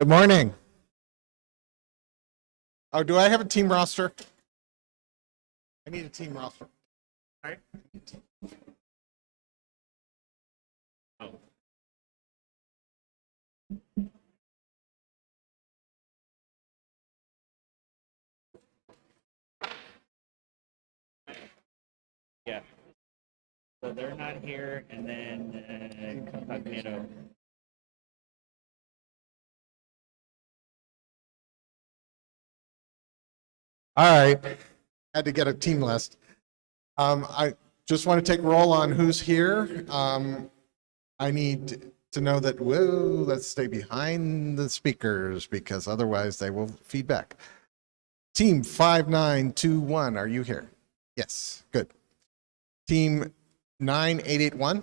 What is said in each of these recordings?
Good morning. Oh, do I have a team roster? I need a team roster. All right. Oh. Yeah. So they're not here, and then Cognito. All right. Had to get a team list. I just want to take roll on who's here. I need to know that, whoa, let's stay behind the speakers because otherwise they will feedback. Team 5921, are you here? Yes, good. Team 9881?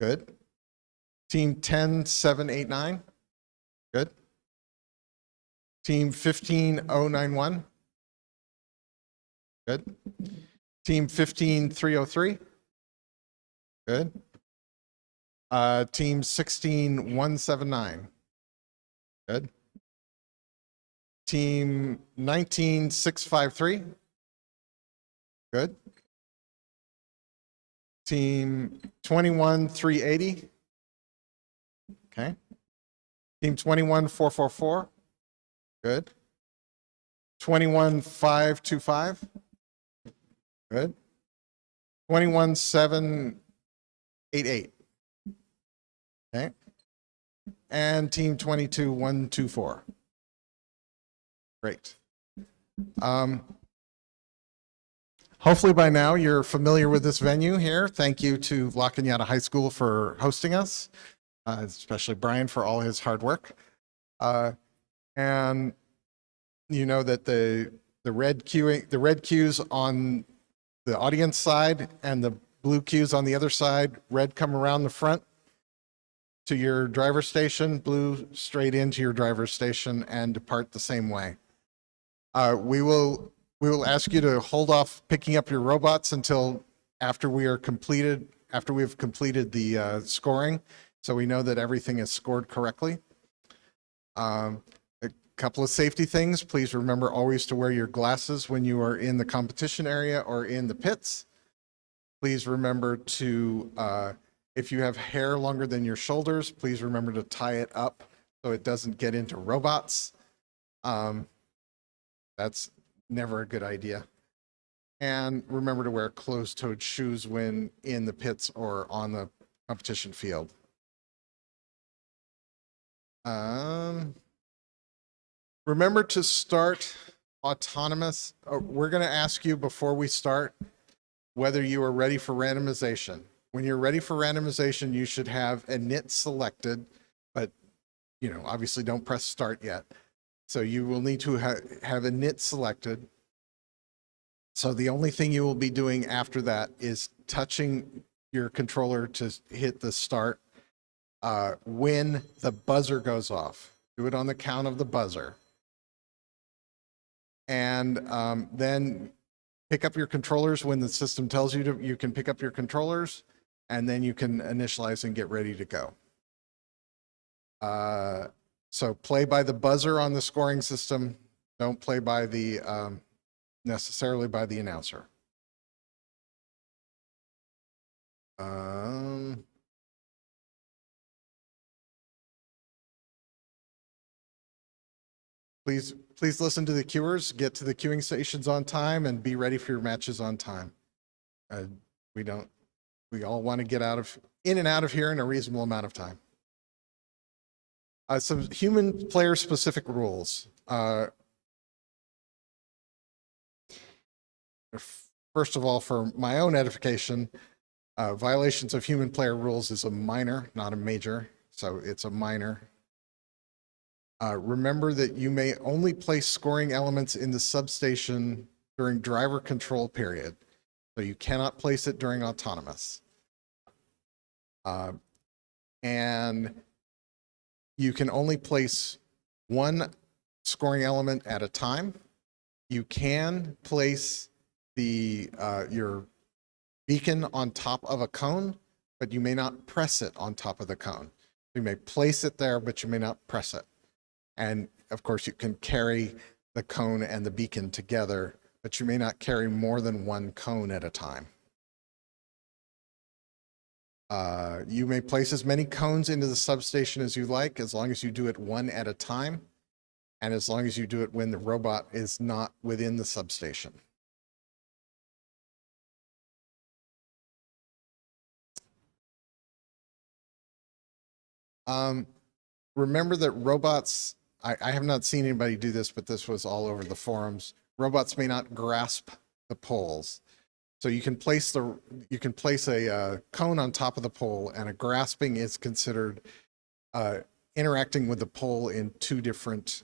Good. Team 10789? Good. Team 15091? Good. Team 15303? Good. Team 16179? Good. Team 19653? Good. Team 21380? Okay. Team 21444? Good. 21525? Good. 21788? Okay. And team 22124? Great. Hopefully by now you're familiar with this venue here. Thank you to La Cañada High School for hosting us, especially Brian for all his hard work. And you know that the red cues on the audience side and the blue cues on the other side, red come around the front to your driver's station, blue straight into your driver's station and depart the same way. We will ask you to hold off picking up your robots until after we have completed the scoring, so we know that everything is scored correctly. A couple of safety things. Please remember always to wear your glasses when you are in the competition area or in the pits. Please remember to, if you have hair longer than your shoulders, please remember to tie it up so it doesn't get into robots. That's never a good idea. And remember to wear closed-toed shoes when in the pits or on the competition field. Remember to start autonomous. We're going to ask you before we start whether you are ready for randomization. When you're ready for randomization, you should have a knit selected, but obviously don't press start yet. So you will need to have a knit selected. So the only thing you will be doing after that is touching your controller to hit the start when the buzzer goes off. Do it on the count of the buzzer. And then pick up your controllers when the system tells you to. You can pick up your controllers, and then you can initialize and get ready to go. So play by the buzzer on the scoring system. Don't play by the necessarily by the announcer. Please listen to the cuers, get to the queuing stations on time, and be ready for your matches on time. We all want to get in and out of here in a reasonable amount of time. Some human player specific rules. First of all, for my own edification, violations of human player rules is a minor, not a major, so it's a minor. Remember that you may only place scoring elements in the substation during driver control period, so you cannot place it during autonomous. And you can only place one scoring element at a time. You can place your beacon on top of a cone, but you may not press it on top of the cone. You may place it there, but you may not press it. And of course, you can carry the cone and the beacon together, but you may not carry more than one cone at a time. You may place as many cones into the substation as you like, as long as you do it one at a time, and as long as you do it when the robot is not within the substation. Remember that robots, I have not seen anybody do this, but this was all over the forums. Robots may not grasp the poles. So you can place a cone on top of the pole, and a grasping is considered interacting with the pole in two different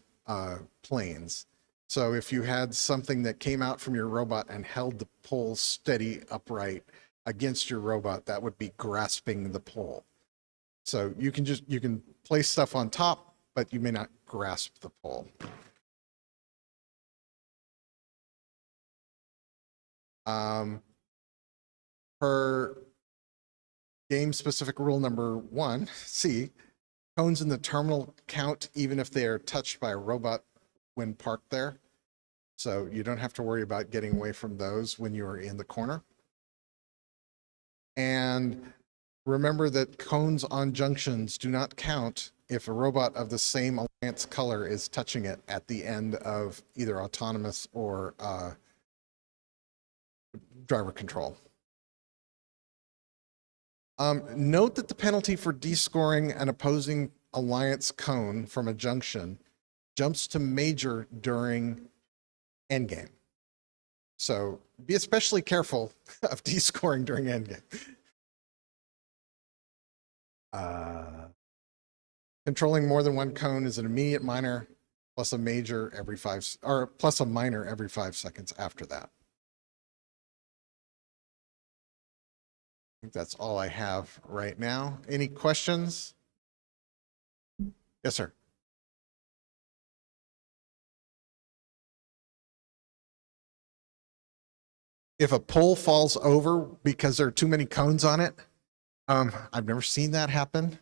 planes. So if you had something that came out from your robot and held the pole steady upright against your robot, that would be grasping the pole. So you can place stuff on top, but you may not grasp the pole. Per game specific rule number 1C, cones in the terminal count even if they are touched by a robot when parked there. So you don't have to worry about getting away from those when you are in the corner. And remember that cones on junctions do not count if a robot of the same alliance color is touching it at the end of either autonomous or driver control. Note that the penalty for descoring an opposing alliance cone from a junction jumps to major during endgame. So be especially careful of descoring during endgame. Controlling more than one cone is an immediate minor plus a major every plus a minor every 5 seconds after that. I think that's all I have right now. Any questions? Yes, sir. If a pole falls over because there are too many cones on it, I've never seen that happen.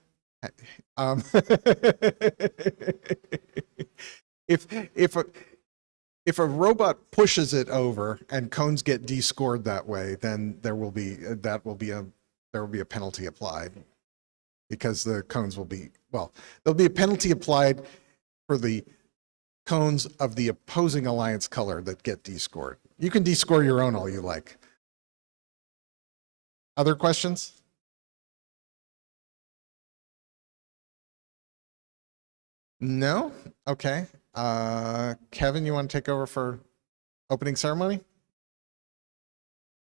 If a robot pushes it over and cones get descored that way, then there will be a penalty applied, because the cones will be, well, there'll be a penalty applied for the cones of the opposing alliance color that get descored. You can descore your own all you like. Other questions? No? Okay. Kevin, you want to take over for opening ceremony?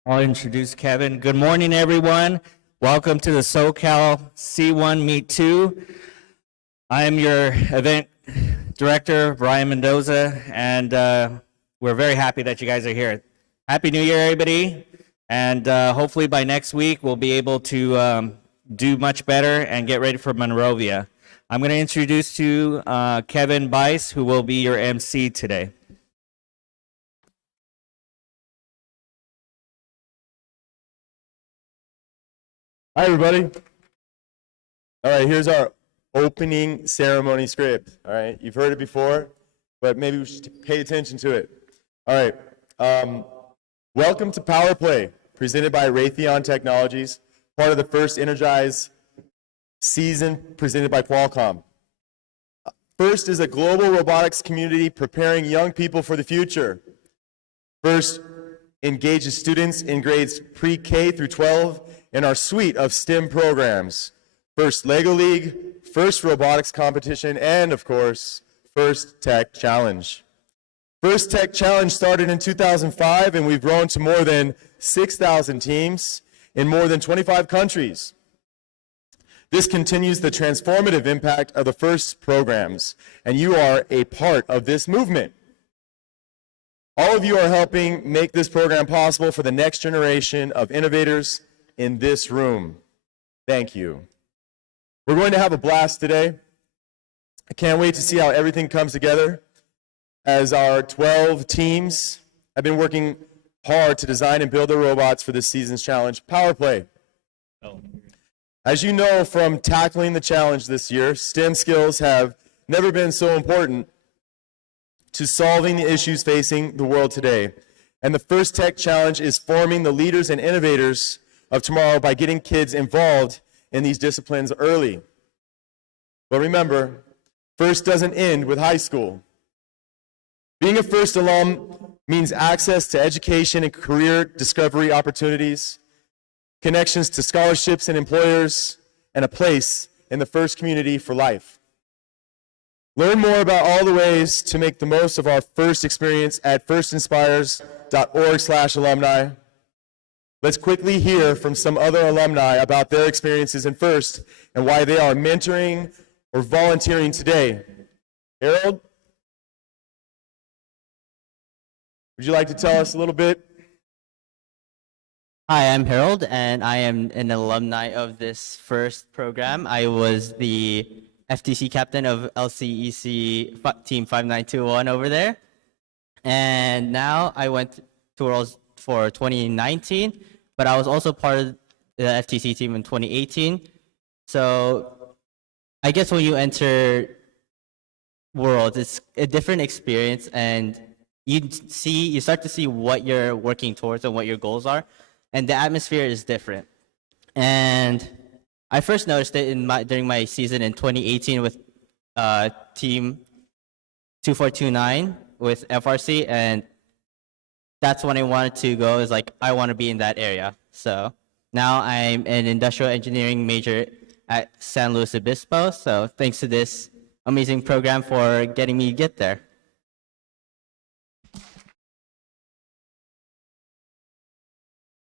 I'll introduce Kevin. Good morning, everyone. Welcome to the SoCal C1 Meet 2. I am your event director, Brian Mendoza, and we're very happy that you guys are here. Happy New Year, everybody. And hopefully by next week, we'll be able to do much better and get ready for Monrovia. I'm going to introduce to you Kevin Bice, who will be your MC today. Hi, everybody. All right, here's our opening ceremony script. All right, you've heard it before, but maybe we should pay attention to it. All right, welcome to Power Play, presented by Raytheon Technologies, part of the first Energize season presented by Qualcomm. First is a global robotics community preparing young people for the future. First engages students in grades pre-K through 12 in our suite of STEM programs. First Lego League, first robotics competition, and of course, First Tech Challenge. First Tech Challenge started in 2005, and we've grown to more than 6,000 teams in more than 25 countries. This continues the transformative impact of the first programs, and you are a part of this movement. All of you are helping make this program possible for the next generation of innovators in this room. Thank you. We're going to have a blast today. I can't wait to see how everything comes together, as our 12 teams have been working hard to design and build their robots for this season's challenge, Power Play. As you know from tackling the challenge this year, STEM skills have never been so important to solving the issues facing the world today. And the first tech challenge is forming the leaders and innovators of tomorrow by getting kids involved in these disciplines early. But remember, FIRST doesn't end with high school. Being a FIRST alum means access to education and career discovery opportunities, connections to scholarships and employers, and a place in the FIRST community for life. Learn more about all the ways to make the most of our FIRST experience at firstinspires.org/alumni. Let's quickly hear from some other alumni about their experiences in FIRST and why they are mentoring or volunteering today. Harold, would you like to tell us a little bit? Hi, I'm Harold, and I am an alumni of this FIRST program. I was the FTC captain of LCEC Team 5921 over there. And now I went to Worlds for 2019, but I was also part of the FTC team in 2018. So I guess when you enter Worlds, it's a different experience, and you start to see what you're working towards and what your goals are, and the atmosphere is different. And I first noticed it during my season in 2018 with Team 2429 with FRC, and that's when I wanted to go. Is like I want to be in that area. So now I'm an industrial engineering major at San Luis Obispo. So thanks to this amazing program for getting me to get there.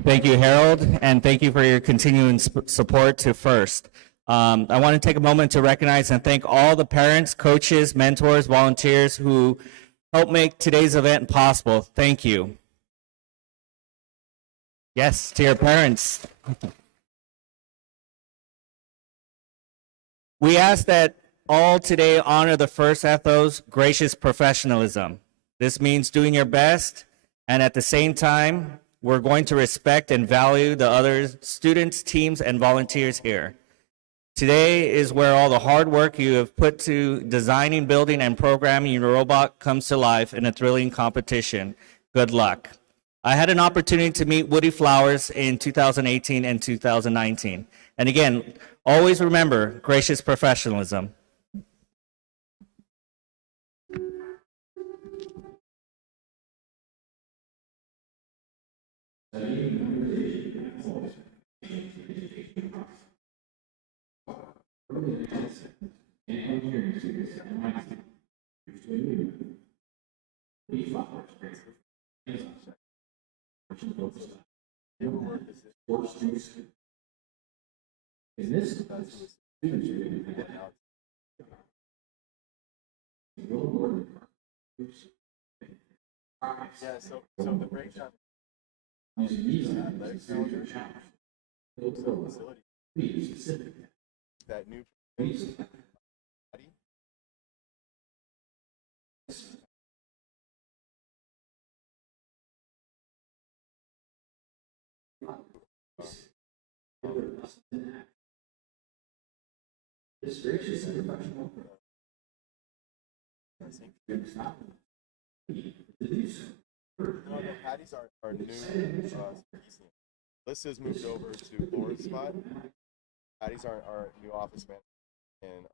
Thank you, Harold, and thank you for your continuing support to FIRST. I want to take a moment to recognize and thank all the parents, coaches, mentors, volunteers who helped make today's event possible. Thank you. Yes, to your parents. We ask that all today honor the FIRST ethos, gracious professionalism. This means doing your best, and at the same time, we're going to respect and value the other students, teams, and volunteers here. Today is where all the hard work you have put to designing, building, and programming your robot comes to life in a thrilling competition. Good luck. I had an opportunity to meet Woody Flowers in 2018 and 2019. And again, always remember gracious professionalism. So the breakdown. That new. No, the patties are new. Lissa's moved over to Laura's spot. Patty's our new office manager and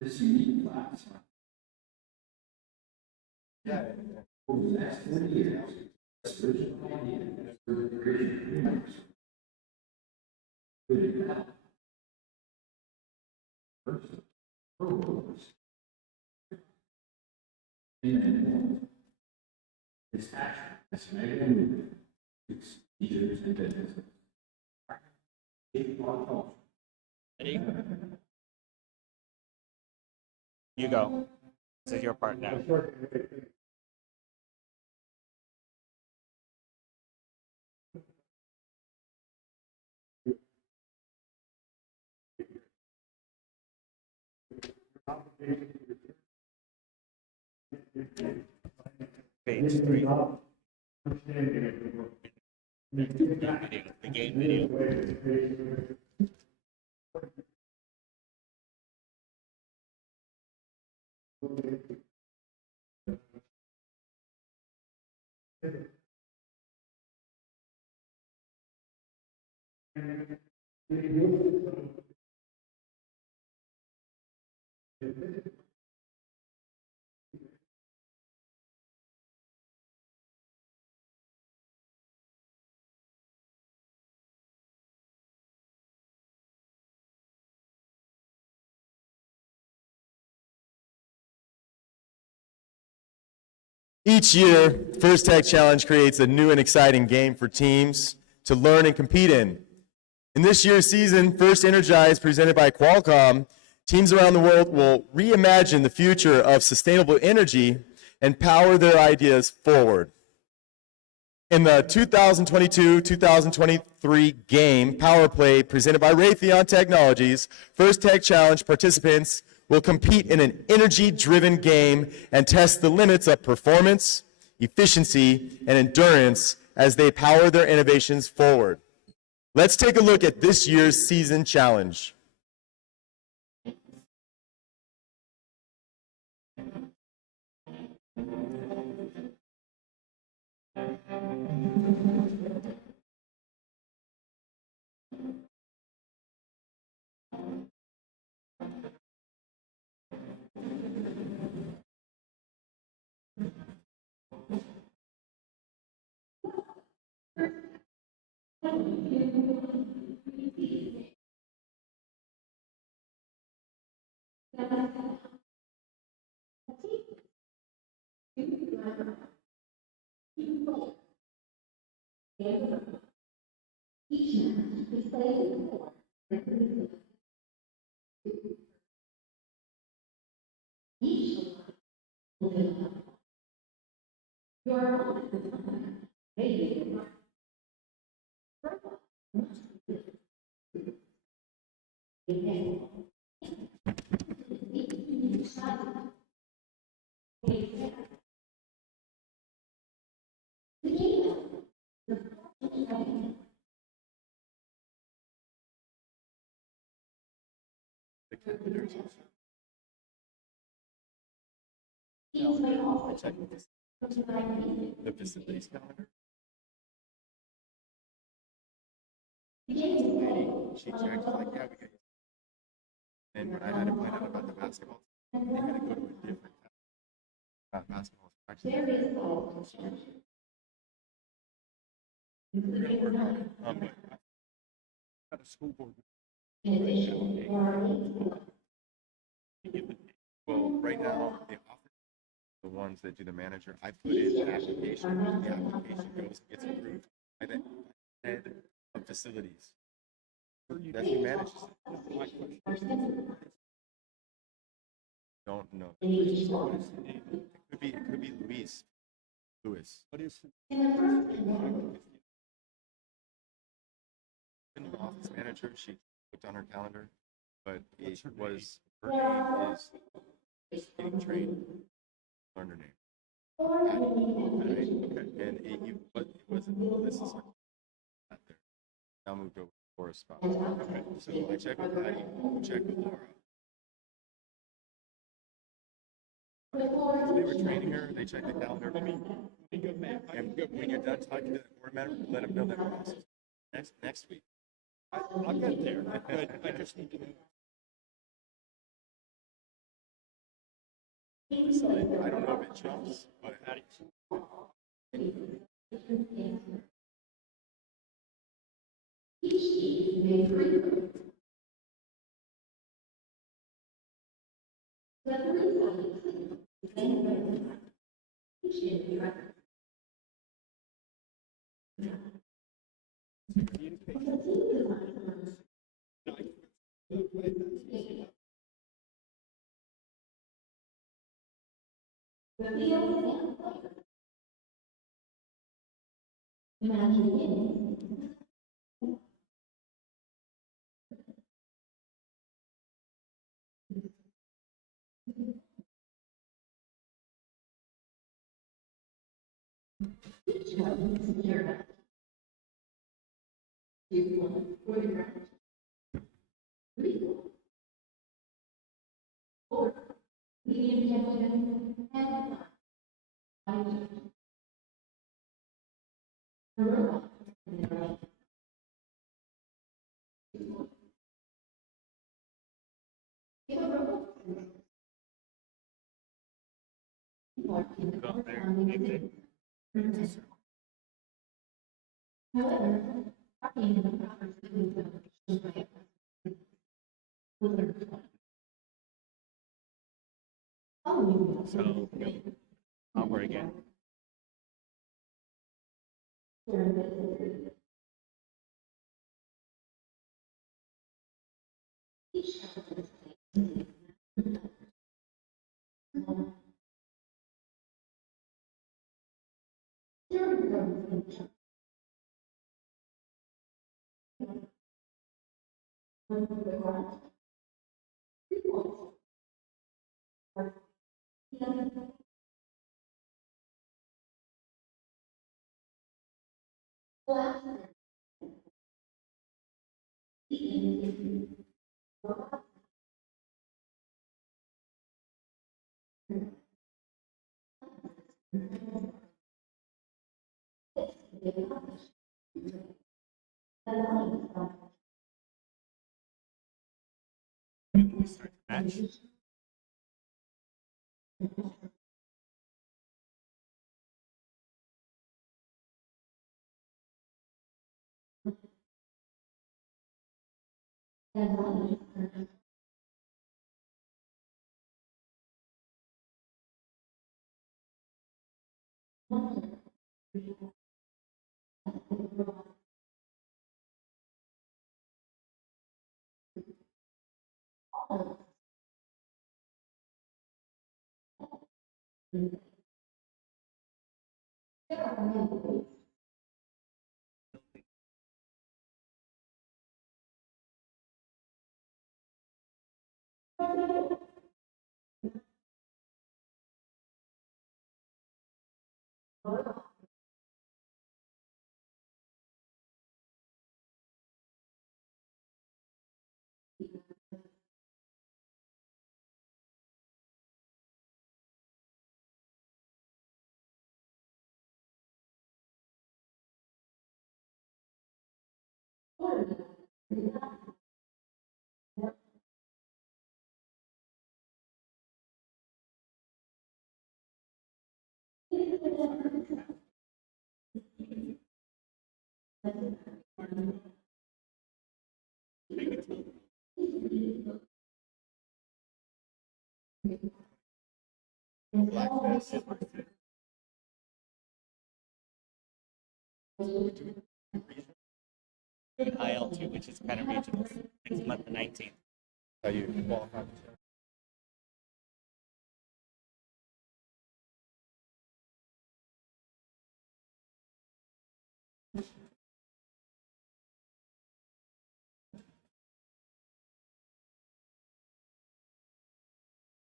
this unique class. Yeah. It's action. It's teachers and dentists. Ready? You go. This is your part now. Page 3. The game video. Each year, First Tech Challenge creates a new and exciting game for teams to learn and compete in. In this year's season, First Energize, presented by Qualcomm, teams around the world will reimagine the future of sustainable energy and power their ideas forward. In the 2022-2023 game, Power Play, presented by Raytheon Technologies, First Tech Challenge participants will compete in an energy-driven game and test the limits of performance, efficiency, and endurance as they power their innovations forward. Let's take a look at this year's season challenge. The facilities calendar. She checked, like, yeah, we got. And when I had to find out about the basketball, they had to go to a different basketball section. At a school board. Well, right now, the office, the ones that do the manager, I put in an application. The application goes, gets approved by the head of facilities. That's who manages it. Don't know. It could be Luis. Lewis. What is the office manager? She looked on her calendar, but it was her name is getting trained. Learn her name. Okay. And it wasn't Melissa. Not there. Now moved over for a spot. Okay. So I checked with Patty. Checked with Laura. They were training her. They checked the calendar. And when you're done talking to the board member, let them know that we're next week. I'll get there. I just need to know. I don't know if it trumps, but So, over again. Match. IL2, which is kind of regionals. Next month, the 19th. Are you qualified?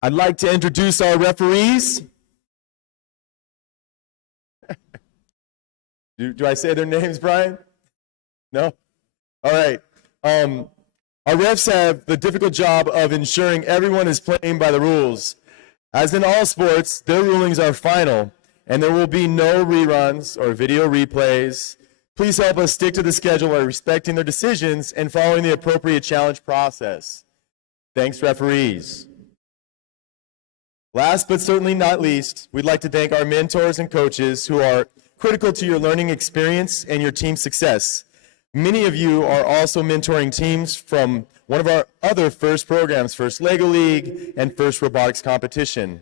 I'd like to introduce our referees. Do I say their names, Brian? No? All right. Our refs have the difficult job of ensuring everyone is playing by the rules. As in all sports, their rulings are final, and there will be no reruns or video replays. Please help us stick to the schedule by respecting their decisions and following the appropriate challenge process. Thanks, referees. Last but certainly not least, we'd like to thank our mentors and coaches who are critical to your learning experience and your team success. Many of you are also mentoring teams from one of our other FIRST programs, FIRST LEGO League and FIRST Robotics Competition,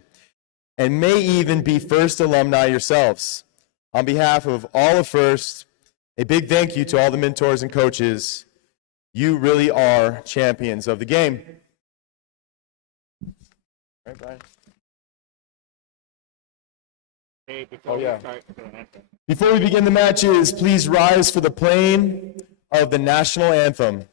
and may even be FIRST alumni yourselves. On behalf of all of FIRST, a big thank you to all the mentors and coaches. You really are champions of the game. All right, Brian. Hey, before we start, Before we begin the matches, please rise for the playing of the national anthem.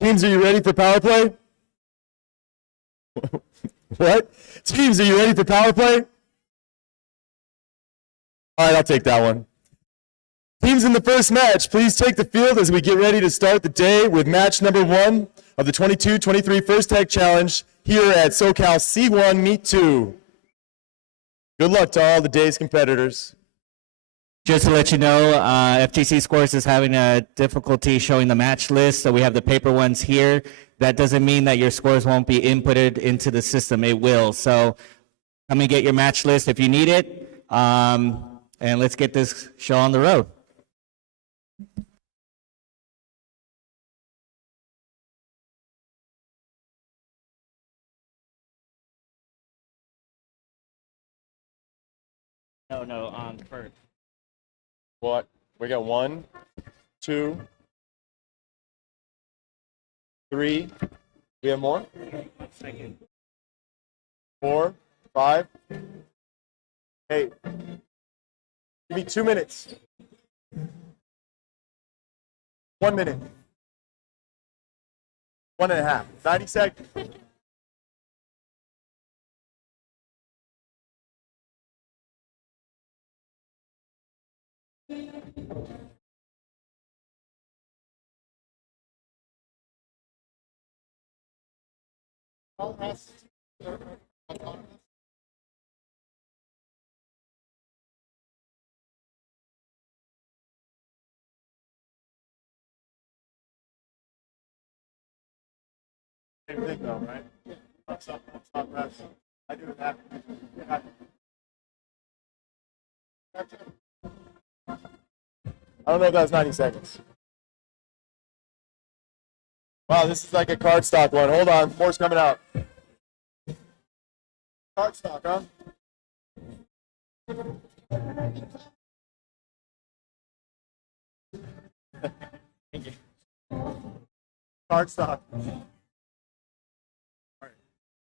Teams, are you ready for power play? What? Teams, are you ready for power play? All right, I'll take that one. Teams in the first match, please take the field as we get ready to start the day with match number 1 of the 22-23 First Tech Challenge here at SoCal C1 Meet 2. Good luck to all the day's competitors. Just to let you know, FTC Scores is having a difficulty showing the match list, so we have the paper ones here. That doesn't mean that your scores won't be inputted into the system. It will. So come and get your match list if you need it, and let's get this show on the road. No, on first. What? We got 1, 2, 3. We have more? 4, 5. Hey, give me 2 minutes. 1 minute. 1.5. 90 seconds. Same thing though, right? Stop, press. I do it happen. I don't know if that was 90 seconds. Wow, this is like a card stock one. Hold on, more's coming out. Card stock, huh? Thank you. Card stock.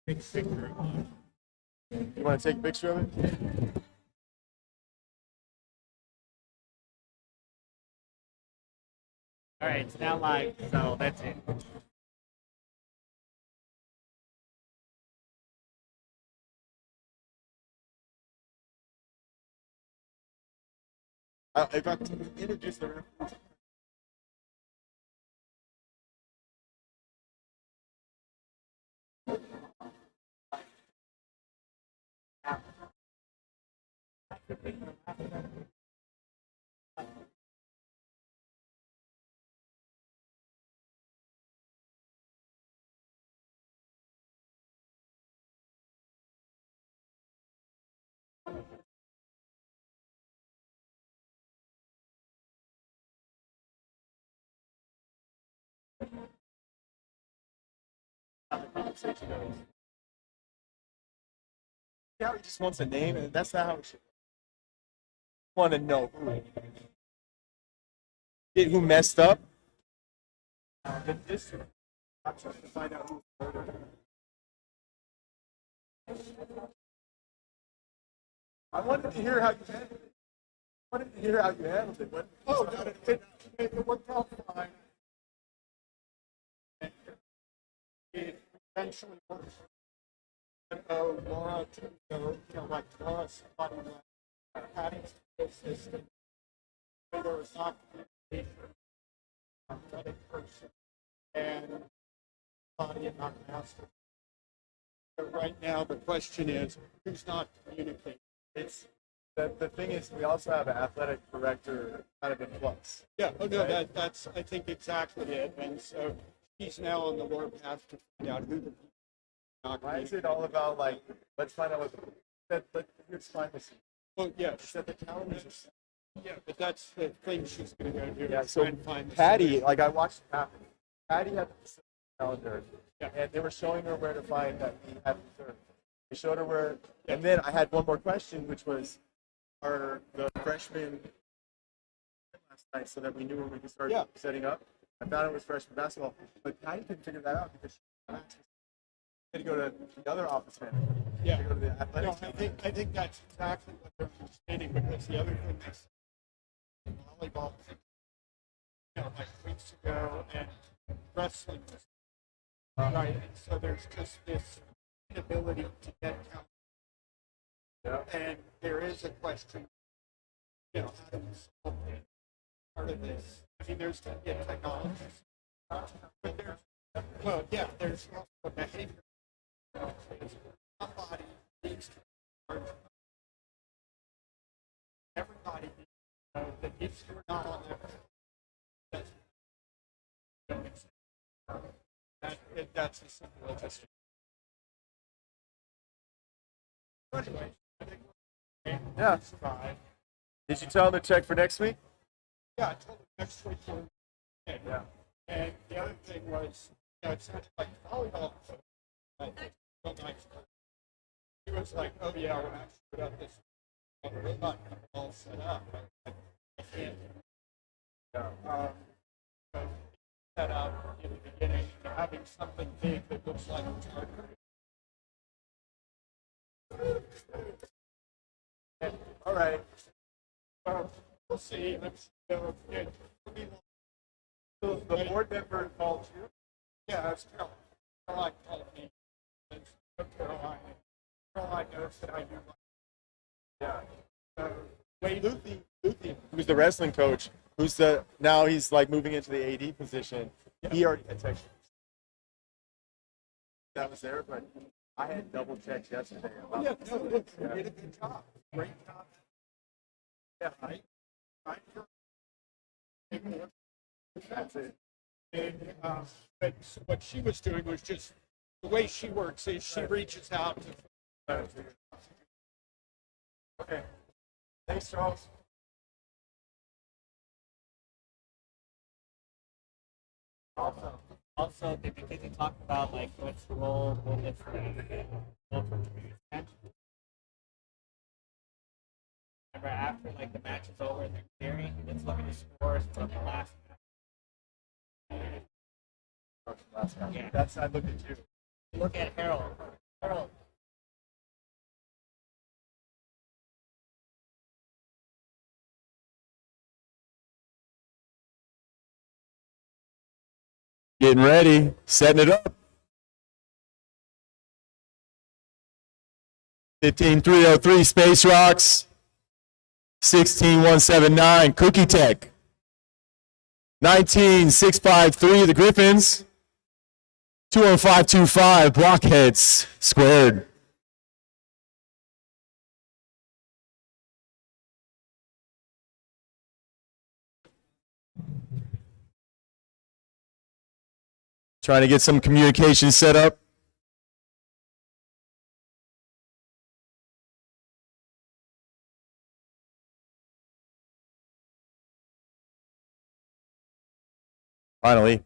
Take a picture. You want to take a picture of it? All right, it's now live, so that's it. If I introduce the conversation goes. Yeah, he just wants a name, and that's not how it should. Want to know who messed up. The district. I'm trying to find out who murdered him. I wanted to hear how you handled it. I wanted to hear how you handled it. Oh, no, it worked out fine. It eventually worked. Laura, like Laura, somebody like Patty's system. There was not communication, athletic person, and body and not master. But right now, the question is, who's not communicating? It's the thing is, we also have an athletic director kind of in flux. Yeah, oh no, right? That's I think exactly it. And so he's now on the warpath to find out who the people are not. Why is it all about like, let's find out what let's find this. Well, yeah, set the calendars. Yeah, but that's the thing she's going to go do. Yeah, so Patty, like I watched it happen. Patty had the calendar, and they were showing her where to find that we had reserved. They showed her where, and then I had one more question, which was, are the freshmen last night so that we knew when we could start setting up? I thought it was freshman basketball, but Patty couldn't figure that out because she had to go to the other office manager. Yeah, to go to the athletics. No, I think that's exactly what they're understanding, because the other thing is volleyball, like weeks ago, and wrestling was right, and so there's just this inability to get count. Yeah. And there is a question, how do we solve part of this? I mean, there's going to be a technology, but there's also a behavior. Somebody needs to charge. Everybody needs to know that if you're not on that's as simple as just. Anyway, yeah. Did you tell them to check for next week? Yeah, I told them next week. Yeah. And the other thing was, it sounded like volleyball. He was like, "Oh yeah, we're actually got this. We're not all set up." I can't. So set up in the beginning, having something big that looks like it's hard. All right. We'll see. Let's go. So the board member called you? Yeah, that's Caroline. Caroline called me. Caroline knows that I do. Yeah. Wade Luthi, who's the wrestling coach, now he's like moving into the AD position. Yeah. He already had texted. That was there, but I had double checked yesterday. Look, you did a good job. Great job. Yeah, that's it. And, but what she was doing was just the way she works is she reaches out to. Okay. Thanks, Charles. Also, did you talk about like what's the role of this remember after like the match is over and they're clearing, let's look at the scores from the last match. Yeah. That's I look at you. Look at Harold. Harold. Getting ready, setting it up. 15303 Space Rocks. 16179 Cookie Tech. 19653 the Griffins. 21525 Blockheads Squared. Trying to get some communication set up. Finally.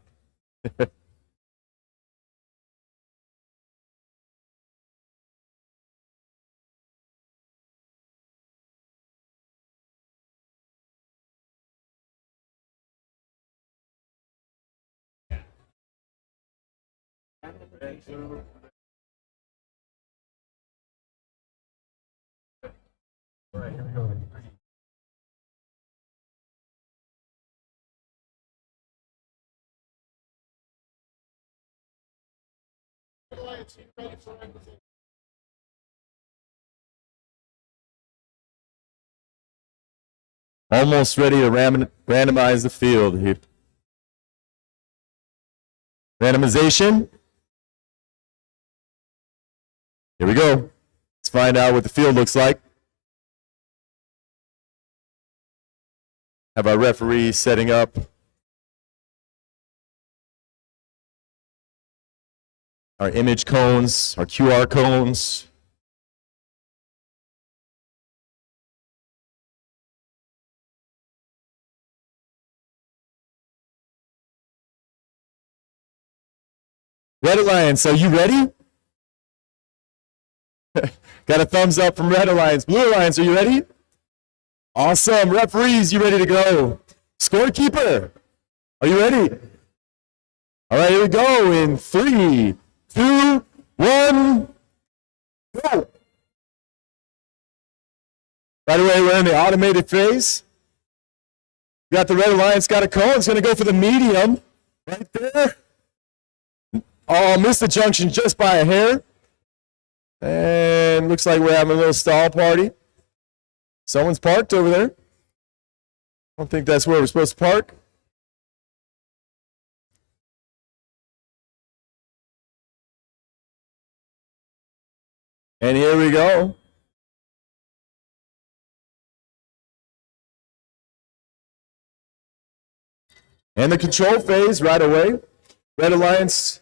Almost ready to randomize the field here. Randomization. Here we go. Let's find out what the field looks like. Have our referee setting up. Our image cones, our QR cones. Red Alliance, are you ready? Got a thumbs up from Red Alliance. Blue Alliance, are you ready? Awesome. Referees, you ready to go? Scorekeeper, are you ready? All right, here we go in 3, 2, 1, go. By the way, we're in the automated phase. Got the Red Alliance, got a cone. It's going to go for the medium right there. Oh, missed the junction just by a hair. And looks like we're having a little stall party. Someone's parked over there. I don't think that's where we're supposed to park. And here we go. And the control phase right away. Red Alliance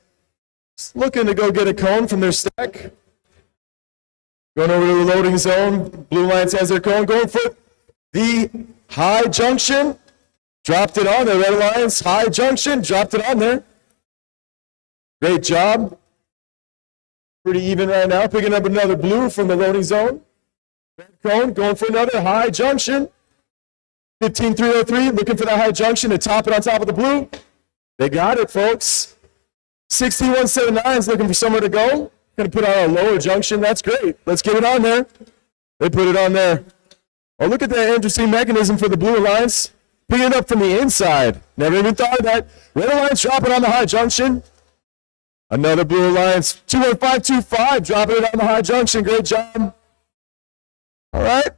looking to go get a cone from their stack. Going over to the loading zone. Blue Alliance has their cone. Going for the high junction. Dropped it on there. Red Alliance, high junction. Dropped it on there. Great job. Pretty even right now. Picking up another blue from the loading zone. Red cone going for another high junction. 15-303, looking for that high junction to top it on top of the blue. They got it, folks. 16179 is looking for somewhere to go. Going to put on a lower junction. That's great. Let's get it on there. They put it on there. Oh, look at that interesting mechanism for the Blue Alliance. Picking it up from the inside. Never even thought of that. Red Alliance dropping on the high junction. Another Blue Alliance. 21525 dropping it on the high junction. Great job. All right.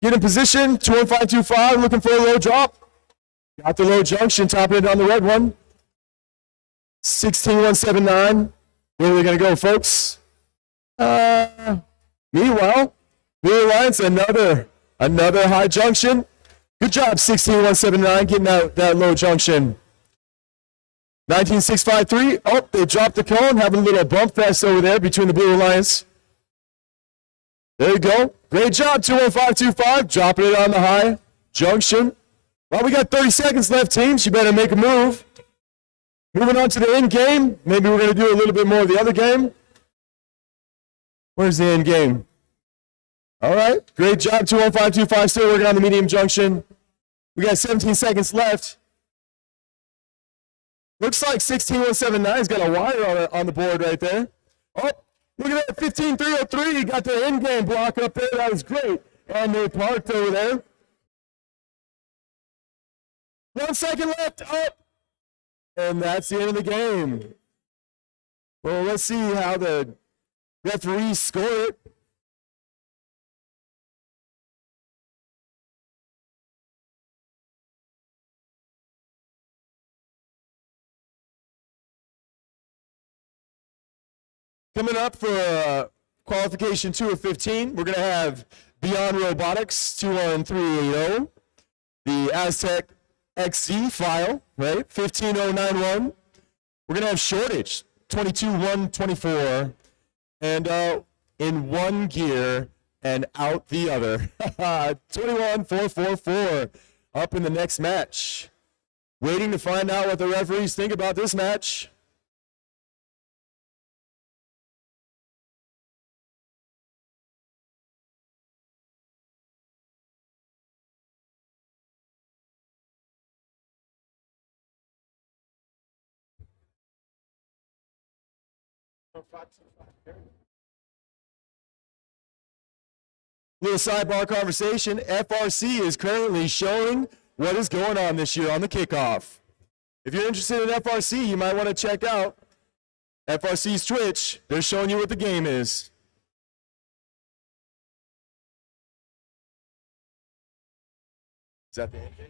Get in position. 21525 looking for a low drop. Got the low junction. Topping it on the red one. 16179. Where are we going to go, folks? Meanwhile, Blue Alliance, another high junction. Good job, 16179, getting that low junction. 19653. Oh, they dropped the cone, having a little bump fest over there between the Blue Alliance. There you go. Great job, 21525, dropping it on the high junction. Well, we got 30 seconds left, teams. You better make a move. Moving on to the end game. Maybe we're going to do a little bit more of the other game. Where's the end game? All right. Great job. 21525 still working on the medium junction. We got 17 seconds left. Looks like 16179's got a wire on the board right there. Oh, look at that. 15303 got the end game block up there. That was great. And they parked over there. 1 second left. Up. And that's the end of the game. Well, let's see how the referees score it. Coming up for qualification 2 of 15, we're going to have Beyond Robotics 21380, the Aztec XZ file, right? 15091. We're going to have Shortage 22124, and in one gear and out the other. 21444 up in the next match. Waiting to find out what the referees think about this match. Little sidebar conversation. FRC is currently showing what is going on this year on the kickoff. If you're interested in FRC, you might want to check out FRC's Twitch. They're showing you what the game is. Is that the end game?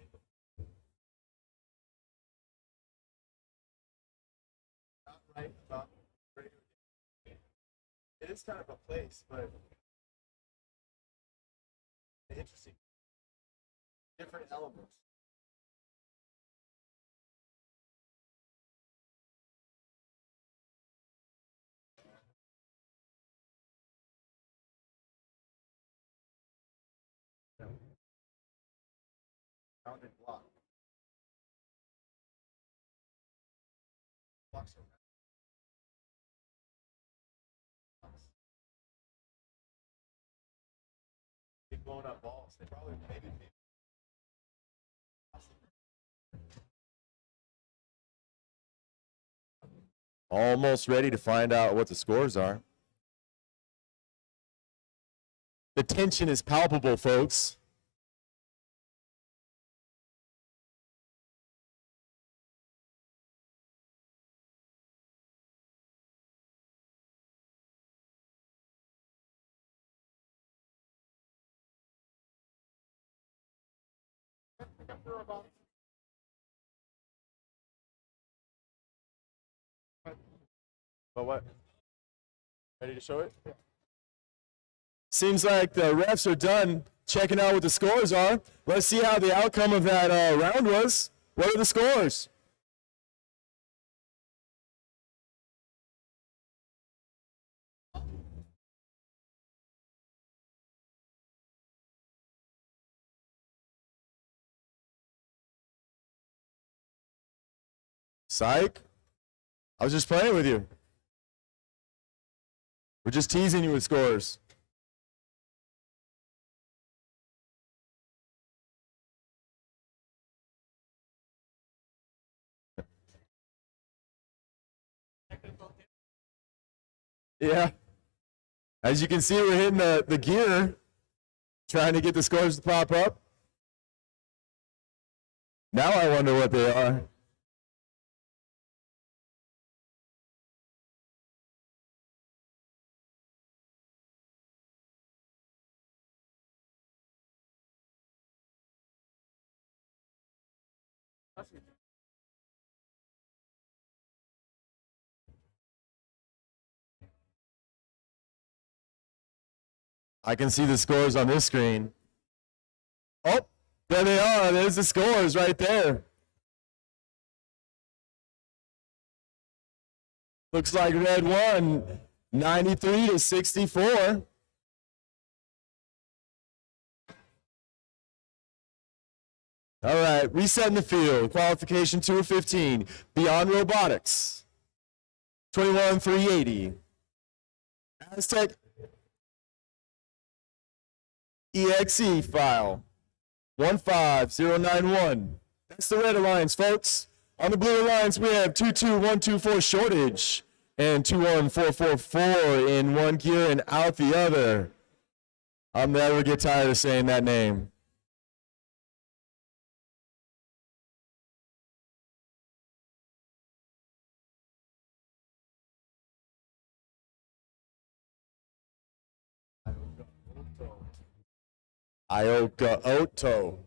Not right about radio game. It is kind of a place, but interesting. Different elements. Rounded block. Blocks are big blown up balls. They probably maybe. Almost ready to find out what the scores are. The tension is palpable, folks. But what? Ready to show it? Seems like the refs are done checking out what the scores are. Let's see how the outcome of that round was. What are the scores? Psych. I was just playing with you. We're just teasing you with scores. Yeah. As you can see, we're hitting the gear, trying to get the scores to pop up. Now I wonder what they are. I can see the scores on this screen. Oh, there they are. There's the scores right there. Looks like red won 93-64. All right, resetting the field. Qualification 2 of 15. Beyond Robotics. 21-380. Aztec EXE file 15091. That's the red alliance, folks. On the blue alliance, we have 22124 shortage and 21444 in one gear and out the other. I'll never get tired of saying that name. Ioka Oto.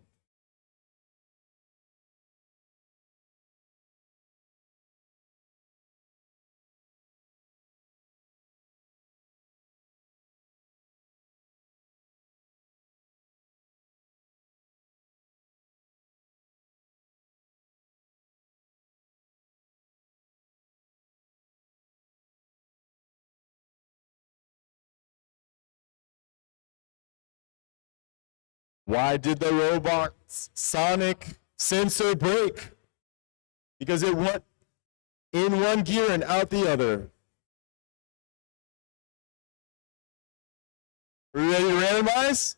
Why did the robot's sonic sensor break? Because it went in one gear and out the other. Are we ready to randomize?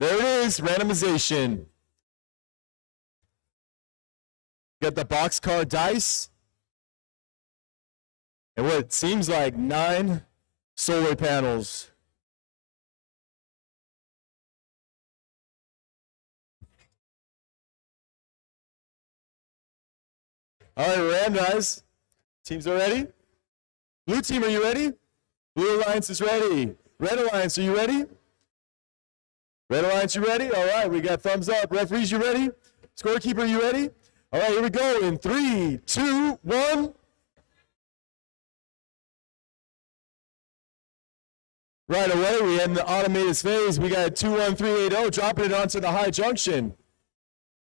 There it is, randomization. Got the boxcar dice. and what seems like 9 solar panels. All right, we're randomized. Teams are ready? Blue team, are you ready? Blue Alliance is ready. Red Alliance, are you ready? Red Alliance, you ready? All right, we got thumbs up. Referees, you ready? Scorekeeper, you ready? All right, here we go in 3, 2, 1. Right away, we end the automated phase. We got 21380 dropping it onto the high junction.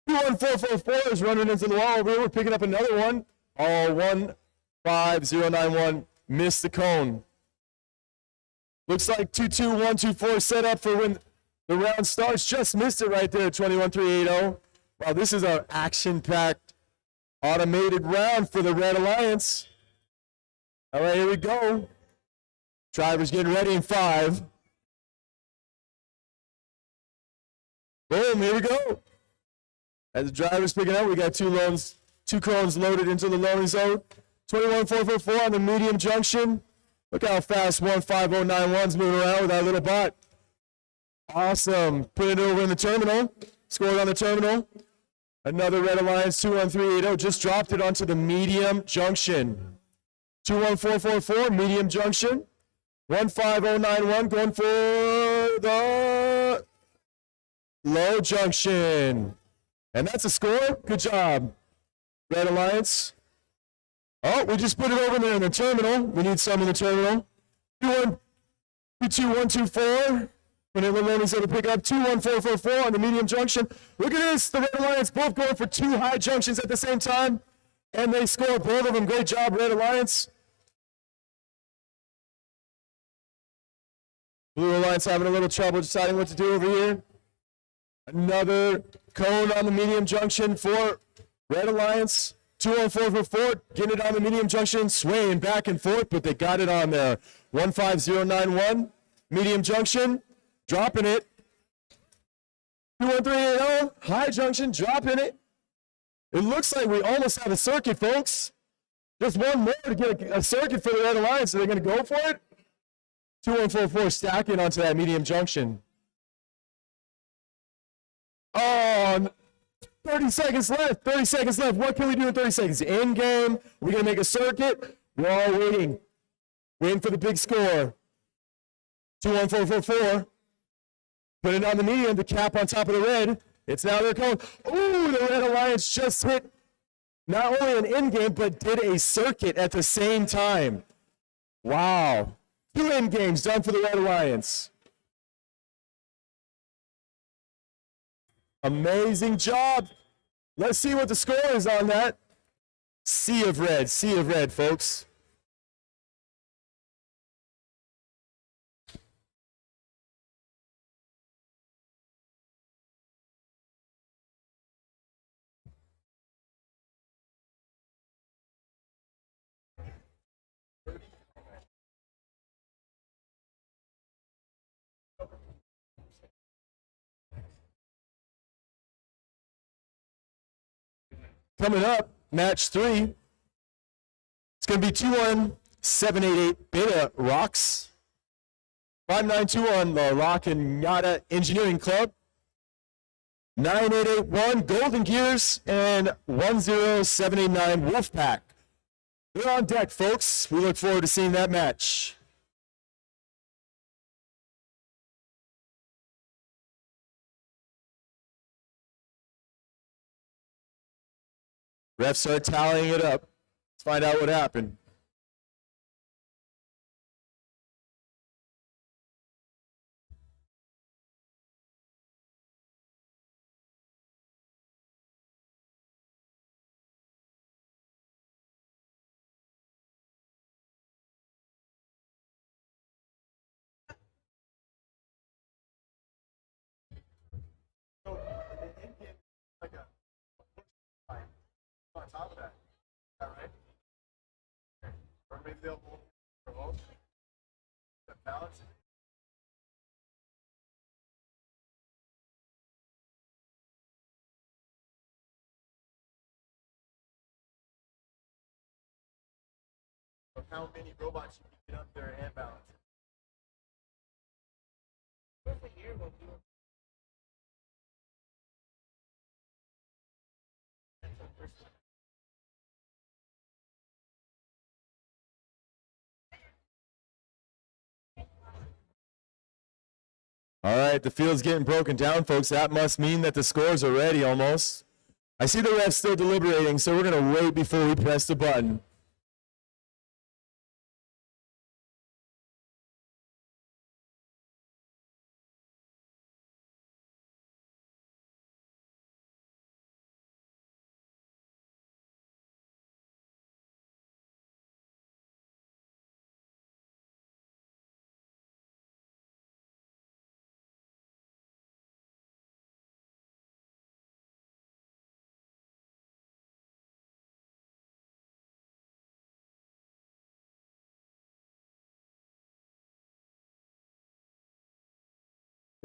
21444 is running into the wall over here. We're picking up another one. All 15091 missed the cone. Looks like 22124 set up for when the round starts. Just missed it right there, 21380. Wow, this is our action-packed automated round for the Red Alliance. All right, here we go. Drivers getting ready in 5. Boom, here we go. As the driver's picking up, we got 2 cones loaded into the loading zone. 21444 on the medium junction. Look how fast 15091's moving around with our little bot. Awesome. Put it over in the terminal. Scored on the terminal. Another Red Alliance 21380 just dropped it onto the medium junction. 21444, medium junction. 15091 going for the low junction. And that's a score. Good job, Red Alliance. Oh, we just put it over there in the terminal. We need some in the terminal. 22124. When it remains able to pick up 21444 on the medium junction. Look at this. The Red Alliance both going for 2 high junctions at the same time. And they score both of them. Great job, Red Alliance. Blue Alliance having a little trouble deciding what to do over here. Another cone on the medium junction for Red Alliance. 21444, getting it on the medium junction, swaying back and forth, but they got it on there. 15091, medium junction, dropping it. 21380, high junction, dropping it. It looks like we almost have a circuit, folks. Just one more to get a circuit for the Red Alliance. Are they going to go for it? 2144 stacking onto that medium junction. Oh, 30 seconds left. 30 seconds left. What can we do in 30 seconds? In game. We're going to make a circuit. We're all waiting. Waiting for the big score. 21444. Put it on the medium, the cap on top of the red. It's now their cone. Ooh, the Red Alliance just hit not only an in game, but did a circuit at the same time. Wow. 2 in games done for the Red Alliance. Amazing job. Let's see what the score is on that. Sea of red, folks. Coming up, match 3. It's going to be 21788 Beta Rocks. 5921 the Rock and Yada Engineering Club. 9881 Golden Gears and 10789 Wolfpack. They're on deck, folks. We look forward to seeing that match. Refs start tallying it up. Let's find out what happened. On top of that. Is that right? Everybody feel remote? Balance. how many robots you can get up there and balance. All right, the field's getting broken down, folks. That must mean that the scores are ready almost. I see the refs still deliberating, so we're going to wait before we press the button.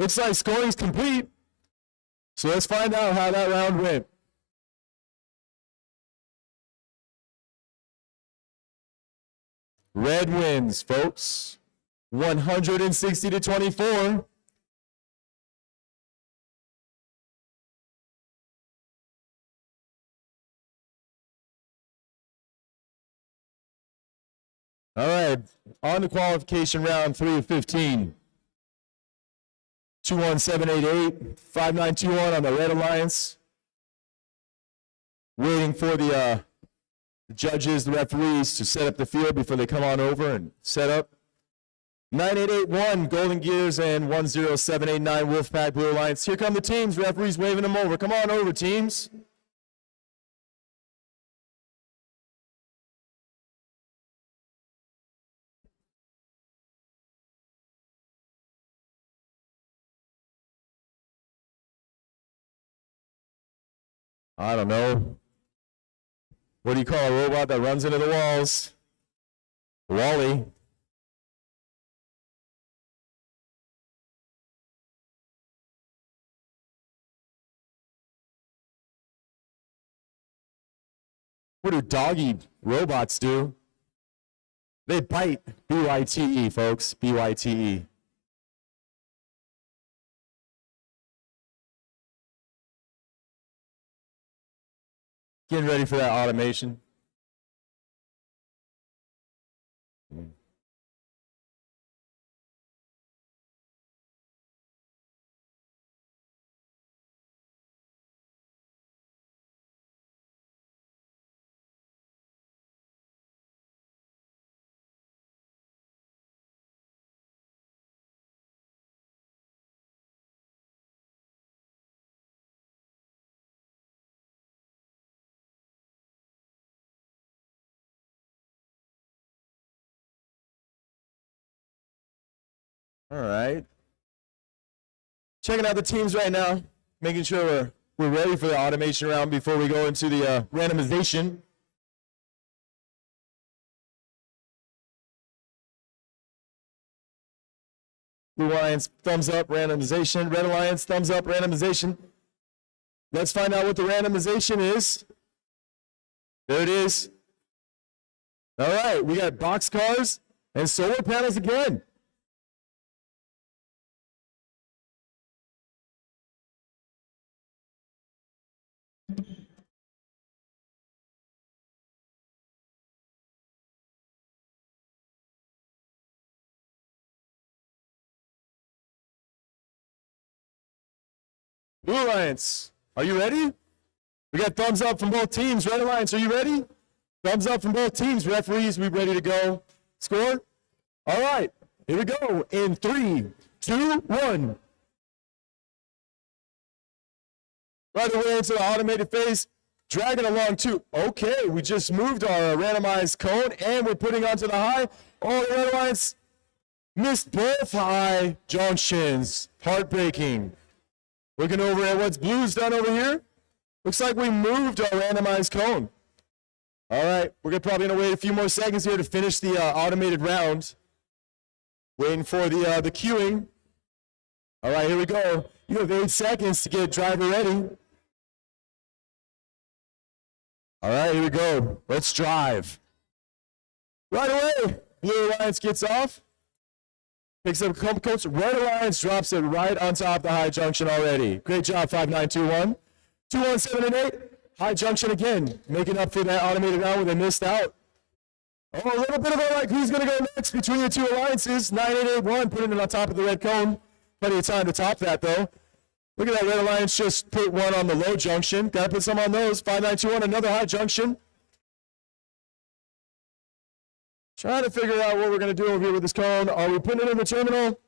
Looks like scoring's complete. So let's find out how that round went. Red wins, folks. 160 to 24. All right, on to qualification round 3 of 15. 21788, 5921 on the Red Alliance. Waiting for the judges, the referees, to set up the field before they come on over and set up. 9881, Golden Gears, and 10789, Wolfpack Blue Alliance. Here come the teams, referees waving them over. Come on over, teams. I don't know. What do you call a robot that runs into the walls? Wally. What do doggy robots do? They bite. B-Y-T-E, folks. B-Y-T-E. Getting ready for that automation. All right. Checking out the teams right now, making sure we're ready for the automation round before we go into the randomization. Blue Alliance, thumbs up, randomization. Red Alliance, thumbs up, randomization. Let's find out what the randomization is. There it is. All right, we got boxcars and solar panels again. Blue Alliance, are you ready? We got thumbs up from both teams. Red Alliance, are you ready? Thumbs up from both teams. Referees, we ready to go? Score? All right, here we go. In 3, 2, 1. Right away into the automated phase. Dragging along too. Okay, we just moved our randomized cone and we're putting onto the high. Oh, the Red Alliance missed both high junctions. Heartbreaking. Looking over at what's blue's done over here. Looks like we moved our randomized cone. All right, we're probably gonna wait a few more seconds here to finish the automated round. Waiting for the queuing. All right, here we go. You have 8 seconds to get driver ready. All right, here we go. Let's drive. Right away, Blue Alliance gets off. Picks up a couple coats. Red Alliance drops it right on top of the high junction already. Great job, 5921. 217 and 8. High junction again, making up for that automated round where they missed out. Oh, a little bit of a like who's going to go next between the two alliances. 9881 putting it on top of the red cone. Plenty of time to top that though. Look at that, Red Alliance just put one on the low junction. Got to put some on those. 5921, another high junction. Trying to figure out what we're going to do over here with this cone. Are we putting it in the terminal?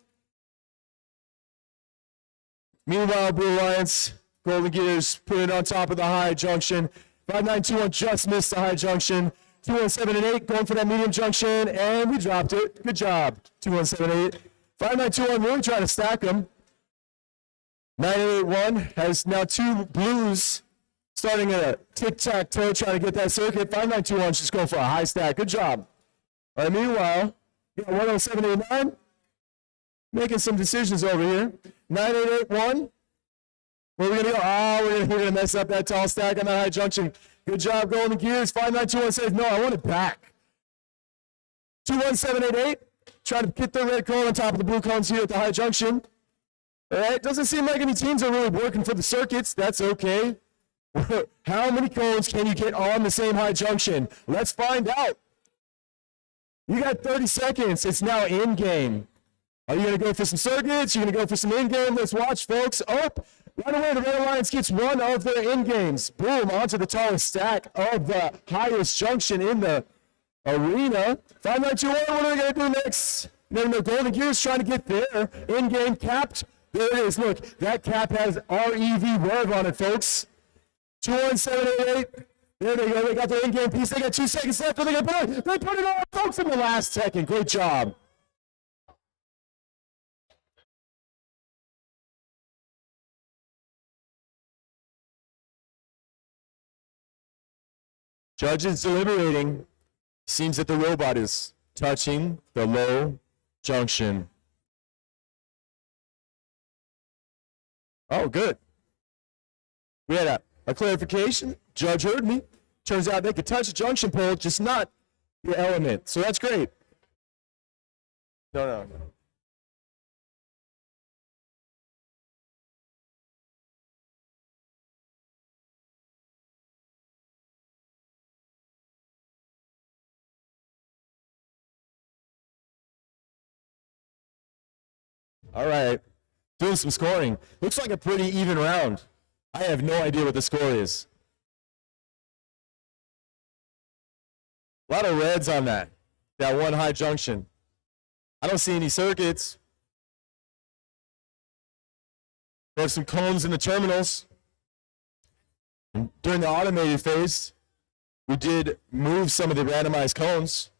Meanwhile, Blue Alliance, Golden Gears, put it on top of the high junction. 5921 just missed the high junction. 217 and 8 going for that medium junction, and we dropped it. Good job, 217 and 8. 5921 really trying to stack them. 9881 has now two blues starting a tic-tac-toe trying to get that circuit. 5921 just going for a high stack. Good job. All right, meanwhile, you got 10789 making some decisions over here. 9881. Where are we going to go? Oh, we're going to mess up that tall stack on that high junction. Good job, Golden Gears. 5921 says, no, I want it back. 21788. Trying to get the red cone on top of the blue cones here at the high junction. All right, doesn't seem like any teams are really working for the circuits. That's okay. How many cones can you get on the same high junction? Let's find out. You got 30 seconds. It's now in-game. Are you going to go for some circuits? You're going to go for some in-game? Let's watch, folks. Oh, right away, the Red Alliance gets one of their in-games. Boom, onto the tallest stack of the highest junction in the arena. 5921, what are they going to do next? Then the Golden Gears trying to get their in-game capped. There it is. Look, that cap has REV Rev on it, folks. 21788. There they go. They got their in-game piece. They got 2 seconds left. What are they going to put it? They put it on, folks, in the last second. Great job. Judges deliberating. Seems that the robot is touching the low junction. Oh, good. We had a clarification. Judge heard me. Turns out they could touch the junction pole, just not the element. So that's great. No. All right. Doing some scoring. Looks like a pretty even round. I have no idea what the score is. A lot of reds on that one high junction. I don't see any circuits. There's some cones in the terminals. And during the automated phase, we did move some of the randomized cones.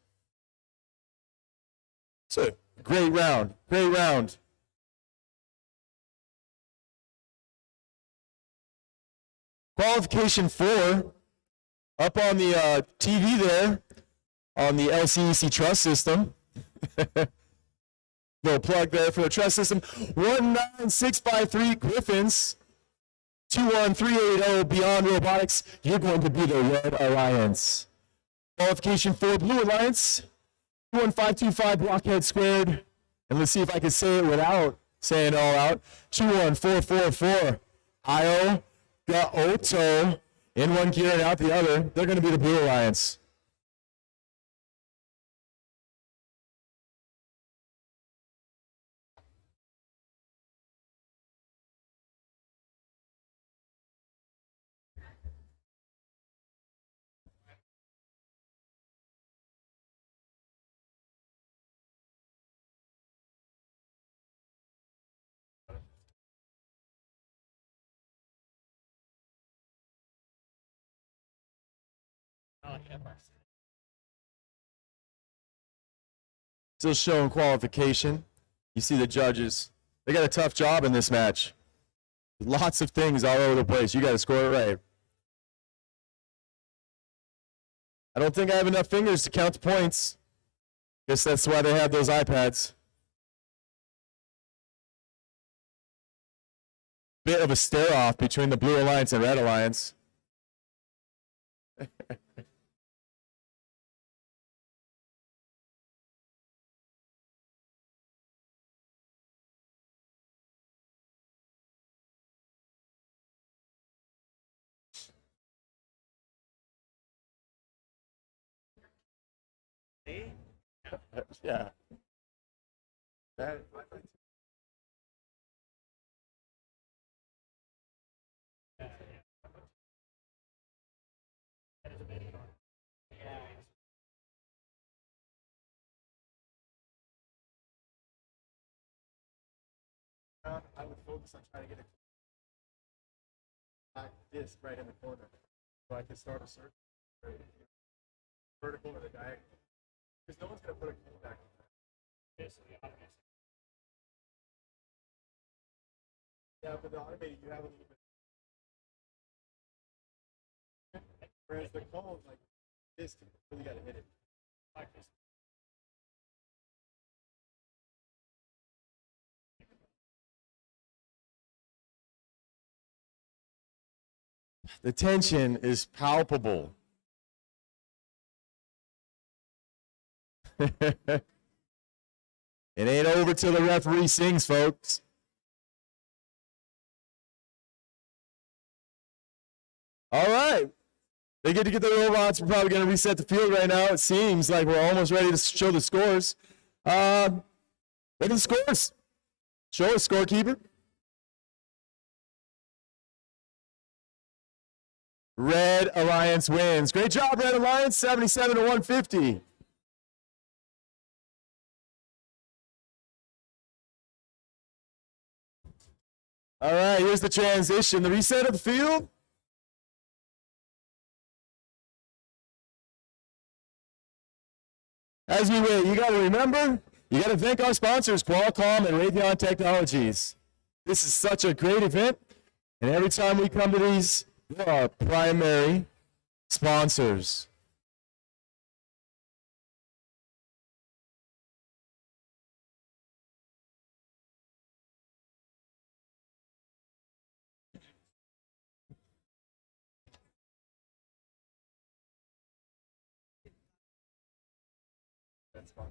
So, great round, great round. Qualification 4, up on the TV there, on the LCEC trust system. Little plug there for the trust system. 19653 Griffins, 21380 Beyond Robotics. You're going to be the Red Alliance. Qualification 4, Blue Alliance, 21525 Blockhead Squared. And let's see if I can say it without saying it all out. 21444 IO. Got Oto in one gear and out the other. They're going to be the Blue Alliance. Still showing qualification. You see the judges. They got a tough job in this match. Lots of things all over the place. You got to score it right. I don't think I have enough fingers to count the points. Guess that's why they have those iPads. Bit of a stare-off between the Blue Alliance and Red Alliance. Yeah. That, I would focus on trying to get a black disc right in the corner, so I can start a search, vertical or the diagonal. Because no one's gonna put a key back. Yeah, but the automated, you have a little bit. Whereas the cone, like this, you really gotta hit it. The tension is palpable. It ain't over till the referee sings, folks. All right. They get to get the robots. We're probably going to reset the field right now. It seems like we're almost ready to show the scores. Look at the scores. Show us, scorekeeper. Red Alliance wins. Great job, Red Alliance. 77 to 150. All right, here's the transition. The reset of the field. As we wait, you got to remember, you got to thank our sponsors, Qualcomm and Raytheon Technologies. This is such a great event, and every time we come to these, they are our primary sponsors. That's fun.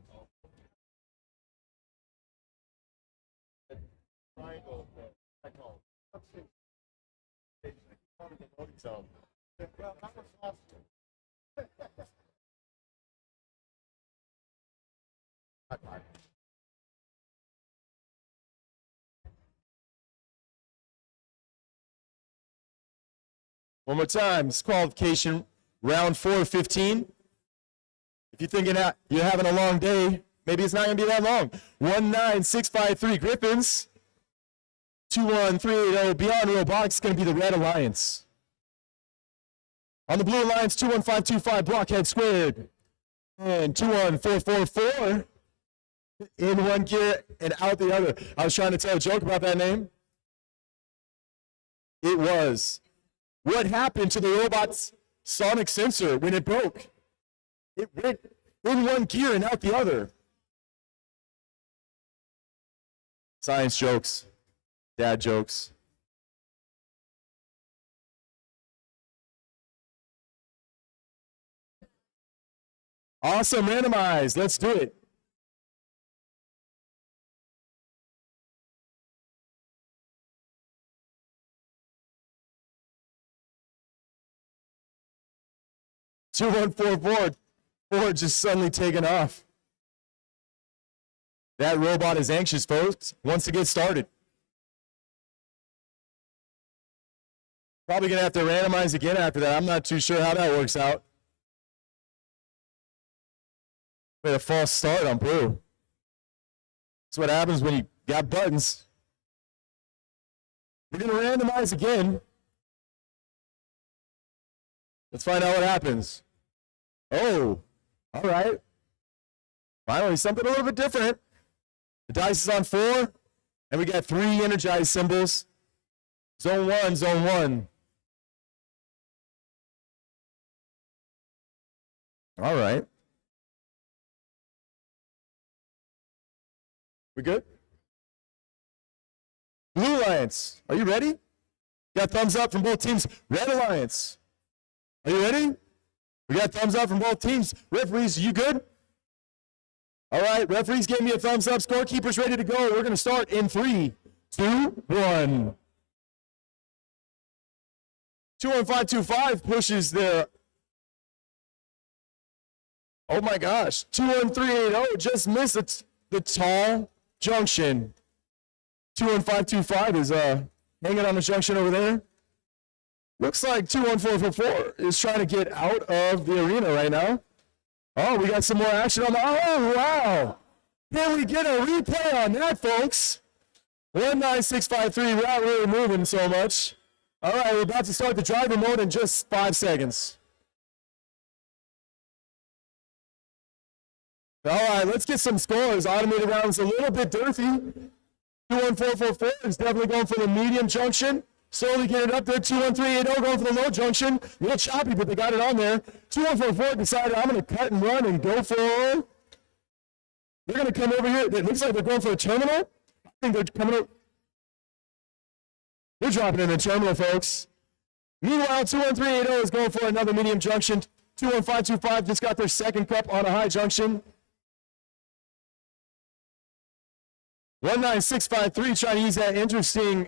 Triangle, I call it. So, well, that was awesome. High-five. One more time, disqualification, round 4 of 15. If you're thinking that you're having a long day, maybe it's not going to be that long. 19653 Griffins. 21380 Beyond Robotics is going to be the Red Alliance. On the Blue Alliance, 21525 Blockhead Squared. And 21444 in one gear and out the other. I was trying to tell a joke about that name. It was. What happened to the robot's sonic sensor when it broke? It went in one gear and out the other. Science jokes. Dad jokes. Awesome, randomized. Let's do it. Two, 1, 4, 4. 4 just suddenly taken off. That robot is anxious, folks. Wants to get started. Probably going to have to randomize again after that. I'm not too sure how that works out. Made a false start on blue. That's what happens when you got buttons. We're going to randomize again. Let's find out what happens. Oh, all right. Finally, something a little bit different. The dice is on 4, and we got 3 energized symbols. Zone 1, zone 1. All right. We good? Blue Alliance, are you ready? Got thumbs up from both teams. Red Alliance, are you ready? We got thumbs up from both teams. Referees, you good? All right, referees gave me a thumbs up. Scorekeeper's ready to go. We're going to start in 3, 2, 1. 21525 pushes the Oh my gosh, 21380 just missed the tall junction. 21525 is hanging on the junction over there. Looks like 21444 is trying to get out of the arena right now. Oh, we got some more action on the, oh wow. Can we get a replay on that, folks? 19653, we're not really moving so much. All right, we're about to start the driver mode in just 5 seconds. All right, let's get some scores. Automated rounds a little bit dirty. 21444 is definitely going for the medium junction. Slowly getting up there. 21380 going for the low junction. A little choppy, but they got it on there. 2144 decided I'm going to cut and run and go for. They're going to come over here. It looks like they're going for a terminal. I think they're coming up. They're dropping in the terminal, folks. Meanwhile, 21380 is going for another medium junction. 21525 just got their second cup on a high junction. 19653 trying to use that interesting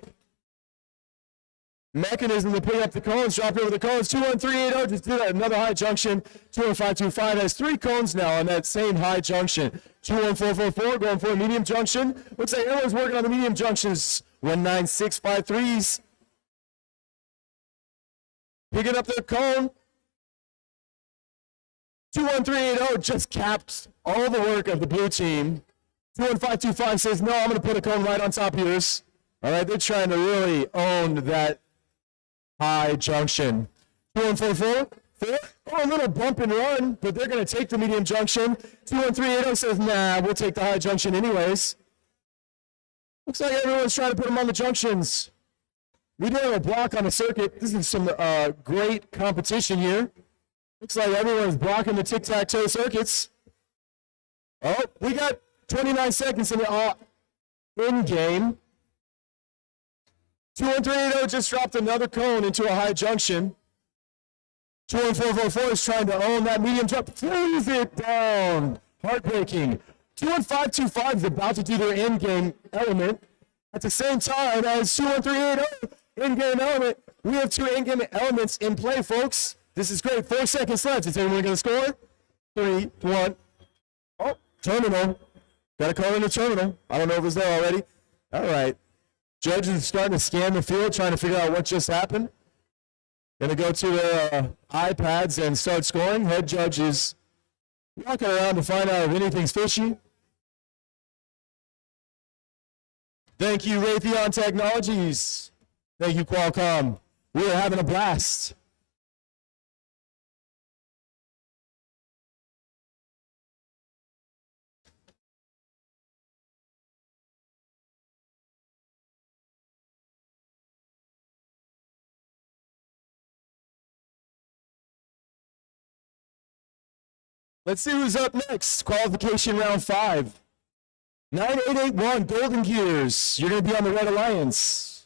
mechanism to pick up the cones, drop over the cones. 21380 just did another high junction. 21525 has 3 cones now on that same high junction. 21444 going for a medium junction. Looks like everyone's working on the medium junctions. 19653's picking up their cone. 21380 just caps all the work of the blue team. 21525 says, no, I'm going to put a cone right on top of yours. All right, they're trying to really own that high junction. 2144, oh, a little bump and run, but they're going to take the medium junction. 21380 says, nah, we'll take the high junction anyways. Looks like everyone's trying to put them on the junctions. We do have a block on the circuit. This is some great competition here. Looks like everyone's blocking the tic-tac-toe circuits. Oh, we got 29 seconds in the in-game. 21380 just dropped another cone into a high junction. 21444 is trying to own that medium jump. Freeze it down. Heartbreaking. 21525 is about to do their in-game element. At the same time as 21380 in-game element, we have 2 in-game elements in play, folks. This is great. 4 seconds left. Is anyone going to score? 3, 1. Oh, terminal. Got a call in the terminal. I don't know if it's there already. All right. Judges are starting to scan the field, trying to figure out what just happened. Going to go to their iPads and start scoring. Head judge is walking around to find out if anything's fishy. Thank you, Raytheon Technologies. Thank you, Qualcomm. We are having a blast. Let's see who's up next. Qualification round 5. 9881 Golden Gears. You're going to be on the Red Alliance.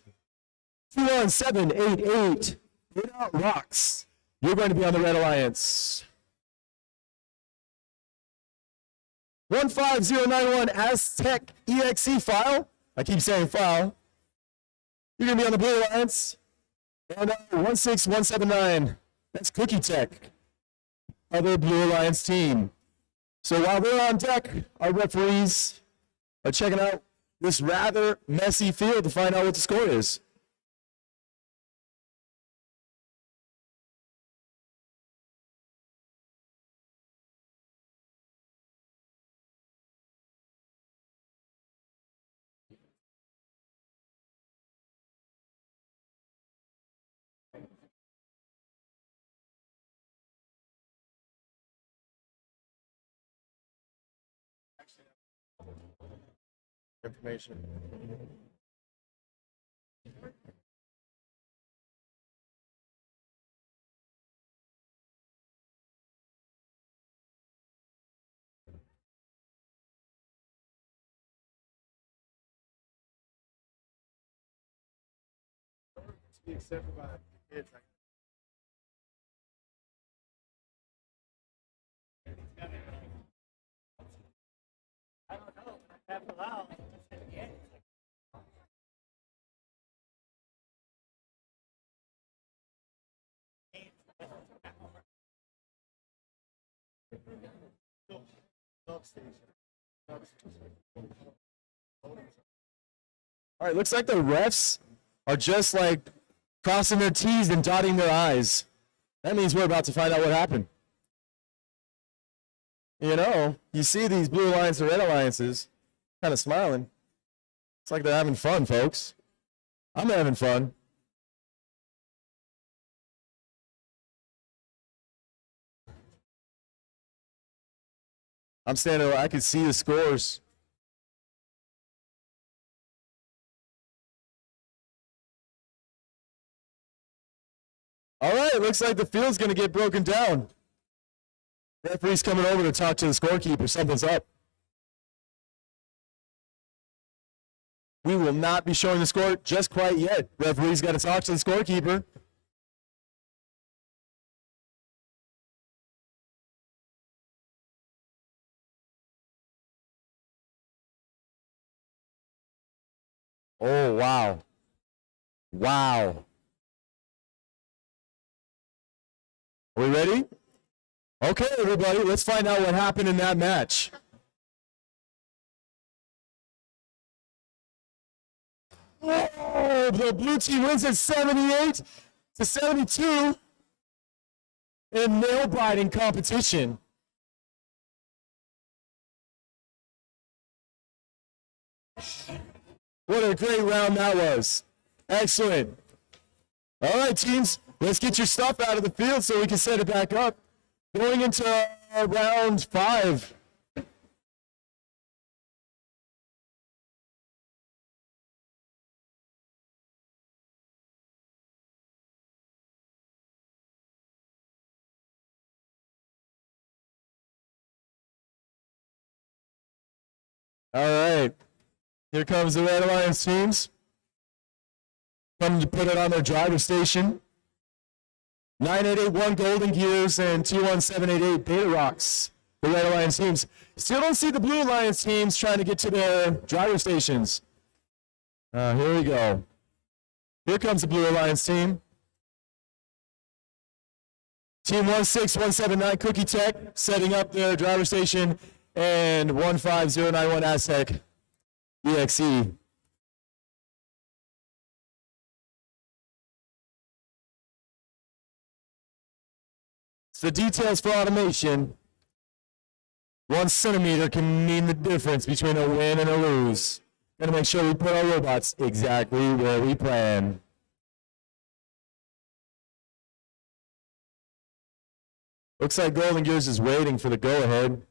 21788 Get Out Rocks. You're going to be on the Red Alliance. 15091 Aztec EXE file. I keep saying file. You're going to be on the Blue Alliance. And 16179. That's Cookie Tech. Other Blue Alliance team. So while they're on deck, our referees are checking out this rather messy field to find out what the score is. Information. To be accepted by the kids. I don't know. That's allowed. All right, looks like the refs are just like crossing their T's and dotting their I's. That means we're about to find out what happened. You know, you see these blue alliance and red alliances kind of smiling. It's like they're having fun, folks. I'm having fun. I'm standing where I can see the scores. All right, it looks like the field's going to get broken down. Referee's coming over to talk to the scorekeeper. Something's up. We will not be showing the score just quite yet. Referee's got to talk to the scorekeeper. Oh, wow. Wow. Are we ready? Okay, everybody, let's find out what happened in that match. Oh, the blue team wins at 78-72 in nail-biting competition. What a great round that was. Excellent. All right, teams, let's get your stuff out of the field so we can set it back up. Going into round 5. All right, here comes the Red Alliance teams. Coming to put it on their driver station. 9881 Golden Gears and 21788 Beta Rocks. The Red Alliance teams. Still don't see the Blue Alliance teams trying to get to their driver stations. Here we go. Here comes the Blue Alliance team. Team 16179 Cookie Tech setting up their driver station, and 15091 Aztec EXE. So the details for automation. 1 centimeter can mean the difference between a win and a lose. Gotta make sure we put our robots exactly where we plan. Looks like Golden Gears is waiting for the go-ahead.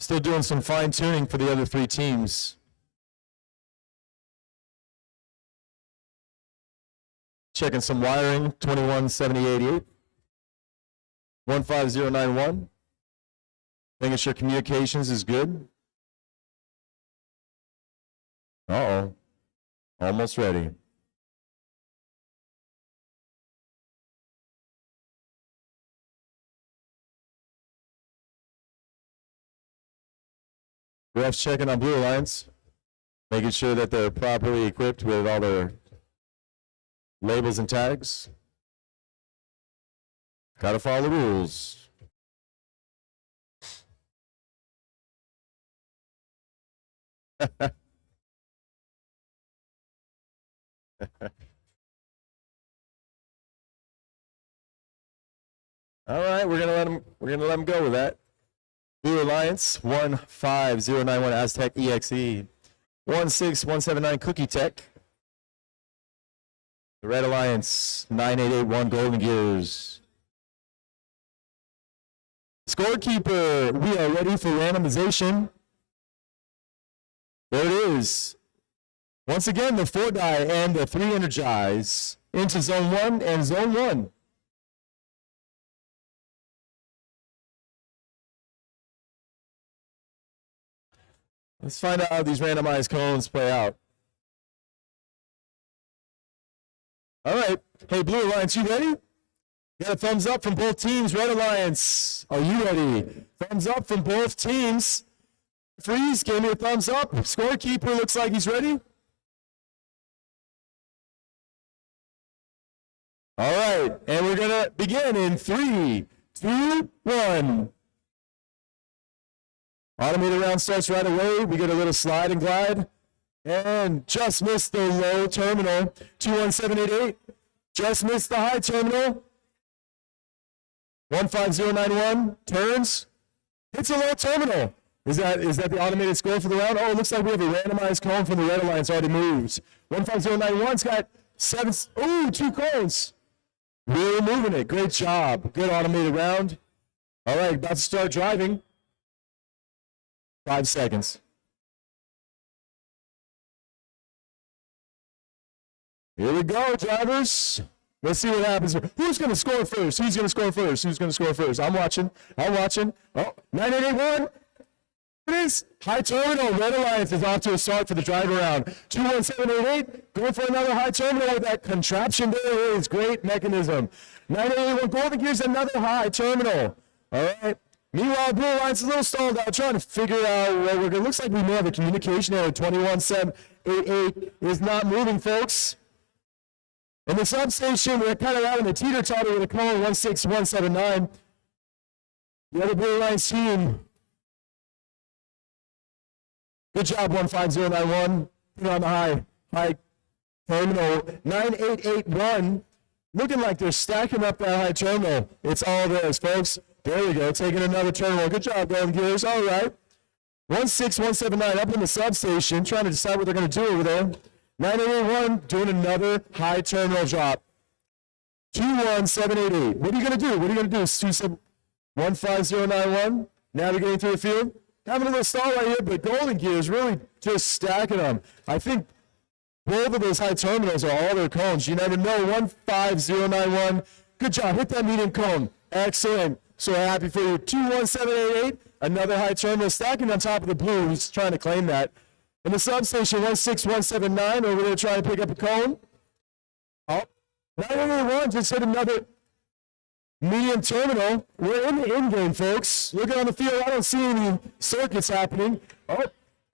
Still doing some fine-tuning for the other 3 teams. Checking some wiring, 217088, 15091. Making sure communications is good. Uh-oh. Almost ready. Refs checking on Blue Alliance, making sure that they're properly equipped with all their labels and tags. Gotta follow the rules. All right, we're gonna let them go with that. Blue Alliance 15091 Aztec EXE, 16179 Cookie Tech. The Red Alliance 9881 Golden Gears. Scorekeeper, we are ready for randomization. There it is. Once again, the 4 die and the 3 energize into zone 1 and zone 1. Let's find out how these randomized cones play out. All right. Hey, Blue Alliance, you ready? Got a thumbs up from both teams. Red Alliance, are you ready? Thumbs up from both teams. Freeze, give me a thumbs up. Scorekeeper looks like he's ready. All right, and we're gonna begin in 3, 2, 1. Automated round starts right away. We get a little slide and glide. And just missed the low terminal. 21788. Just missed the high terminal. 15091. Turns. Hits a low terminal. Is that the automated score for the round? Oh, it looks like we have a randomized cone from the red alliance already moved. 15091's got 2 cones. Really moving it. Great job. Good automated round. All right, about to start driving. 5 seconds. Here we go, drivers. Let's see what happens. Who's going to score first? Who's going to score first? Who's going to score first? I'm watching. Oh, 9881. It is. High terminal. Red Alliance is off to a start for the driver round. 21788. Going for another high terminal with that contraption there. It is great mechanism. 9881. Golden Gears, another high terminal. All right. Meanwhile, Blue Alliance is a little stalled out, trying to figure out where we're going. Looks like we may have a communication error. 21788 is not moving, folks. In the substation, we're kind of out in the teeter-totter with a cone 16179. The other Blue Alliance team. Good job, 15091. Put on the high terminal. 9881. Looking like they're stacking up that high terminal. It's all theirs, folks. There we go. Taking another terminal. Good job, Golden Gears. All right. 16179 up in the substation, trying to decide what they're going to do over there. 9881 doing another high terminal drop. 21788. What are you going to do? What are you going to do? 15091. Navigating through the field. Having a little stall right here, but Golden Gears really just stacking them. I think both of those high terminals are all their cones. You never know. 15091. Good job. Hit that medium cone. Excellent. So happy for you. 21788. Another high terminal stacking on top of the blue. He's trying to claim that. In the substation, 16179 over there trying to pick up a cone. Oh, 981 just hit another medium terminal. We're in the in-game, folks. Looking on the field, I don't see any circuits happening. Oh,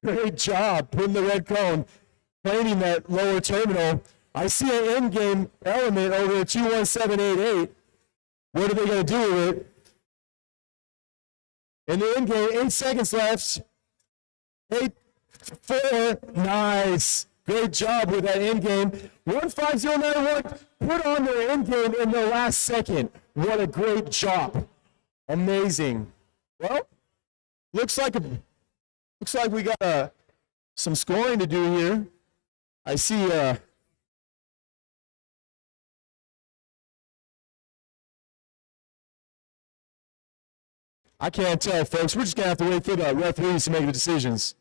great job putting the red cone, claiming that lower terminal. I see an in-game element over at 21788. What are they going to do with it? In the in-game, 8 seconds left. 8, 4, nice. Great job with that in-game. 15091 put on their in-game in the last second. What a great job. Amazing. Well, looks like we got some scoring to do here. I see I can't tell, folks. We're just going to have to wait for the referees to make the decisions.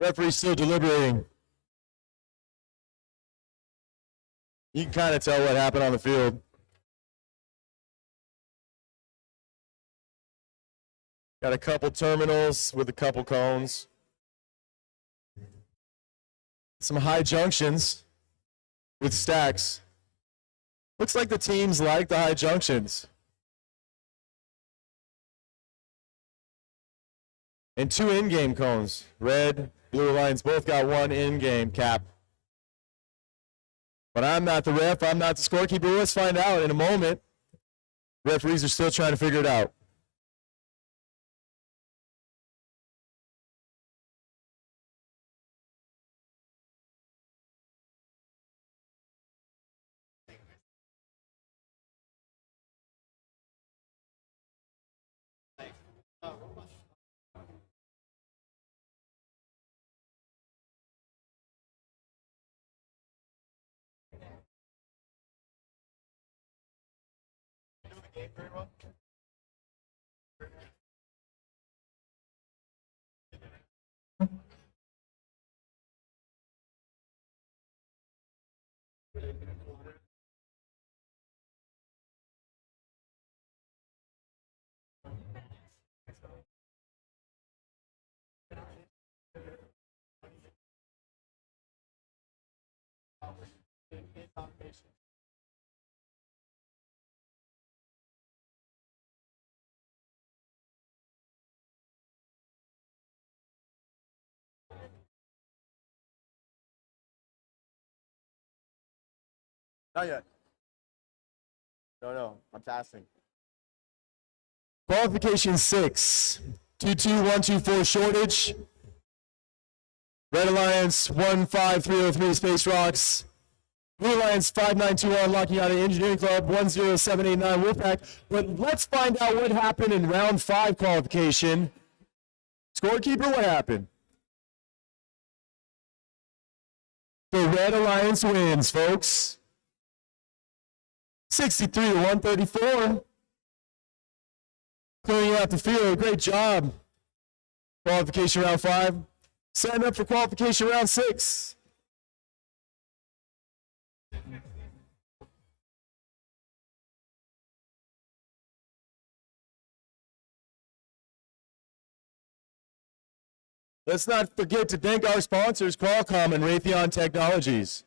Referee's still deliberating. You can kind of tell what happened on the field. Got a couple terminals with a couple cones. Some high junctions with stacks. Looks like the teams like the high junctions. And 2 in-game cones. Red, Blue Alliance both got 1 in-game cap. But I'm not the ref. I'm not the scorekeeper. Let's find out in a moment. Referees are still trying to figure it out. Not yet. No, I'm passing. Qualification 6, 22124 shortage. Red Alliance 15303 Space Rocks. Blue Alliance 5921 locking out of Engineering Club 10789 Wolfpack. But let's find out what happened in round 5 qualification. Scorekeeper, what happened? The Red Alliance wins, folks. 63 to 134. Clearing out the field. Great job. Qualification round 5. Setting up for qualification round 6. Let's not forget to thank our sponsors, Qualcomm and Raytheon Technologies.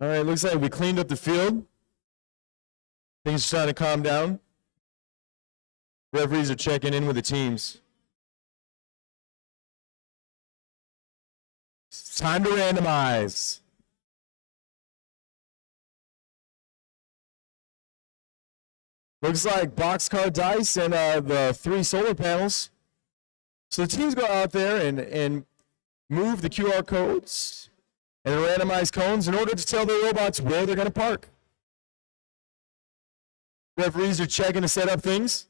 All right, looks like we cleaned up the field. Things are starting to calm down. Referees are checking in with the teams. It's time to randomize. Looks like boxcar dice and the 3 solar panels. So the teams go out there and move the QR codes and randomize cones in order to tell their robots where they're going to park. Referees are checking to set up things.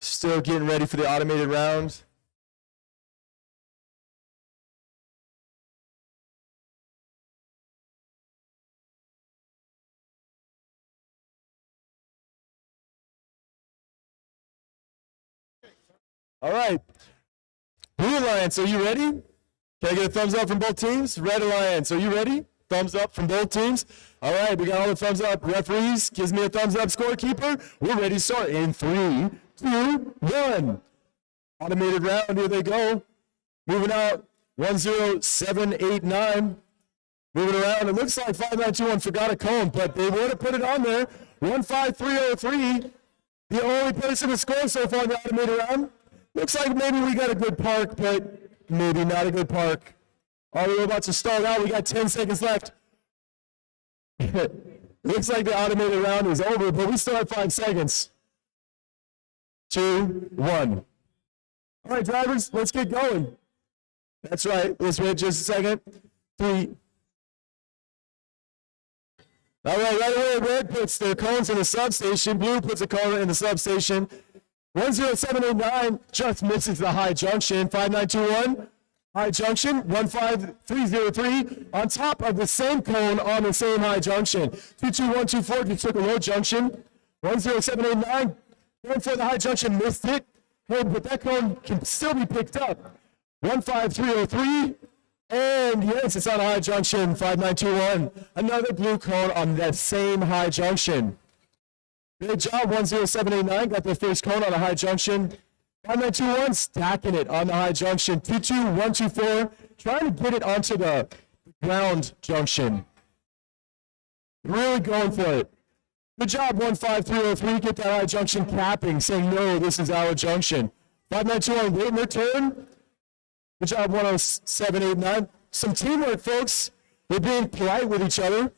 Still getting ready for the automated round. All right. Blue Alliance, are you ready? Can I get a thumbs up from both teams? Red Alliance, are you ready? Thumbs up from both teams. All right, we got all the thumbs up. Referees, gives me a thumbs up. Scorekeeper, we're ready to start in 3, 2, 1. Automated round, here they go. Moving out, 10789. Moving around, it looks like 5921 forgot a cone, but they would have put it on there. 15303, the only person to score so far in the automated round. Looks like maybe we got a good park, but maybe not a good park. All the robots are stalled out. We got 10 seconds left. Looks like the automated round is over, but we still have 5 seconds. 2, 1. All right, drivers, let's get going. That's right. Let's wait just a second. 3. All right, right away, red puts their cones in the substation. Blue puts a cone in the substation. 10789 just misses the high junction. 5921, high junction. 15303 on top of the same cone on the same high junction. 22124 just took a low junction. 10789 going for the high junction, missed it. Hey, but that cone can still be picked up. 15303, and yes, it's on a high junction. 5921, another blue cone on that same high junction. Great job, 10789, got their first cone on a high junction. 5921, stacking it on the high junction. 22124, trying to get it onto the ground junction. Really going for it. Good job, 15303. Get that I junction capping, saying, no, this is our junction. 5921 waiting their turn. Good job, 10789. Some teamwork, folks. They're being polite with each other.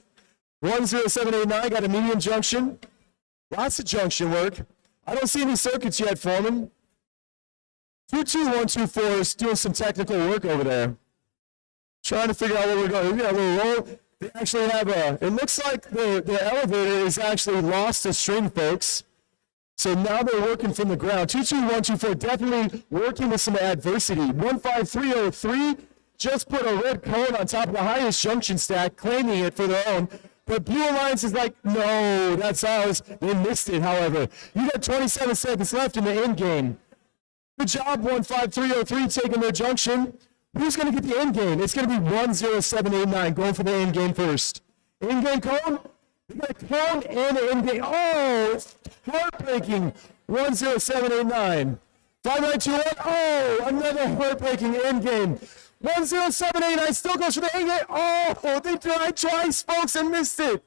10789 got a medium junction. Lots of junction work. I don't see any circuits yet, Foreman. 22124 is doing some technical work over there. Trying to figure out where we're going. We got a little roll. They actually have a, it looks like the elevator is actually lost a string, folks. So now they're working from the ground. 22124 definitely working with some adversity. 15303 just put a red cone on top of the highest junction stack, claiming it for their own. But Blue Alliance is like, no, that's ours. They missed it, however. You got 27 seconds left in the end game. Good job, 15303 taking their junction. Who's going to get the end game? It's going to be 10789 going for the end game first. End game cone? We got a cone and an end game. Oh, it's heartbreaking. 10789. 5921. Oh, another heartbreaking end game. 10789 still goes for the end game. Oh, they tried twice, folks, and missed it.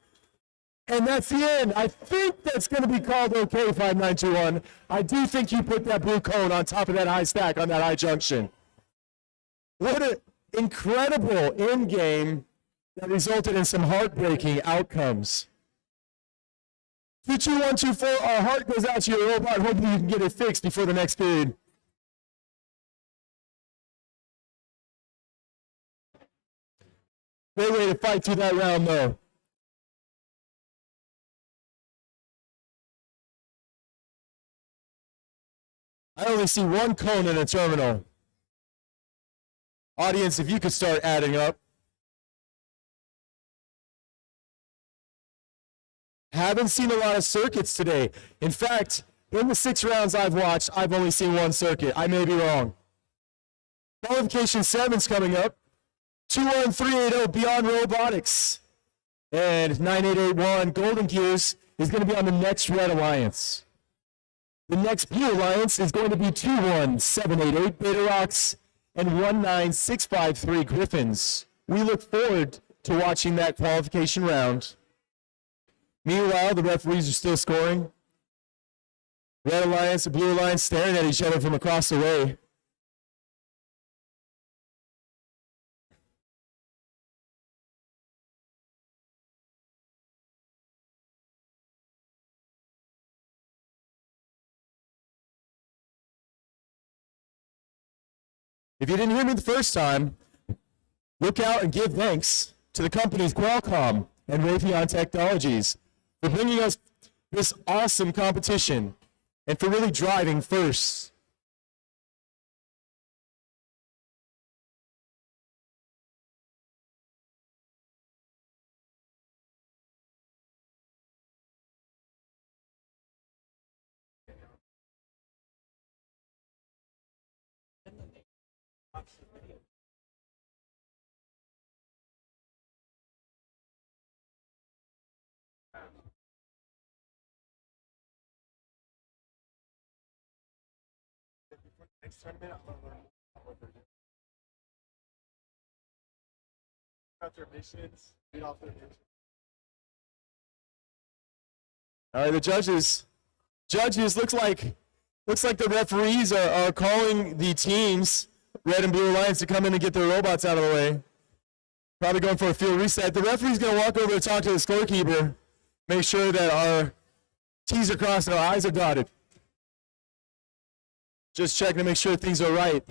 And that's the end. I think that's going to be called okay, 5921. I do think you put that blue cone on top of that high stack on that high junction. What an incredible end game that resulted in some heartbreaking outcomes. 22124, our heart goes out to your robot. Hopefully you can get it fixed before the next period. Great way to fight through that round, though. I only see one cone in a terminal. Audience, if you could start adding up. Haven't seen a lot of circuits today. In fact, in the 6 rounds I've watched, I've only seen one circuit. I may be wrong. Qualification 7's coming up. 21380 Beyond Robotics. And 9881 Golden Gears is going to be on the next Red Alliance. The next Blue Alliance is going to be 21788 Beta Rocks and 19653 Griffins. We look forward to watching that qualification round. Meanwhile, the referees are still scoring. Red Alliance and Blue Alliance staring at each other from across the way. If you didn't hear me the first time, look out and give thanks to the companies Qualcomm and Raytheon Technologies for bringing us this awesome competition and for really driving first. All right, the judges looks like the referees are calling the teams, Red and Blue Alliance, to come in and get their robots out of the way. Probably going for a field reset. The referee's going to walk over and talk to the scorekeeper, make sure that our T's are crossed and our I's are dotted. Just checking to make sure things are right.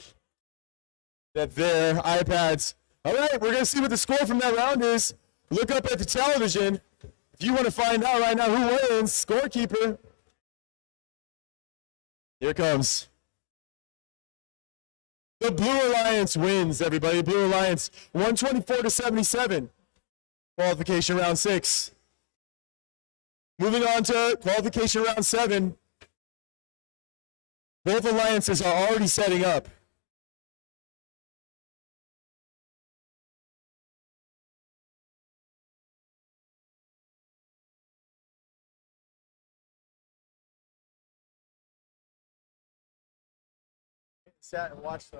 That their iPads. All right, we're going to see what the score from that round is. Look up at the television. If you want to find out right now who wins, scorekeeper. Here it comes. The Blue Alliance wins, everybody. Blue Alliance, 124-77. Qualification round 6. Moving on to qualification round 7. Both alliances are already setting up. Sat and watched the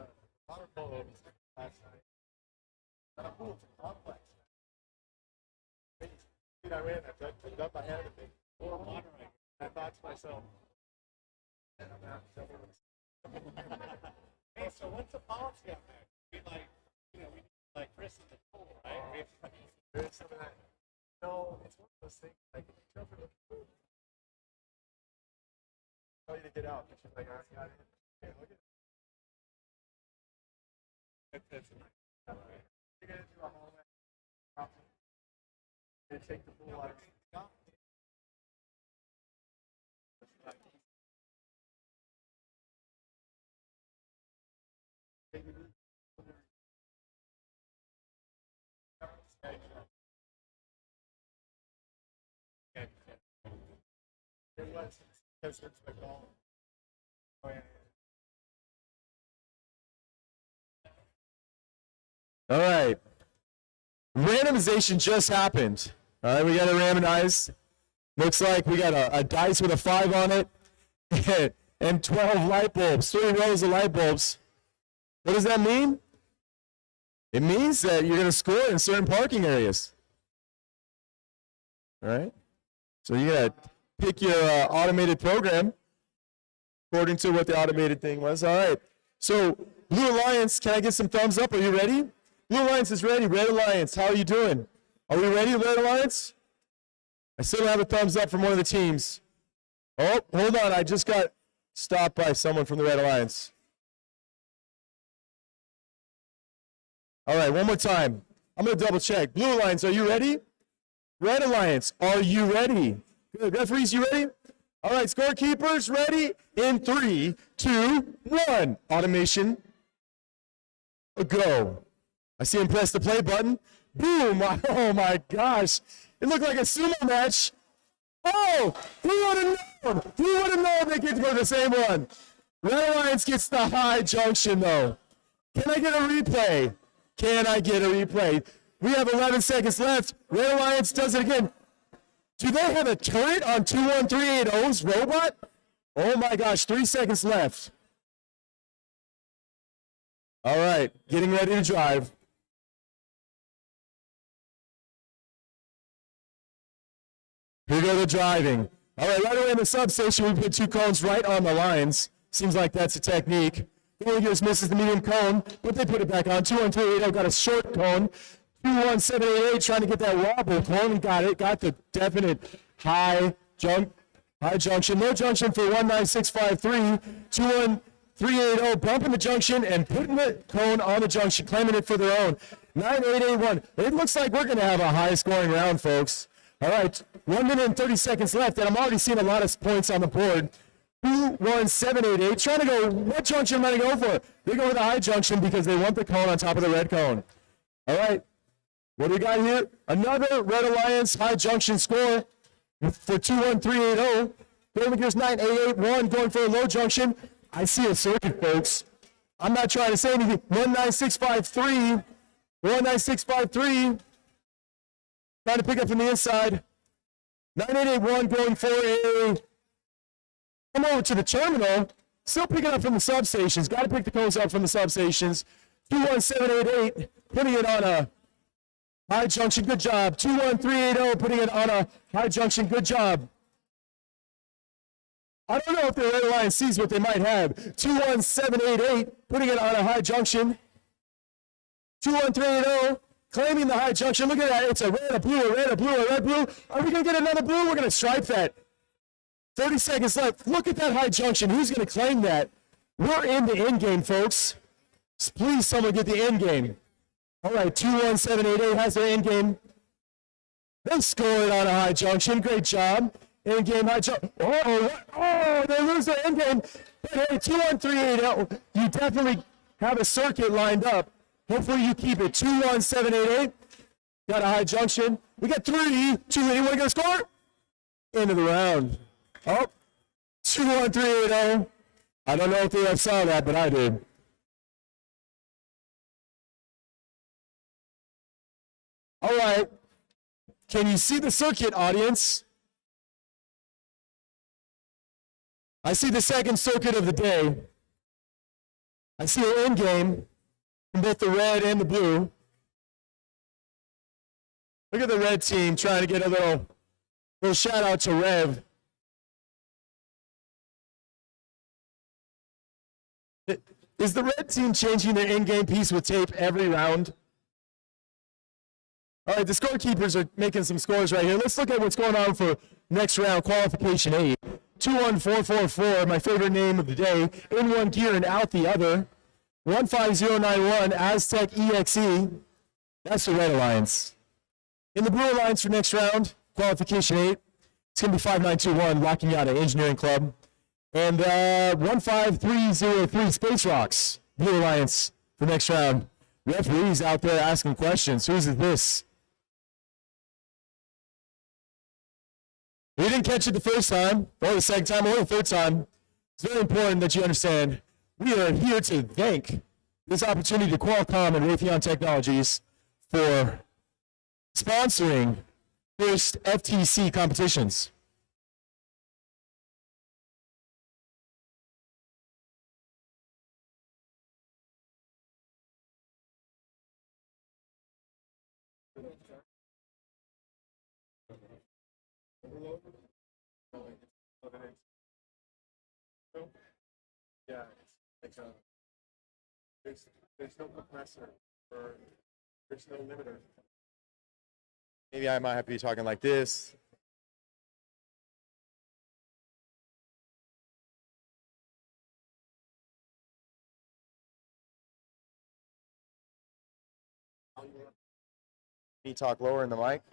water polo last night. That pool's complex. I ran that. I dumped my hand in the I thought to myself, hey, so what's the policy on that? We like, we need like Chris in the pool, right? There is some of that. No, it's one of those things like if you jump in the pool, tell you to get out. But she's like, I already got it. Hey, look at it. That's right. You're gonna do a whole lot. You're gonna take the pool out of it. It was because it's the goal. Oh, yeah. All right. Randomization just happened. All right, we got to randomize. Looks like we got a dice with a 5 on it and 12 light bulbs, 3 rows of light bulbs. What does that mean? It means that you're going to score in certain parking areas. All right? So you got to pick your automated program according to what the automated thing was. All right. So Blue Alliance, can I get some thumbs up? Are you ready? Blue Alliance is ready. Red Alliance, how are you doing? Are we ready, Red Alliance? I still don't have a thumbs up from one of the teams. Oh, hold on. I just got stopped by someone from the Red Alliance. All right, one more time. I'm going to double check. Blue Alliance, are you ready? Red Alliance, are you ready? Good. Referees, you ready? All right, scorekeepers, ready? In 3, 2, 1. Automation. Go. I see him press the play button. Boom. Oh, my gosh. It looked like a sumo match. Oh, who would have known? Who would have known they get to go to the same one? Red Alliance gets the high junction, though. Can I get a replay? Can I get a replay? We have 11 seconds left. Red Alliance does it again. Do they have a turret on 21380's robot? Oh my gosh, 3 seconds left. All right, getting ready to drive. Here go the driving. All right, right away in the substation, we put 2 cones right on the lines. Seems like that's a technique. The just misses the medium cone, but they put it back on. 21380 got a short cone. 21788 trying to get that wobble cone and got it. Got the definite high junction. No junction for 19653. 21380 bumping the junction and putting the cone on the junction, claiming it for their own. 9881. It looks like we're going to have a high scoring round, folks. All right, 1 minute and 30 seconds left, and I'm already seeing a lot of points on the board. 21788 trying to go, what junction am I going to go for? They go with the high junction because they want the cone on top of the red cone. All right. What do we got here? Another Red Alliance high junction score for 21380. Golden Gears 9881 going for a low junction. I see a circuit, folks. I'm not trying to say anything. 19653. 19653. Trying to pick up from the inside. 9881 going for a come over to the terminal. Still picking up from the substations. Got to pick the cones up from the substations. 21788 putting it on a high junction, good job. 21380, putting it on a high junction, good job. I don't know if the Red Alliance sees what they might have. 21788, putting it on a high junction. 21380, claiming the high junction. Look at that. It's a red, a blue, a red, a blue, a red, blue. Are we going to get another blue? We're going to stripe that. 30 seconds left. Look at that high junction. Who's going to claim that? We're in the end game, folks. Please, someone get the end game. All right, 21788 has their end game. They scored on a high junction. Great job. End game high junction. Oh, they lose their end game. But hey, 21380, you definitely have a circuit lined up. Hopefully you keep it. 21788. Got a high junction. We got 3, 2, anyone going to score? End of the round. Oh, 21380. I don't know if they saw that, but I did. All right. Can you see the circuit, audience? I see the second circuit of the day. I see an end game in both the red and the blue. Look at the red team trying to get a little Little shout out to Rev. Is the red team changing their in-game piece with tape every round? All right, the scorekeepers are making some scores right here. Let's look at what's going on for next round, qualification 8. 21444, my favorite name of the day. In one gear and out the other. 15091, Aztec EXE. That's the Red Alliance. In the Blue Alliance for next round, qualification 8, it's going to be 5921, locking out an engineering club. And 15303, Space Rocks, Blue Alliance for next round. Referees out there asking questions. Whose is this? We didn't catch it the first time, or the second time, or the third time. It's very important that you understand we are here to thank this opportunity to Qualcomm and Raytheon Technologies for sponsoring first FTC competitions. Yeah, it's like there's no compressor or there's no limiter. Maybe I might have to be talking like this. Me talk lower in the mic.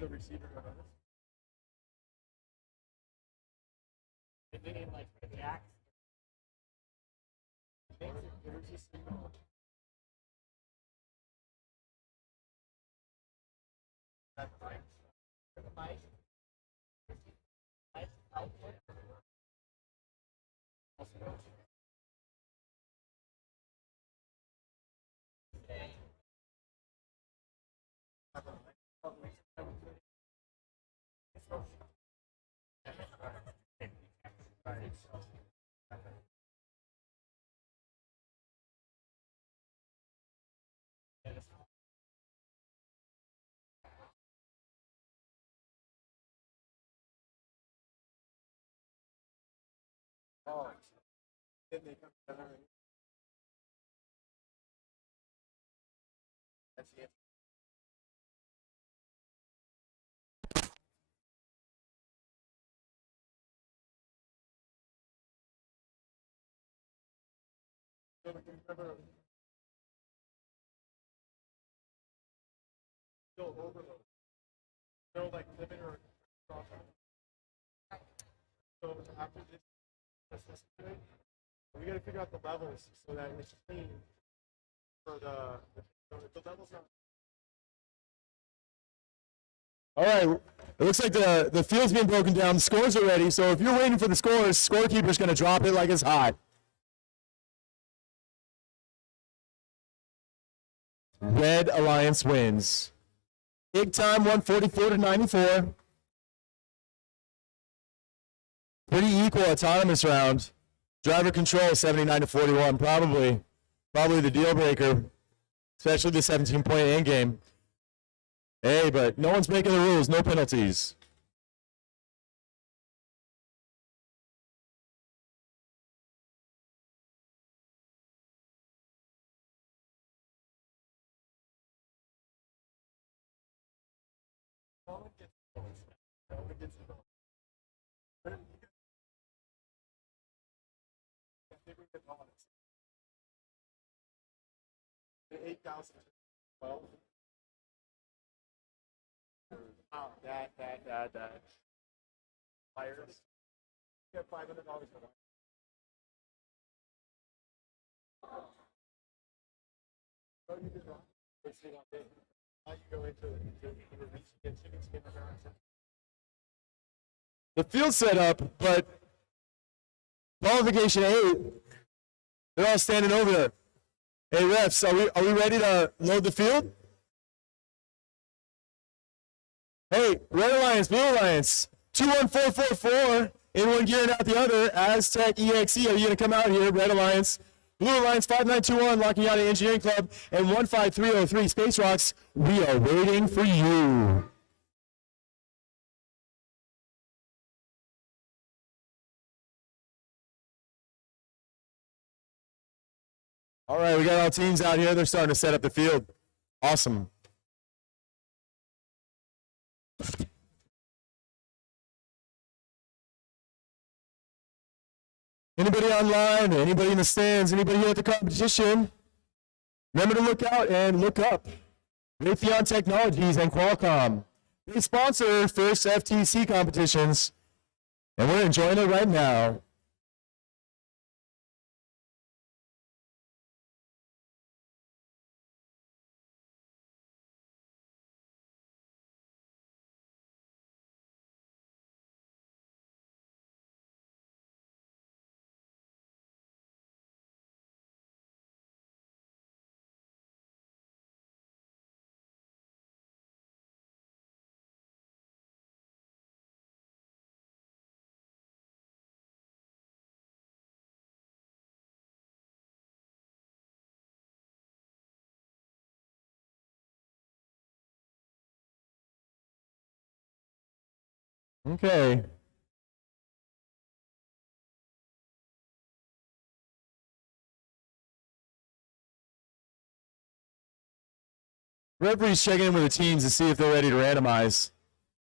The receiver on this. And then like the jacks. There's a signal. That's right. The mic. Mic output. Oh, then they come together. That's the answer. Remember, no overload. No like limiter or crossover. So after this, let's listen to it. We got to figure out the levels so that it's clean for the levels are. All right, it looks like the field's being broken down. The scores are ready, so if you're waiting for the scores, scorekeeper's going to drop it like it's hot. Red Alliance wins. Big time 144-94. Pretty equal autonomous round. Driver control 79-41. Probably the deal breaker, especially the 17-point end game. Hey, but no one's making the rules, no penalties. The 8,012. Oh, that. Fires. You have $500 for that. Oh, you did wrong. It's not big. Now you go into the reach, get chicken skin around. The field's set up, but qualification 8, they're all standing over there. Hey, refs, are we ready to load the field? Hey, Red Alliance, Blue Alliance, 21444, in one gear and out the other. Aztec EXE, are you going to come out here? Red Alliance. Blue Alliance 5921, locking out of Engineering Club. And 15303, Space Rocks, we are waiting for you. All right, we got all teams out here. They're starting to set up the field. Awesome. Anybody online, anybody in the stands, anybody here at the competition, remember to look out and look up. Raytheon Technologies and Qualcomm. They sponsor first FTC competitions, and we're enjoying it right now. Okay. Referee's checking in with the teams to see if they're ready to randomize.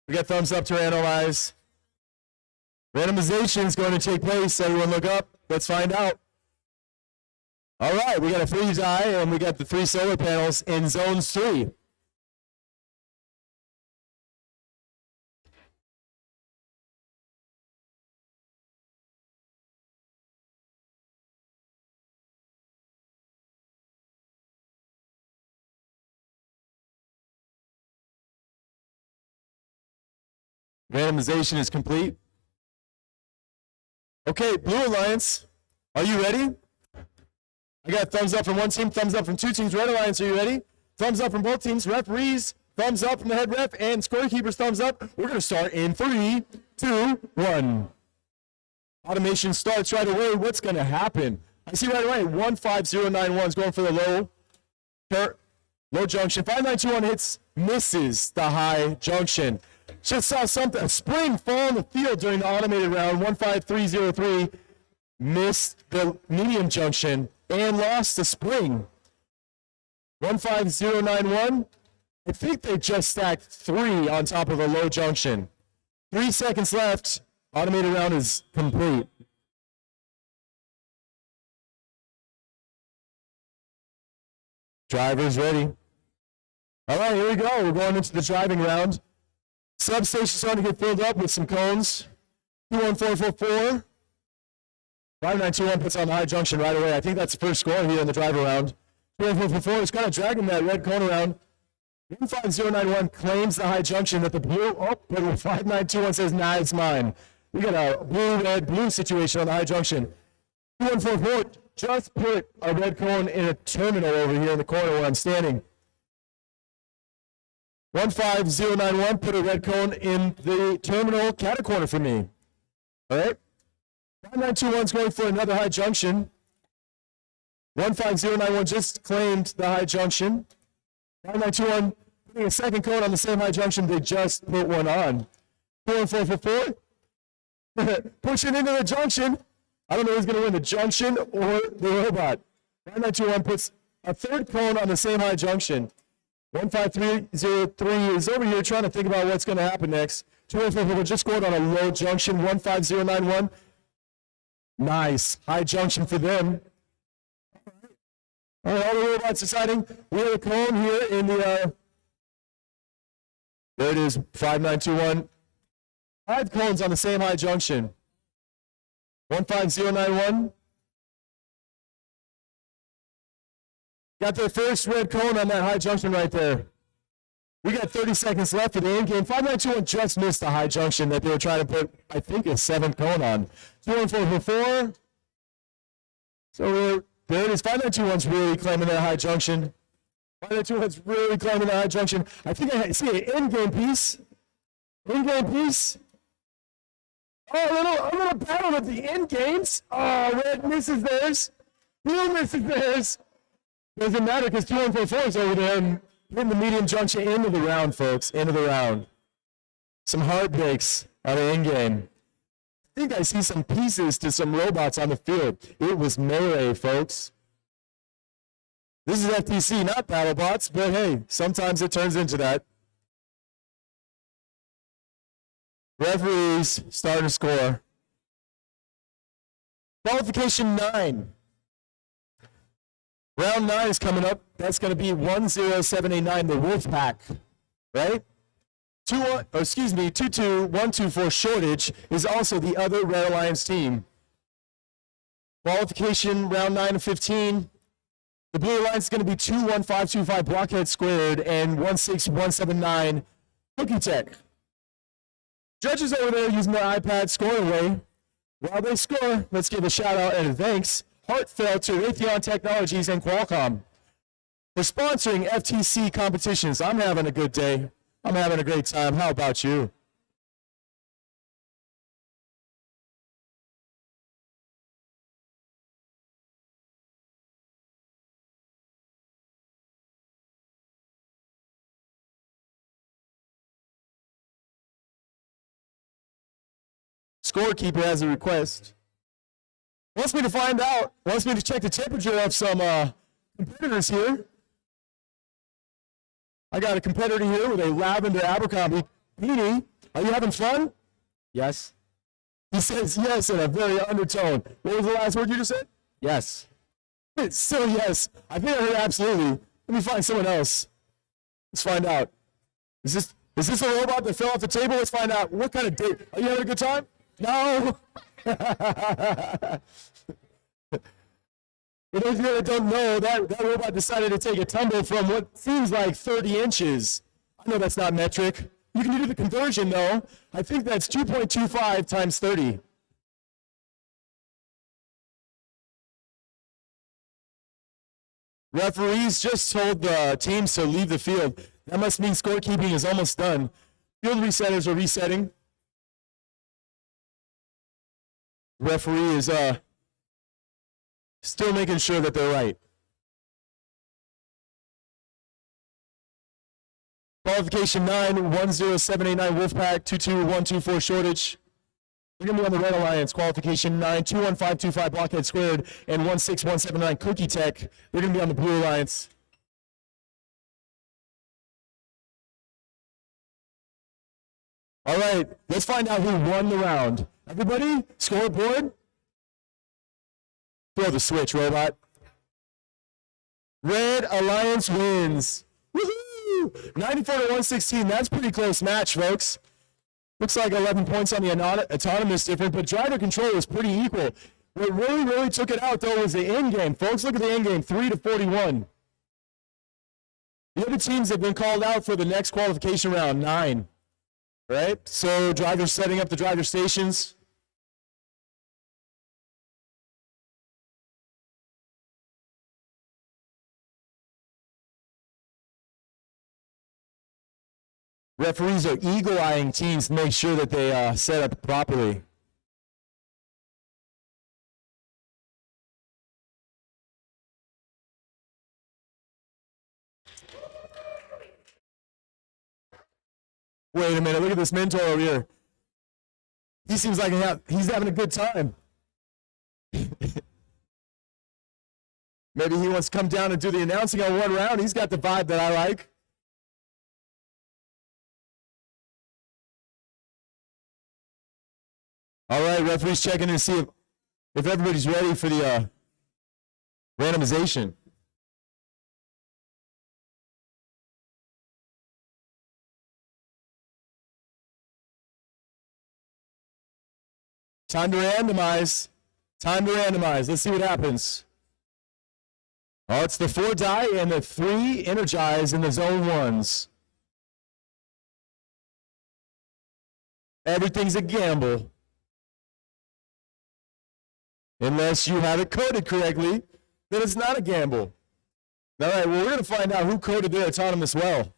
We got thumbs up to randomize. Randomization is going to take place. Everyone look up. Let's find out. All right, we got a freeze eye, and we got the 3 solar panels in zones 3. Randomization is complete. Okay, Blue Alliance, are you ready? I got thumbs up from one team, thumbs up from 2 teams. Red Alliance, are you ready? Thumbs up from both teams. Referees, thumbs up from the head ref, and scorekeepers, thumbs up. We're going to start in 3, 2, 1. Automation starts right away. What's going to happen? I see right away 15091 is going for the low junction. 5921 hits, misses the high junction. Just saw something, a spring fall in the field during the automated round. 15303 missed the medium junction and lost the spring. 15091, I think they just stacked 3 on top of a low junction. 3 seconds left. Automated round is complete. Drivers ready. All right, here we go. We're going into the driving round. Substation starting to get filled up with some cones. 21444. 5921 puts on the high junction right away. I think that's the first score here in the driver round. 21444 is kind of dragging that red cone around. 15091 claims the high junction that the blue, but 5921 says, nah, it's mine. We got a blue, red, blue situation on the high junction. 2144 just put a red cone in a terminal over here in the corner where I'm standing. 15091 put a red cone in the terminal catty corner for me. All right. 5921 is going for another high junction. 15091 just claimed the high junction. 5921 putting a second cone on the same high junction. They just put one on. 21444 pushing into the junction. I don't know who's going to win, the junction or the robot. 5921 puts a third cone on the same high junction. 15303 is over here trying to think about what's going to happen next. 21444 just scored on a low junction. 15091. Nice. High junction for them. All right, all the robots deciding. We have a cone here in the, there it is, 5921. 5 cones on the same high junction. 15091. Got their first red cone on that high junction right there. We got 30 seconds left for the end game. 5921 just missed the high junction that they were trying to put, I think, a 7th cone on. 21444. So there it is. 5921's really claiming that high junction. 5921's really claiming that high junction. I think I see an in-game piece. In-game piece. Oh, a little battle at the end games. Oh, red misses theirs. Blue misses theirs. Doesn't matter because 2-1-4-4 is over there and in the medium junction end of the round, folks. End of the round. Some heartbreaks out of end game. I think I see some pieces to some robots on the field. It was melee, folks. This is FTC, not BattleBots, but hey, sometimes it turns into that. Referees starting to score. Qualification 9. Round 9 is coming up. That's going to be 10789, the Wolfpack, right? 22124 Shortage is also the other Red Alliance team. Qualification round 9 of 15. The Blue Alliance is going to be 21525 Blockhead Squared and 16179 Cookie Tech. Judges over there using their iPad scoring away. While they score, let's give a shout out and a thanks heartfelt to Raytheon Technologies and Qualcomm for sponsoring FTC competitions. I'm having a good day. I'm having a great time. How about you? Scorekeeper has a request. Wants me to find out, wants me to check the temperature of some competitors here. I got a competitor here with a lavender Abercrombie beanie. Are you having fun? Yes. He says yes in a very undertone. What was the last word you just said? Yes. It's still yes. I think I heard absolutely. Let me find someone else. Let's find out. Is this a robot that fell off the table? Let's find out. What kind of date? Are you having a good time? No. For those of you that don't know, that robot decided to take a tumble from what seems like 30 inches. I know that's not metric. You can do the conversion, though. I think that's 2.25 times 30. Referees just told the teams to leave the field. That must mean scorekeeping is almost done. Field resetters are resetting. Referee is still making sure that they're right. Qualification 9, 10789 Wolfpack, 22124 Shortage. They're going to be on the Red Alliance. Qualification 9, 21525 Blockhead Squared, and 16179 Cookie Tech. They're going to be on the Blue Alliance. All right, let's find out who won the round. Everybody, scoreboard. Throw the switch, robot. Red Alliance wins. Woohoo! 94-116. That's a pretty close match, folks. Looks like 11 points on the autonomous difference, but driver control was pretty equal. What really took it out, though, was the end game. Folks, look at the end game, 3-41. The other teams have been called out for the next qualification round, 9. Right? So drivers setting up the driver stations. Referees are eagle-eyeing teams to make sure that they set up properly. Wait a minute, look at this mentor over here. He seems like he's having a good time. Maybe he wants to come down and do the announcing on one round. He's got the vibe that I like. All right, referees checking in to see if everybody's ready for the randomization. Time to randomize. Time to randomize. Let's see what happens. Oh, it's the 4 die and the 3 energize in the zone 1s. Everything's a gamble. Unless you have it coded correctly, then it's not a gamble. All right, well, we're going to find out who coded their autonomous well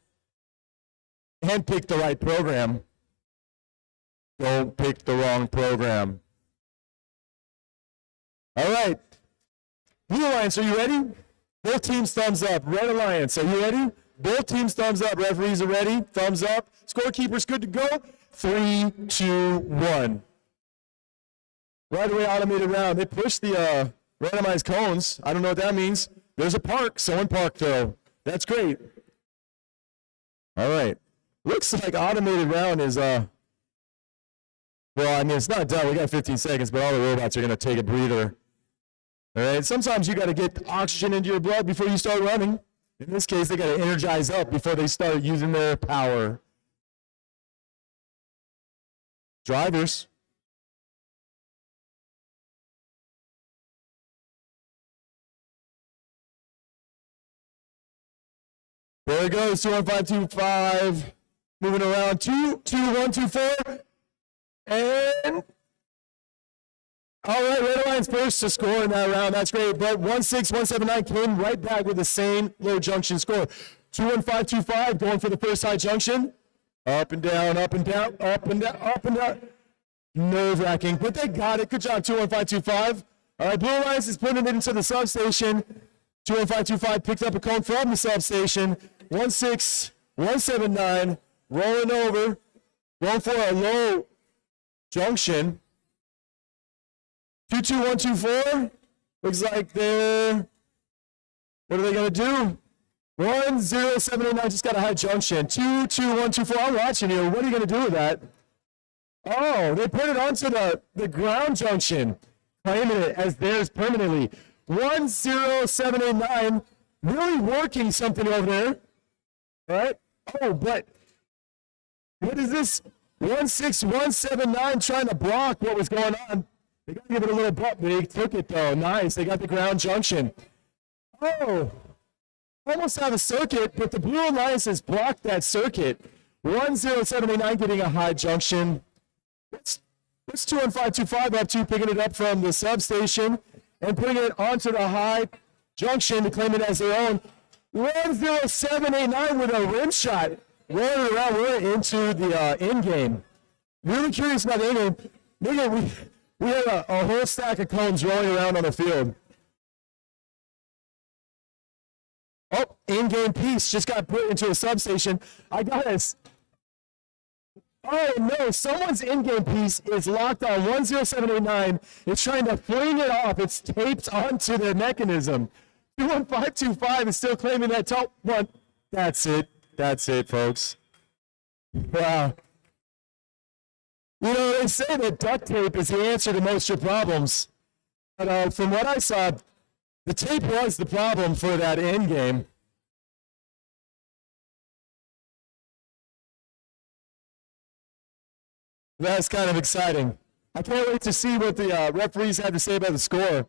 and picked the right program. Don't pick the wrong program. All right. Blue Alliance, are you ready? Both teams, thumbs up. Red Alliance, are you ready? Both teams, thumbs up. Referees are ready. Thumbs up. Scorekeeper's good to go. 3, 2, 1. Right away, automated round. They pushed the randomized cones. I don't know what that means. There's a park. Someone parked, though. That's great. All right. Looks like automated round is, well, I mean, it's not done. We got 15 seconds, but all the robots are going to take a breather. All right. Sometimes you got to get oxygen into your blood before you start running. In this case, they got to energize up before they start using their power. Drivers. There it goes, 21525. Moving around, 2, 2, 1, 2, 4. And all right, Red Alliance first to score in that round. That's great. But 16179 came right back with the same low junction score. 21525 going for the first high junction. Up and down, up and down, up and down, up and down. Nerve-wracking, but they got it. Good job, 21525. All right, Blue Alliance is putting it into the substation. 21525 picked up a cone from the substation. 16179 rolling over, going for a low junction. 22124 looks like they're, what are they going to do? 10789 just got a high junction. 22124, I'm watching you. What are you going to do with that? Oh, they put it onto the ground junction, claiming it as theirs permanently. 10789, really working something over there. All right? Oh, but what is this? 16179 trying to block what was going on. They got to give it a little bump. They took it, though. Nice. They got the ground junction. Oh, almost have a circuit, but the Blue Alliance has blocked that circuit. 10789 getting a high junction. Let's 21525 up to picking it up from the substation and putting it onto the high junction to claim it as their own. 10789 with a rim shot. Rolling around, we're into the end game. Really curious about the end game. Nigga, we have a whole stack of cones rolling around on the field. Oh, in-game piece just got put into a substation. I got this. Oh no, someone's in-game piece is locked on 10789. It's trying to fling it off. It's taped onto the mechanism. 21525 is still claiming that top one. That's it. That's it, folks. Wow. You know, they say that duct tape is the answer to most of your problems. But from what I saw, the tape was the problem for that end game. That's kind of exciting. I can't wait to see what the referees have to say about the score.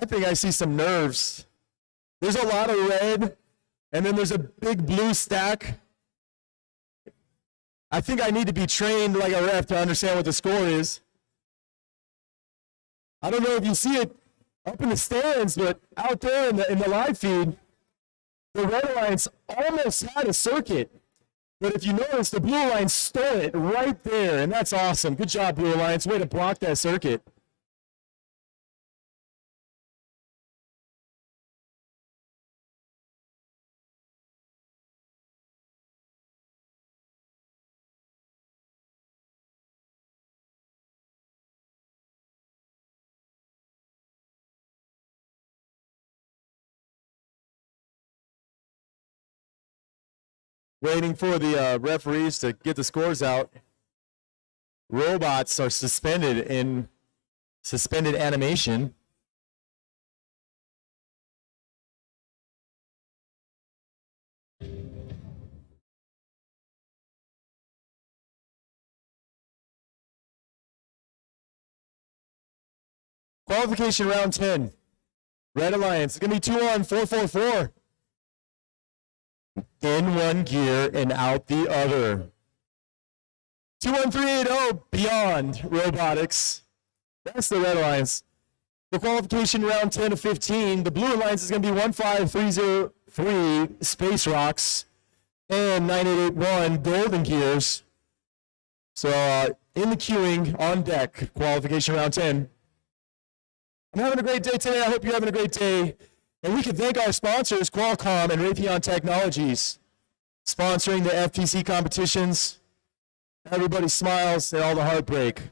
I think I see some nerves. There's a lot of red, and then there's a big blue stack. I think I need to be trained like a ref to understand what the score is. I don't know if you see it up in the stands, but out there in the live feed, the Red Alliance almost had a circuit. But if you notice, the Blue Alliance stole it right there, and that's awesome. Good job, Blue Alliance. Way to block that circuit. Waiting for the referees to get the scores out. Robots are suspended in suspended animation. Qualification round 10. Red Alliance. It's going to be 2 on 444. In one gear and out the other. 21380 Beyond Robotics. That's the Red Alliance. The qualification round 10 of 15. The Blue Alliance is going to be 15303 Space Rocks. and 9881 Golden Gears. So in the queuing on deck, qualification round 10. I'm having a great day today. I hope you're having a great day. And we can thank our sponsors, Qualcomm and Raytheon Technologies, sponsoring the FTC competitions. Everybody smiles and all the heartbreak.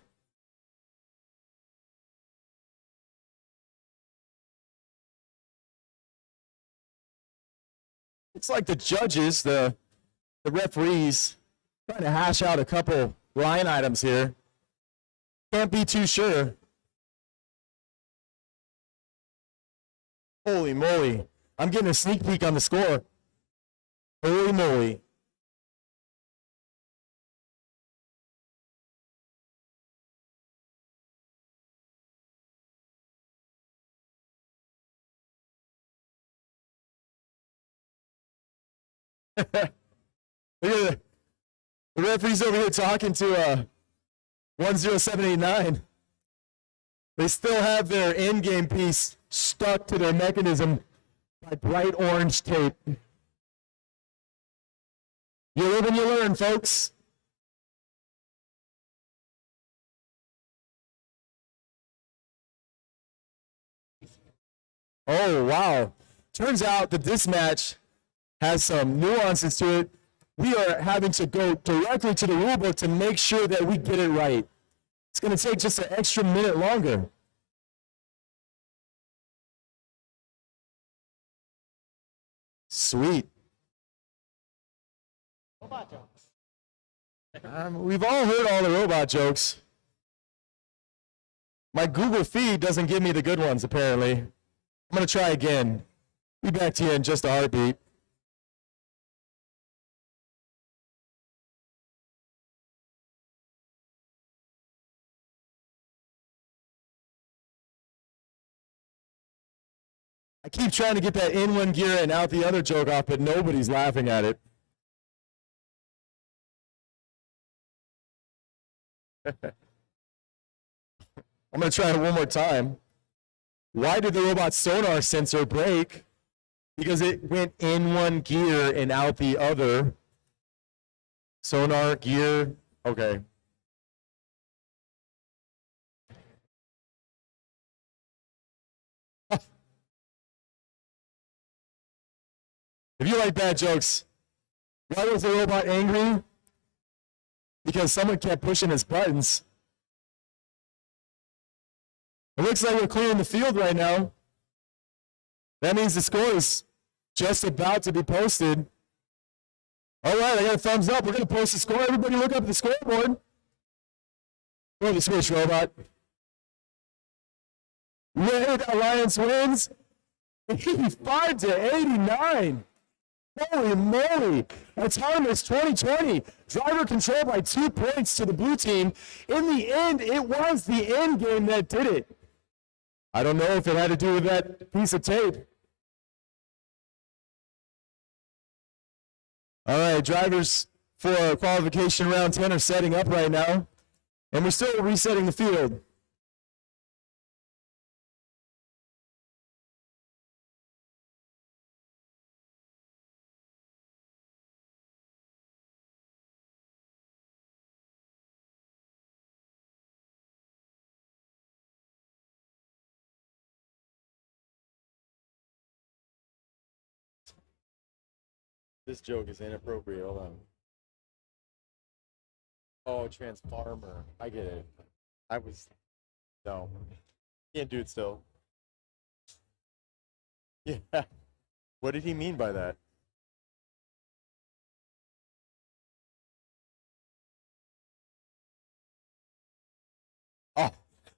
It's like the judges, the referees, trying to hash out a couple line items here. Can't be too sure. Holy moly. I'm getting a sneak peek on the score. Holy moly. Look at the referee's over here talking to 10789. They still have their end game piece stuck to their mechanism by bright orange tape. You live and you learn, folks. Oh, wow. Turns out that this match has some nuances to it. We are having to go directly to the rulebook to make sure that we get it right. It's going to take just an extra minute longer. Sweet. Robot jokes. We've all heard all the robot jokes. My Google feed doesn't give me the good ones, apparently. I'm going to try again. Be back to you in just a heartbeat. I keep trying to get that in one gear and out the other joke off, but nobody's laughing at it. I'm going to try it one more time. Why did the robot sonar sensor break? Because it went in one gear and out the other. Sonar, gear, okay. If you like bad jokes, why was the robot angry? Because someone kept pushing his buttons. It looks like we're clearing the field right now. That means the score is just about to be posted. All right, I got a thumbs up. We're going to post the score. Everybody look up at the scoreboard. Throw the switch, robot. Red Alliance wins 85-89. Holy moly. A time is 2020. Driver control by 2 points to the blue team. In the end, it was the end game that did it. I don't know if it had to do with that piece of tape. All right, drivers for qualification round 10 are setting up right now, and we're still resetting the field. This joke is inappropriate. Hold on. Oh, Transformer. I get it. No. Can't do it still. Yeah. What did he mean by that? Oh,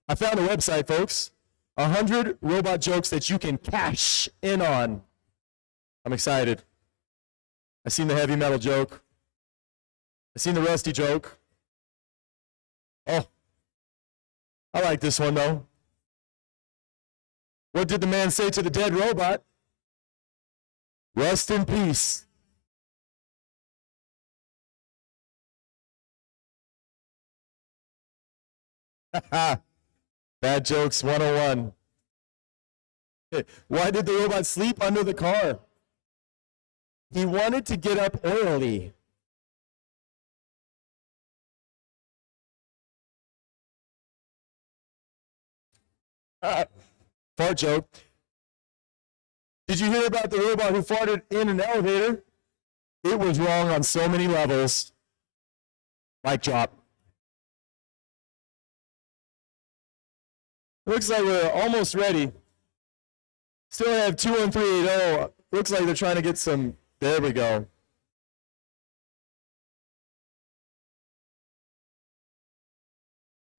I found a website, folks. 100 robot jokes that you can cash in on. I'm excited. I seen the heavy metal joke. I seen the rusty joke. Oh, I like this one though. What did the man say to the dead robot? Rest in peace. Bad jokes 101. Why did the robot sleep under the car? He wanted to get up early. Fart joke. Did you hear about the robot who farted in an elevator? It was wrong on so many levels. Mic drop. Looks like we're almost ready. Still have 21380. Looks like they're trying to get some. There we go.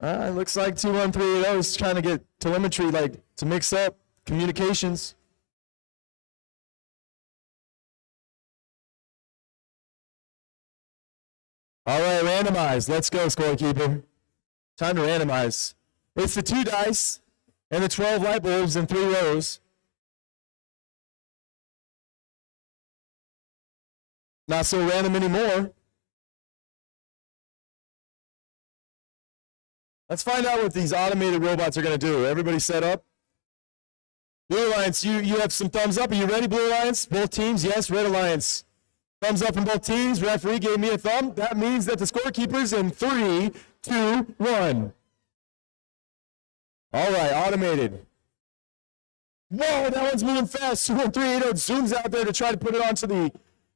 Looks like 21380 is trying to get telemetry, like to mix up communications. All right, randomize. Let's go, scorekeeper. Time to randomize. It's the 2 dice and the 12 light bulbs in 3 rows. Not so random anymore. Let's find out what these automated robots are going to do. Everybody set up? Blue Alliance, you have some thumbs up. Are you ready, Blue Alliance? Both teams? Yes, Red Alliance. Thumbs up from both teams. Referee gave me a thumb. That means that the scorekeeper's in 3, 2, 1. All right, automated. Whoa, that one's moving fast. 21380 zooms out there to try to put it onto the,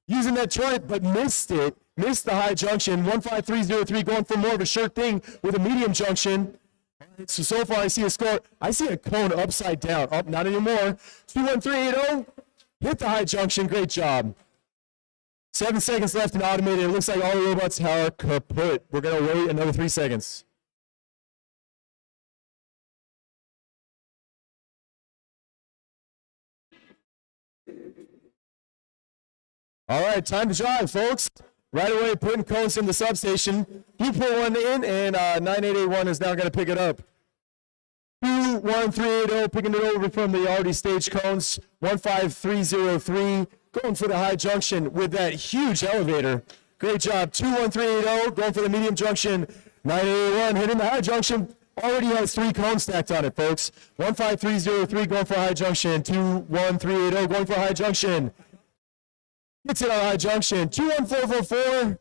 using that joint, but missed it. Missed the high junction. 15303 going for more of a sure thing with a medium junction. So far I see a score. I see a cone upside down. Up, not anymore. 21380 hit the high junction. Great job. 7 seconds left in automated. It looks like all the robots are kaput. We're going to wait another 3 seconds. All right, time to drive, folks. Right away, putting cones in the substation. You put one in, and 9881 is now going to pick it up. 21380 picking it over from the already staged cones. 15303 going for the high junction with that huge elevator. Great job. 21380 going for the medium junction. 9881 hitting the high junction. Already has 3 cones stacked on it, folks. 15303 going for high junction. 21380 going for high junction. Gets it on high junction. 21444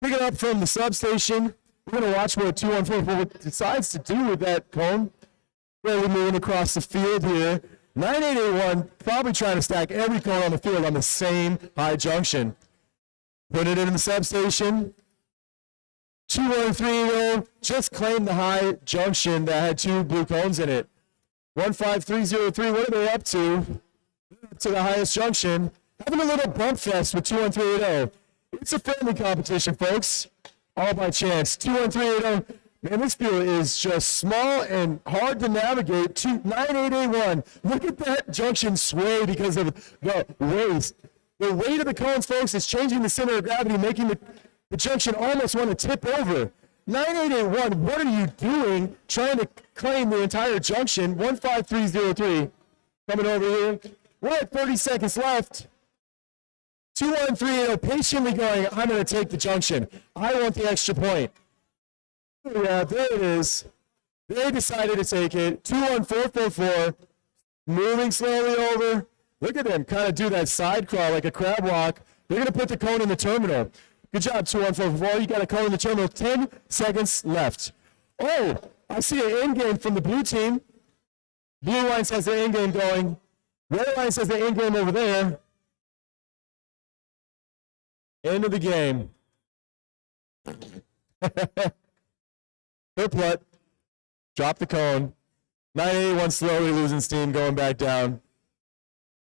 picking up from the substation. We're going to watch what 21444 decides to do with that cone. Really moving across the field here. 9881 probably trying to stack every cone on the field on the same high junction. Putting it in the substation. 21380 just claimed the high junction that had 2 blue cones in it. 15303, what are they up to? To the highest junction. Having a little bump fest with 21380. It's a friendly competition, folks. All by chance. 21380. Man, this field is just small and hard to navigate. 9881. Look at that junction sway because of the weight. The weight of the cones, folks, is changing the center of gravity, making the junction almost want to tip over. 9881, what are you doing trying to claim the entire junction? 15303. Coming over here. We're at 30 seconds left. 21380 patiently going, I'm going to take the junction. I want the extra point. Yeah, there it is. They decided to take it. 21444, moving slowly over. Look at them kind of do that side crawl like a crab walk. They're going to put the cone in the terminal. Good job, 21444. You got a cone in the terminal. 10 seconds left. Oh, I see an end game from the blue team. Blue line says the end game going. Red line says the end game over there. End of the game. Put. Drop the cone. 981 slowly losing steam, going back down.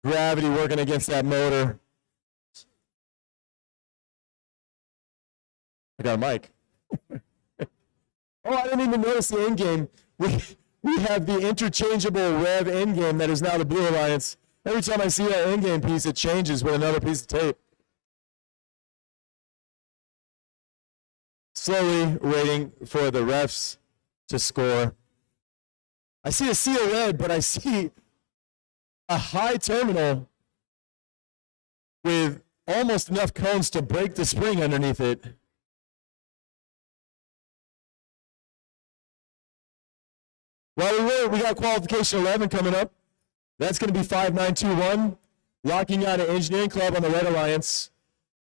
Gravity working against that motor. I got a mic. Oh, I didn't even notice the end game. We have the interchangeable Rev end game that is now the Blue Alliance. Every time I see that end game piece, it changes with another piece of tape. Slowly waiting for the refs to score. I see a sea of red, but I see a high terminal with almost enough cones to break the spring underneath it. Well, we got qualification 11 coming up. That's going to be 5921. locking on an engineering club on the Red Alliance.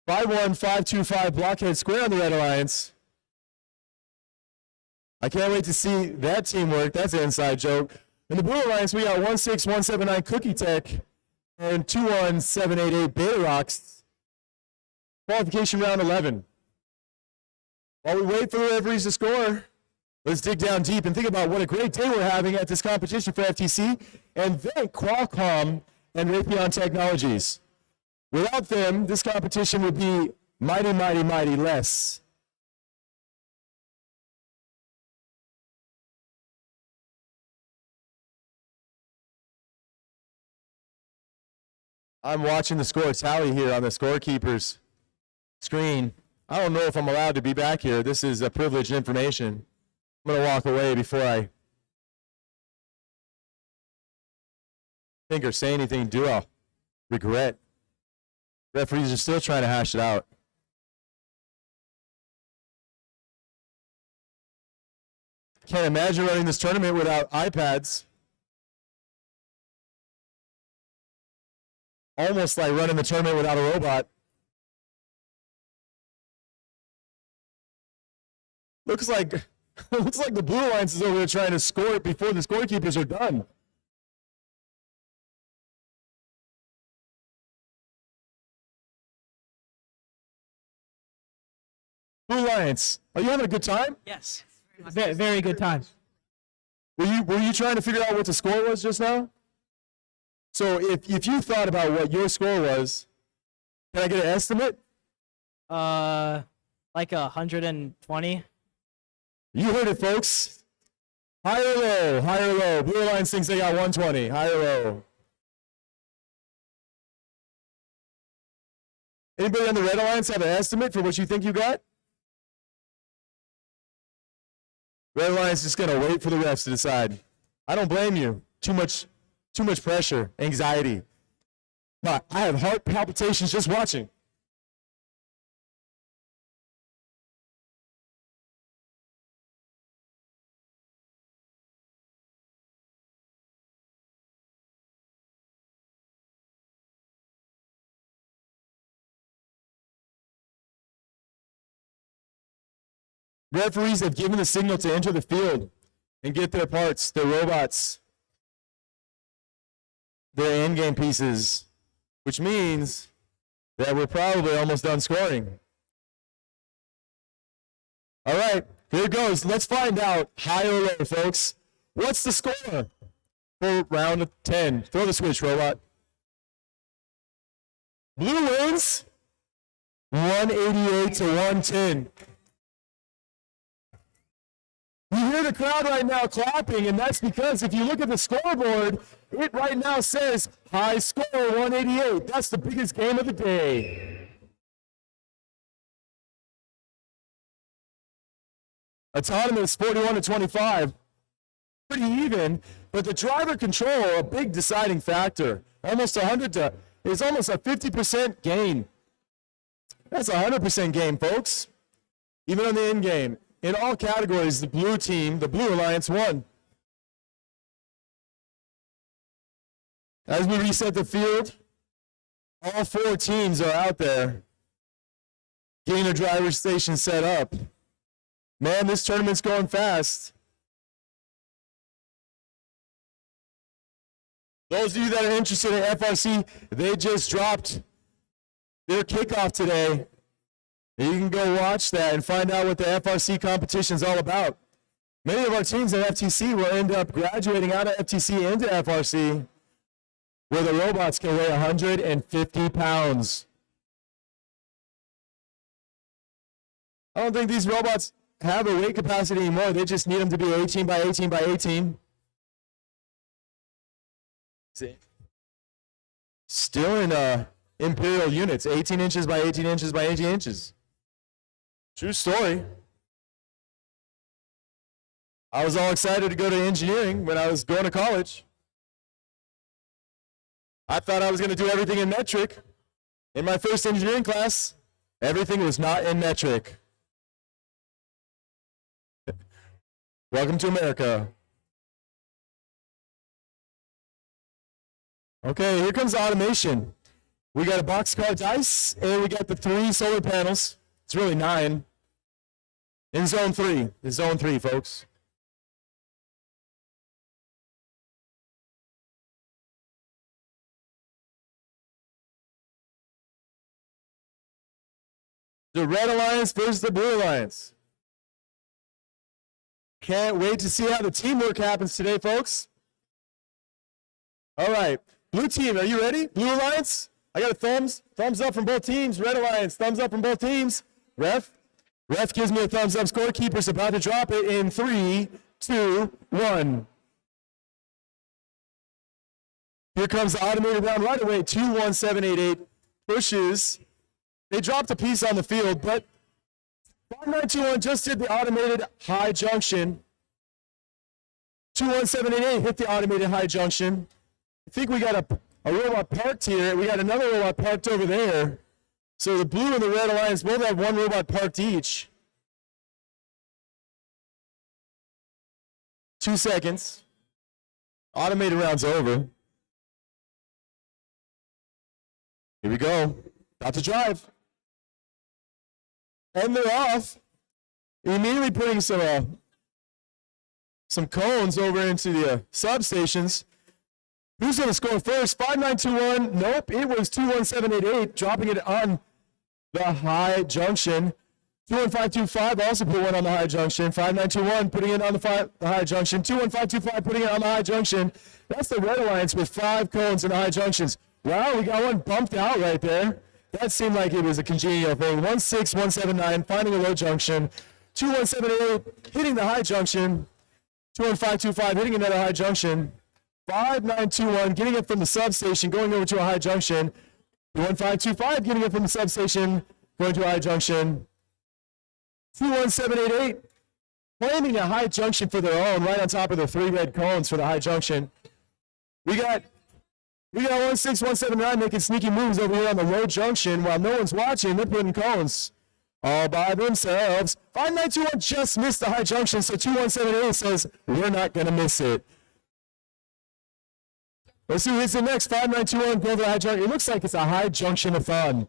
51525 blockhead square on the Red Alliance. I can't wait to see that teamwork. That's an inside joke. In the Blue Alliance, we got 16179 Cookie Tech and 21788 Beta Rocks. Qualification round 11. While we wait for the referees to score, let's dig down deep and think about what a great day we're having at this competition for FTC, and thank Qualcomm and Raytheon Technologies. Without them, this competition would be mighty, mighty, mighty less. I'm watching the score tally here on the scorekeeper's screen. I don't know if I'm allowed to be back here. This is a privileged information. I'm going to walk away before I think or say anything, do I regret. Referees are still trying to hash it out. Can't imagine running this tournament without iPads. Almost like running the tournament without a robot. Looks like the Blue Alliance is over there trying to score it before the scorekeepers are done. Blue Alliance, are you having a good time? Yes. Very good time. Were you trying to figure out what the score was just now? So if you thought about what your score was, can I get an estimate? Like 120. You heard it, folks. High or low? High or low? Blue Alliance thinks they got 120. High or low? Anybody on the Red Alliance have an estimate for what you think you got? Red Alliance is going to wait for the refs to decide. I don't blame you. Too much pressure, anxiety. But I have heart palpitations just watching. Referees have given the signal to enter the field and get their parts, their robots, their end-game pieces, which means that we're probably almost done scoring. All right, here it goes. Let's find out, high or low, folks. What's the score for round 10? Throw the switch, robot. Blue wins 188 to 110. You hear the crowd right now clapping, and that's because if you look at the scoreboard, it right now says high score 188. That's the biggest game of the day. Autonomous 41 to 25. Pretty even, but the driver control, a big deciding factor. Almost 100 to, it's almost a 50% gain. That's a 100% gain, folks. Even on the end game. In all categories, the blue team, the Blue Alliance, won. As we reset the field, all 4 teams are out there getting their driver station set up. Man, this tournament's going fast. Those of you that are interested in FRC, they just dropped their kickoff today. You can go watch that and find out what the FRC competition is all about. Many of our teams at FTC will end up graduating out of FTC into FRC, where the robots can weigh 150 pounds. I don't think these robots have a weight capacity anymore. They just need them to be 18 by 18 by 18. See? Still in imperial units, 18 inches by 18 inches by 18 inches. True story. I was all excited to go to engineering when I was going to college. I thought I was going to do everything in metric. In my first engineering class, everything was not in metric. Welcome to America. Okay, here comes automation. We got a boxcar dice, and we got the 3 solar panels. It's really 9. In zone 3. It's zone 3, folks. The Red Alliance versus the Blue Alliance. Can't wait to see how the teamwork happens today, folks. All right, blue team, are you ready? Blue Alliance, I got a thumbs up from both teams. Red Alliance, thumbs up from both teams. Ref gives me a thumbs up. Scorekeeper's about to drop it in 3, 2, 1. Here comes the automated round right away. 21788 pushes. They dropped a piece on the field, but 5921 just did the automated high junction. 21788 hit the automated high junction. I think we got a robot parked here. We got another robot parked over there. So the blue and the red alliance both have one robot parked each. 2 seconds. Automated round's over. Here we go. About to drive. And they're off. Immediately putting some cones over into the substations. Who's going to score first? 5921. Nope, it was 21788, dropping it on the high junction. 21525 also put one on the high junction. 5921 putting it on the high junction. 21525 putting it on the high junction. That's the Red Alliance with 5 cones in the high junctions. Wow, we got one bumped out right there. That seemed like it was a congenial thing. 16179 finding a low junction. 21788 hitting the high junction. 21525 hitting another high junction. 5921 getting it from the substation, going over to a high junction. 21525 getting it from the substation, going to a high junction. 21788 claiming a high junction for their own, right on top of the 3 red cones for the high junction. We got 16179 making sneaky moves over here on the low junction while no one's watching. They're putting cones all by themselves. 5921 just missed the high junction, so 2178 says we're not going to miss it. Let's see who hits it next. 5921 go to the high junction. It looks like it's a high junction-a-thon.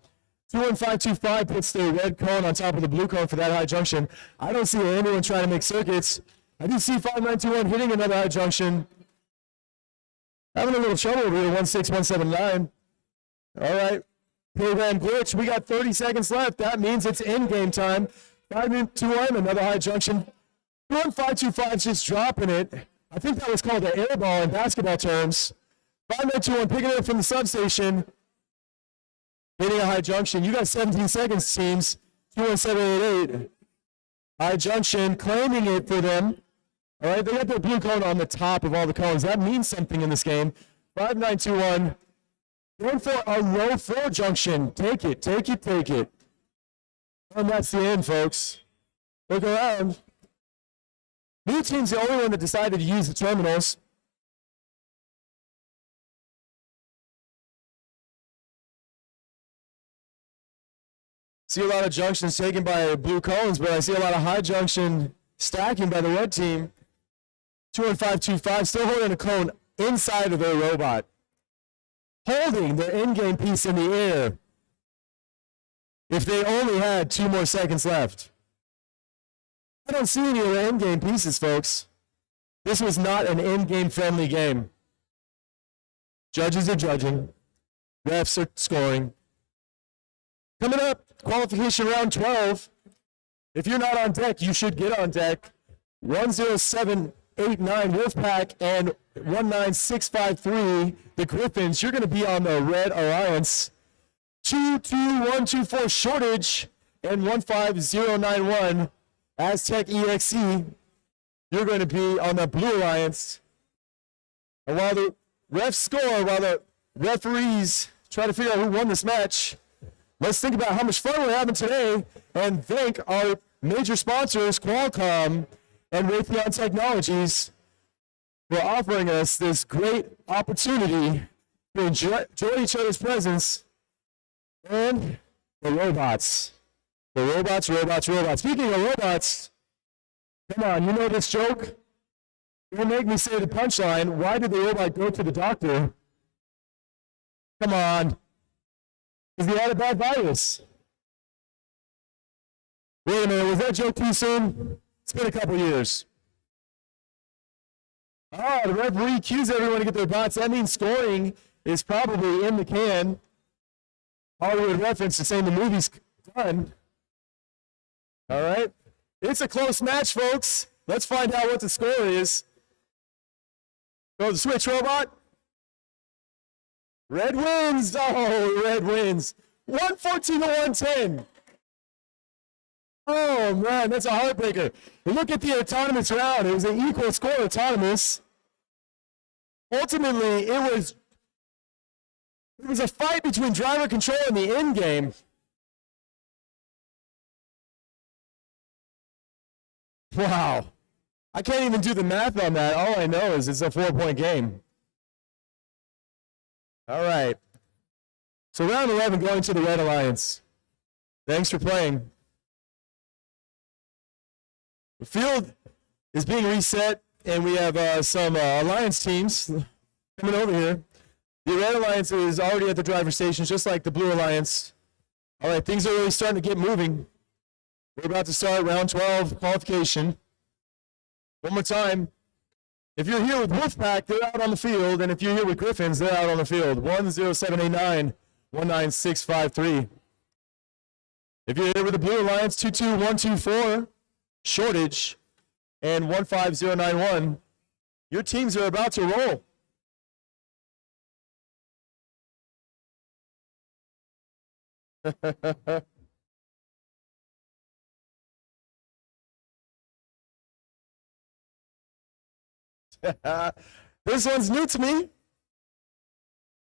21525 puts the red cone on top of the blue cone for that high junction. I don't see anyone trying to make circuits. I do see 5921 hitting another high junction. Having a little trouble over here, 16179. All right, program glitch. We got 30 seconds left. That means it's in-game time. 5921, another high junction. 21525 just dropping it. I think that was called an air ball in basketball terms. 5921 picking it up from the substation. Hitting a high junction. You got 17 seconds, teams. 21788. High junction, claiming it for them. All right, they got their blue cone on the top of all the cones. That means something in this game. 5921. Going for a row 4 junction. Take it, take it, take it. And that's the end, folks. Look around. Blue team's the only one that decided to use the terminals. See a lot of junctions taken by blue cones, but I see a lot of high junction stacking by the red team. 21525 still holding a cone inside of their robot. Holding their in-game piece in the air. If they only had 2 more seconds left. I don't see any of the in-game pieces, folks. This was not an in-game friendly game. Judges are judging. Refs are scoring. Coming up, qualification round 12. If you're not on deck, you should get on deck. 10789 Wolfpack and 19653 the Griffins. You're going to be on the Red Alliance. 22124 Shortage and 15091 Aztec EXE. You're going to be on the Blue Alliance. And while the refs score, while the referees try to figure out who won this match, let's think about how much fun we're having today and thank our major sponsors, Qualcomm and Raytheon Technologies, for offering us this great opportunity to enjoy each other's presence and the robots. The robots, robots, robots. Speaking of robots, come on, you know this joke? Don't make me say the punchline. Why did the robot go to the doctor? Come on. Because he had a bad virus. Wait a minute, was that joke too soon? It's been a couple years. Oh, the referee cues everyone to get their bots. That means scoring is probably in the can. Hollywood reference to saying the movie's done. All right. It's a close match, folks. Let's find out what the score is. Go the switch, robot. Red wins. Oh, red wins. 114 to 110. Oh, man, that's a heartbreaker. Look at the autonomous round. It was an equal score autonomous. Ultimately, it was a fight between driver control and the end game. Wow. I can't even do the math on that. All I know is it's a 4-point game. All right. So round 11 going to the Red Alliance. Thanks for playing. The field is being reset, and we have some Alliance teams coming over here. The Red Alliance is already at the driver's stations, just like the Blue Alliance. All right, things are really starting to get moving. We're about to start round 12 qualification. One more time. If you're here with Wolfpack, they're out on the field, and if you're here with Griffins, they're out on the field. 10789 19653. If you're here with the Blue Alliance, 22124. Shortage and 15091. Your teams are about to roll. This one's new to me.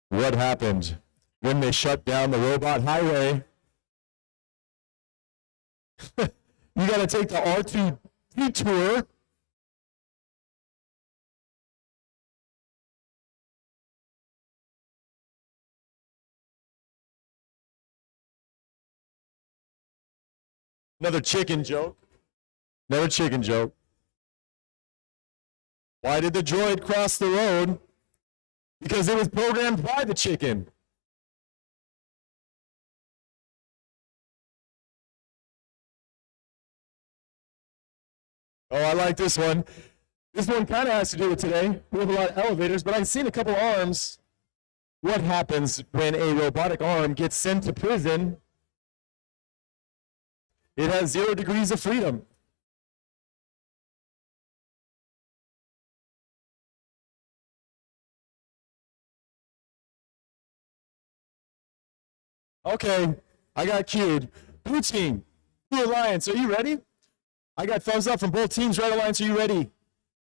What happened when they shut down the robot highway? You got to take the R2 detour. Another chicken joke. Another chicken joke. Why did the droid cross the road? Because it was programmed by the chicken. Oh, I like this one. This one kind of has to do with today. We have a lot of elevators, but I've seen a couple arms. What happens when a robotic arm gets sent to prison? It has 0 degrees of freedom. Okay, I got cued. Blue team, Blue Alliance, are you ready? I got thumbs up from both teams. Red Alliance, are you ready?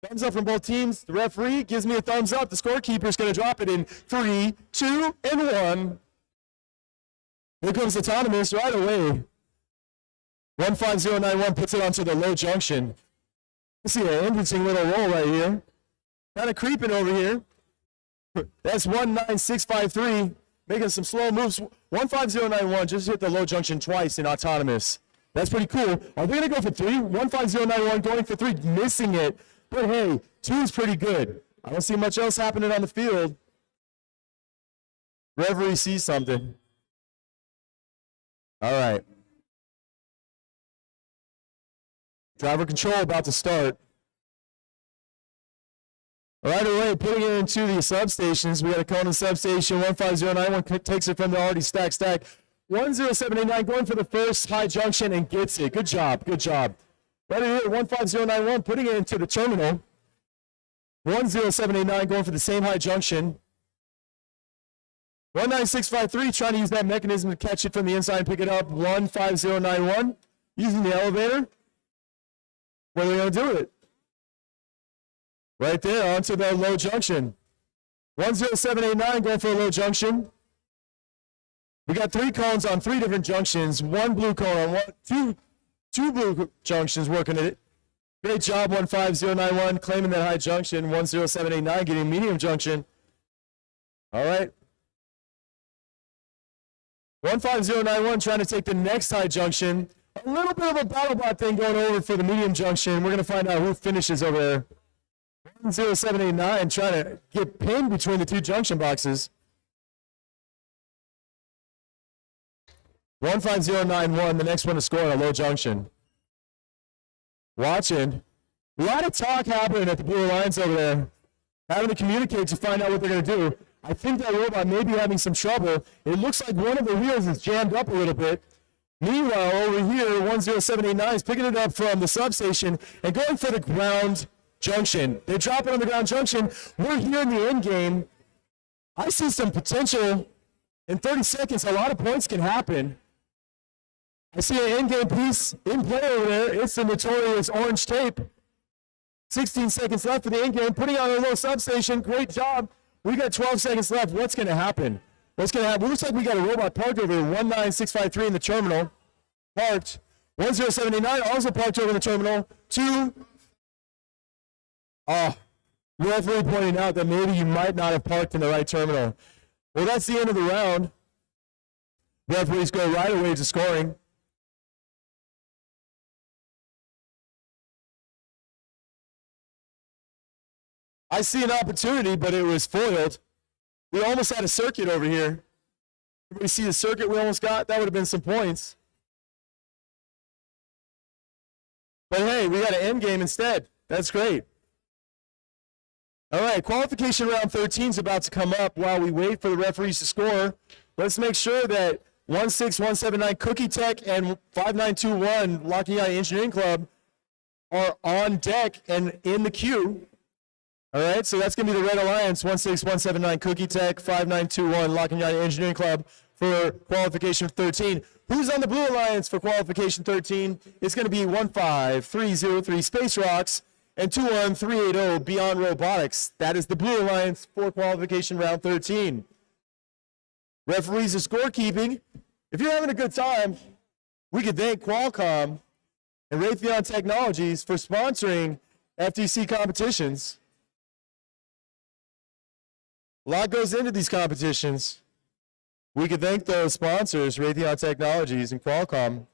Thumbs up from both teams. The referee gives me a thumbs up. The scorekeeper's going to drop it in 3, 2, and 1. Here comes Autonomous right away. 15091 puts it onto the low junction. You see an interesting little roll right here. Kind of creeping over here. That's 19653. Making some slow moves. 15091 just hit the low junction twice in Autonomous. That's pretty cool. Are they going to go for 3? 15091 going for 3, missing it. But hey, 2 is pretty good. I don't see much else happening on the field. Referee sees something. All right. Driver control about to start. Right away, putting it into the substations. We got a Conan substation. 15091 takes it from the already stack. 10789 going for the first high junction and gets it. Good job, good job. Right here, 15091 putting it into the terminal. 10789 going for the same high junction. 19653 trying to use that mechanism to catch it from the inside and pick it up. 15091 using the elevator. Where are they going to do it? Right there onto the low junction. 10789 going for a low junction. We got 3 cones on 3 different junctions. 1 blue cone on two blue junctions working it. Great job, 15091 claiming that high junction. 10789 getting medium junction. All right. 15091 trying to take the next high junction. A little bit of a BattleBot thing going over for the medium junction. We're going to find out who finishes over there. 10789 trying to get pinned between the 2 junction boxes. 15091, the next one to score on a low junction. Watching. A lot of talk happening at the Blue Alliance over there. Having to communicate to find out what they're going to do. I think that robot may be having some trouble. It looks like one of the wheels is jammed up a little bit. Meanwhile, over here, 10789 is picking it up from the substation and going for the ground junction. They drop it on the ground junction. We're here in the end game. I see some potential. In 30 seconds, a lot of points can happen. I see an end game piece in play over there. It's the notorious orange tape. 16 seconds left for the end game. Putting on a little substation. Great job. We got 12 seconds left. What's going to happen? What's going to happen? It looks like we got a robot parked over here. 19653 in the terminal. Parked. 10789 also parked over in the terminal. 2. Referee pointing out that maybe you might not have parked in the right terminal. Well, that's the end of the round. Referees go right away to scoring. I see an opportunity, but it was foiled. We almost had a circuit over here. Everybody see the circuit we almost got? That would have been some points. But hey, we got an end game instead. That's great. All right, qualification round 13 is about to come up. While we wait for the referees to score, let's make sure that 16179 Cookie Tech and 5921 Locking County Engineering Club are on deck and in the queue. All right, so that's going to be the Red Alliance, 16179 Cookie Tech, 5921 Locking County Engineering Club for qualification 13. Who's on the Blue Alliance for qualification 13? It's going to be 15303 Space Rocks and 21380 Beyond Robotics. That is the Blue Alliance for qualification round 13. Referees are scorekeeping. If you're having a good time, we could thank Qualcomm and Raytheon Technologies for sponsoring FTC competitions. A lot goes into these competitions. We could thank those sponsors, Raytheon Technologies and Qualcomm.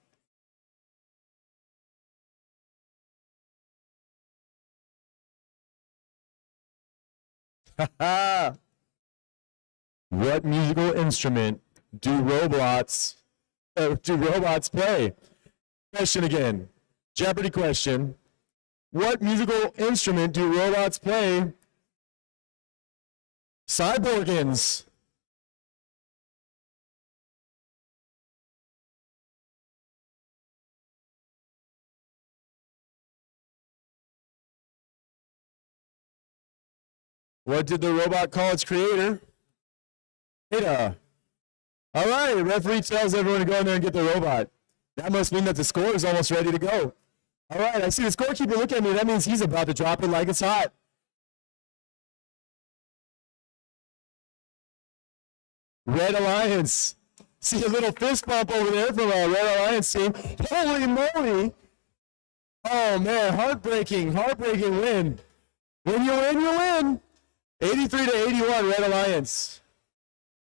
What musical instrument do robots play? Question again. Jeopardy question. What musical instrument do robots play? Cyborgans. What did the robot call its creator? Ada. All right, referee tells everyone to go in there and get the robot. That must mean that the score is almost ready to go. All right, I see the scorekeeper look at me. That means he's about to drop it like it's hot. Red Alliance. See a little fist bump over there from our Red Alliance team. Holy moly. Oh, man, heartbreaking win. When you win, you win. 83-81, Red Alliance.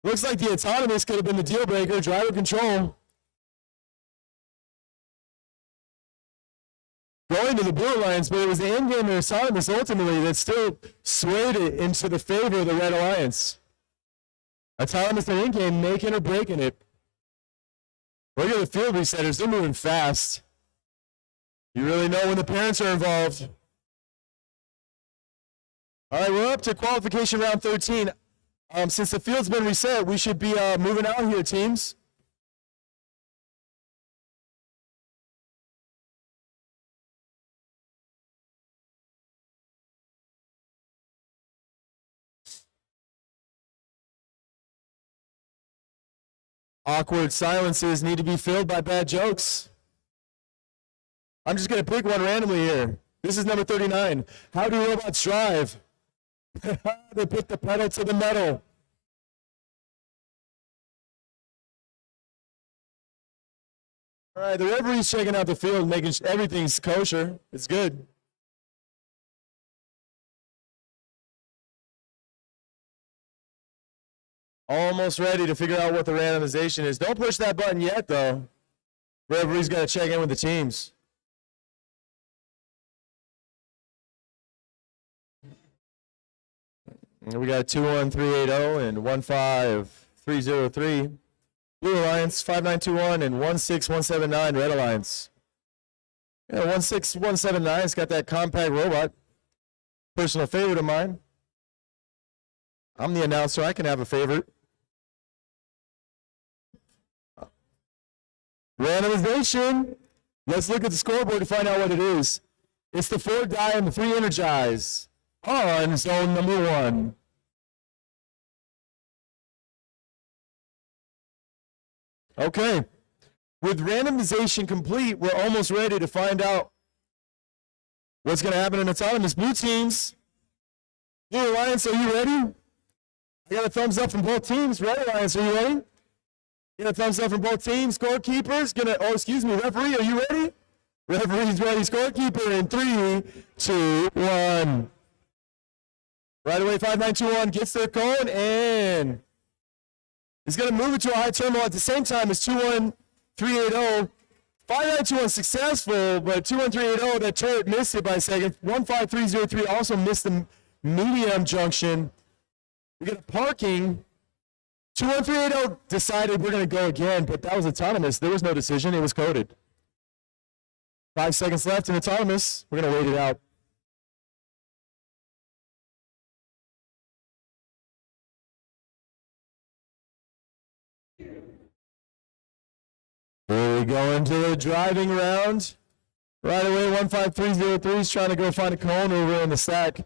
Looks like the autonomous could have been the deal breaker. Driver control. Going to the Blue Alliance, but it was the end game of autonomous ultimately that still swayed it into the favor of the Red Alliance. Autonomous and in-game making or breaking it. Look at the field resetters. They're moving fast. You really know when the parents are involved. All right, we're up to qualification round 13. Since the field's been reset, we should be moving out here, teams. Awkward silences need to be filled by bad jokes. I'm just going to pick one randomly here. This is number 39. How do robots drive? They put the pedal to the metal. All right, the referee's checking out the field, making sure everything's kosher. It's good. Almost ready to figure out what the randomization is. Don't push that button yet, though. Referee's got to check in with the teams. And we got 21380 and 15303. Blue Alliance 5921 and 16179 Red Alliance. Yeah, 16179's got that compact robot. Personal favorite of mine. I'm the announcer. I can have a favorite. Randomization. Let's look at the scoreboard to find out what it is. It's the 4 die and the 3 energize on zone number 1. Okay. With randomization complete, we're almost ready to find out what's going to happen in autonomous. Blue teams. Blue Alliance, are you ready? I got a thumbs up from both teams. Red Alliance, are you ready? Get a thumbs up from both teams. Scorekeepers, referee, are you ready? Referee's ready. Scorekeeper in 3, 2, 1. Right away, 5921 gets their cone and is going to move it to a high terminal at the same time as 21380. 5921 successful, but 21380, that turret missed it by a second. 15303 also missed the medium junction. We get a parking. 21380 decided we're going to go again, but that was autonomous. There was no decision. It was coded. 5 seconds left in autonomous. We're going to wait it out. Here we go into the driving round. Right away, 15303 is trying to go find a cone over in the stack.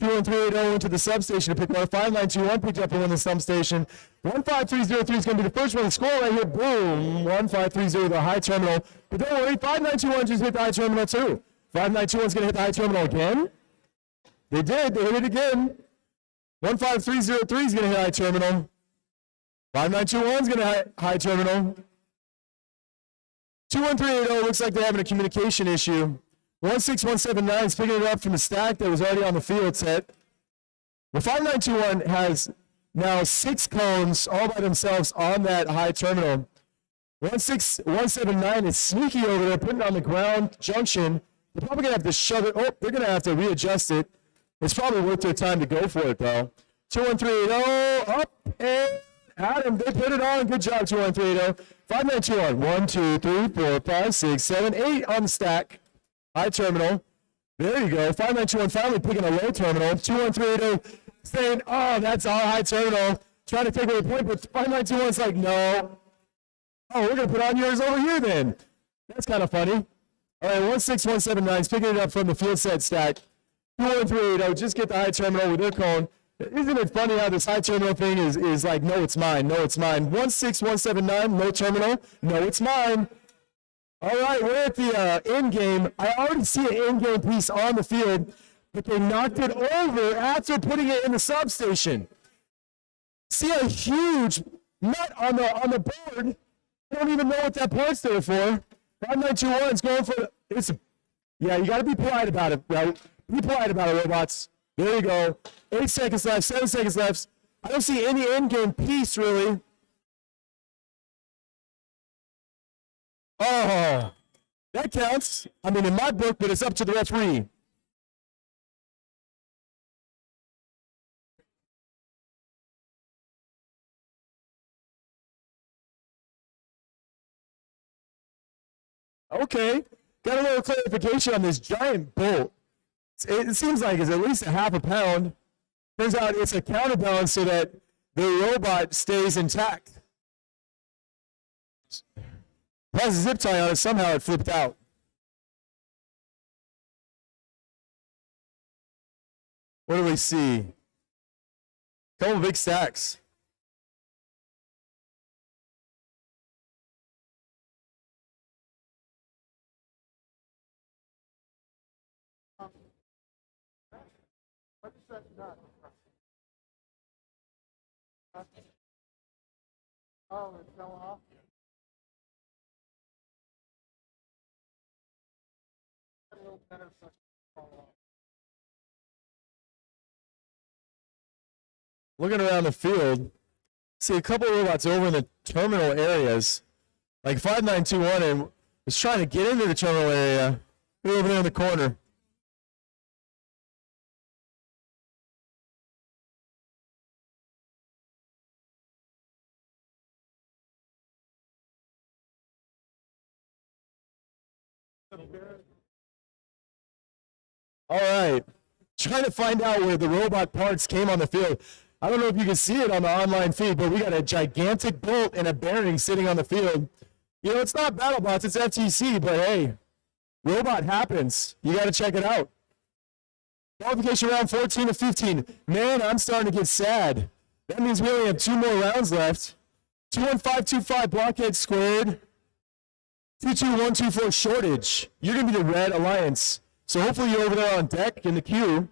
21380 went to the substation to pick one. 5921 picked up one in the substation. 15303 is going to be the first one to score right here. Boom. 1530, the high terminal. But don't worry, 5921 just hit the high terminal too. 5921 is going to hit the high terminal again. They did. They hit it again. 15303 is going to hit high terminal. 5921 is going to hit high terminal. 21380 looks like they're having a communication issue. 16179 is picking it up from the stack that was already on the field set. The 5921 has now 6 cones all by themselves on that high terminal. 16179 is sneaky over there, putting it on the ground junction. They're probably going to have to shove it. Oh, they're going to have to readjust it. It's probably worth their time to go for it, though. 21380, up and Adam, they put it on. Good job, 21380. 5921, 1, 2, 3, 4, 5, 6, 7, 8 on the stack. High terminal. There you go. 5921 finally picking a low terminal. 21380 saying, oh, that's our high terminal. Trying to take away a point, but 5921 is like, no. Oh, we're going to put on yours over here then. That's kind of funny. All right, 16179 is picking it up from the field set stack. 21380, just get the high terminal with their cone. Isn't it funny how this high terminal thing is like, no, it's mine, no, it's mine. 16179, low terminal, no, it's mine. All right, we're at the end game. I already see an end game piece on the field, but they knocked it over after putting it in the substation. See a huge nut on the board. I don't even know what that part's there for. 5921 is going for yeah, you got to be polite about it, right? Be polite about it, robots. There you go. 8 seconds left, 7 seconds left. I don't see any end game piece really. Oh, that counts. I mean, in my book, but it's up to the referee. Okay, got a little clarification on this giant bolt. It seems like it's at least a half a pound. Turns out it's a counterbalance so that the robot stays intact. It has a zip tie on it, somehow it flipped out. What do we see? Couple big stacks. Oh, it fell off? A little better so it doesn't fall off. Looking around the field, see a couple of robots over in the terminal areas. Like 5921 and was trying to get into the terminal area. They're over there in the corner. All right. Trying to find out where the robot parts came on the field. I don't know if you can see it on the online feed, but we got a gigantic bolt and a bearing sitting on the field. You know, it's not BattleBots, it's FTC, but hey, robot happens. You got to check it out. Qualification round 14 to 15. Man, I'm starting to get sad. That means we only have 2 more rounds left. 21525 blockhead squared. 22124 shortage. You're going to be the Red Alliance. So hopefully you're over there on deck in the queue.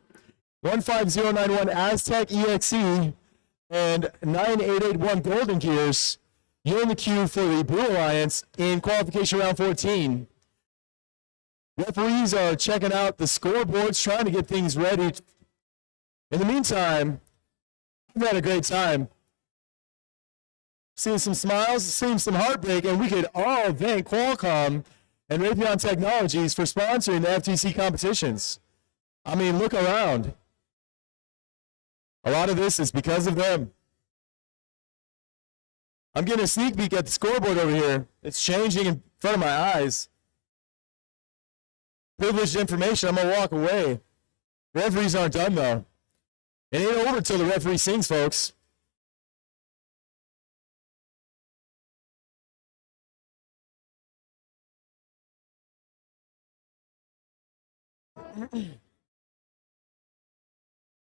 15091 Aztec EXE and 9881 Golden Gears. You're in the queue for the Blue Alliance in qualification round 14. Referees are checking out the scoreboards, trying to get things ready. In the meantime, I've had a great time. Seeing some smiles, seeing some heartbreak, and we could all thank Qualcomm and Raytheon Technologies for sponsoring the FTC competitions. I mean, look around. A lot of this is because of them. I'm getting a sneak peek at the scoreboard over here. It's changing in front of my eyes. Privileged information, I'm gonna walk away. Referees aren't done though. It ain't over till the referee sings, folks.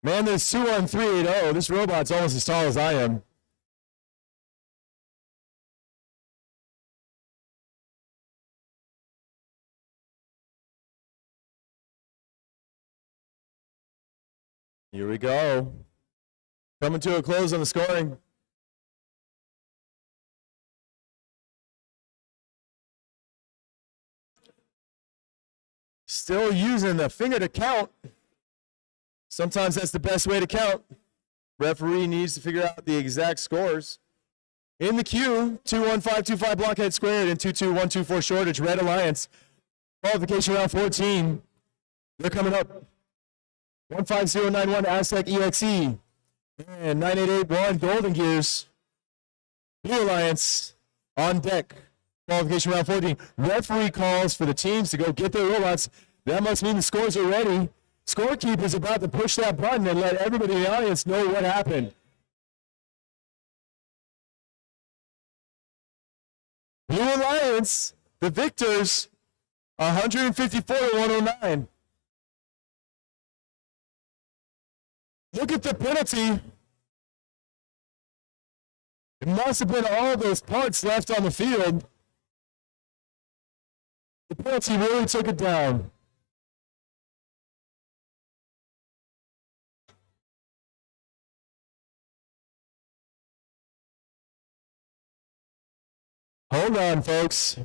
Man, this 21380, this robot's almost as tall as I am. Here we go. Coming to a close on the scoring. Still using the finger to count. Sometimes that's the best way to count. Referee needs to figure out the exact scores. In the queue, 21525 blockhead squared and 22124 shortage, Red Alliance. Qualification round 14. They're coming up. 15091 Aztec EXE and 9881 Golden Gears. Blue Alliance on deck. Qualification round 14. Referee calls for the teams to go get their robots. That must mean the scores are ready. Scorekeeper's about to push that button and let everybody in the audience know what happened. Blue Alliance, the victors, 154 to 109. Look at the penalty. It must have been all those parts left on the field. The penalty really took it down. Hold on, folks.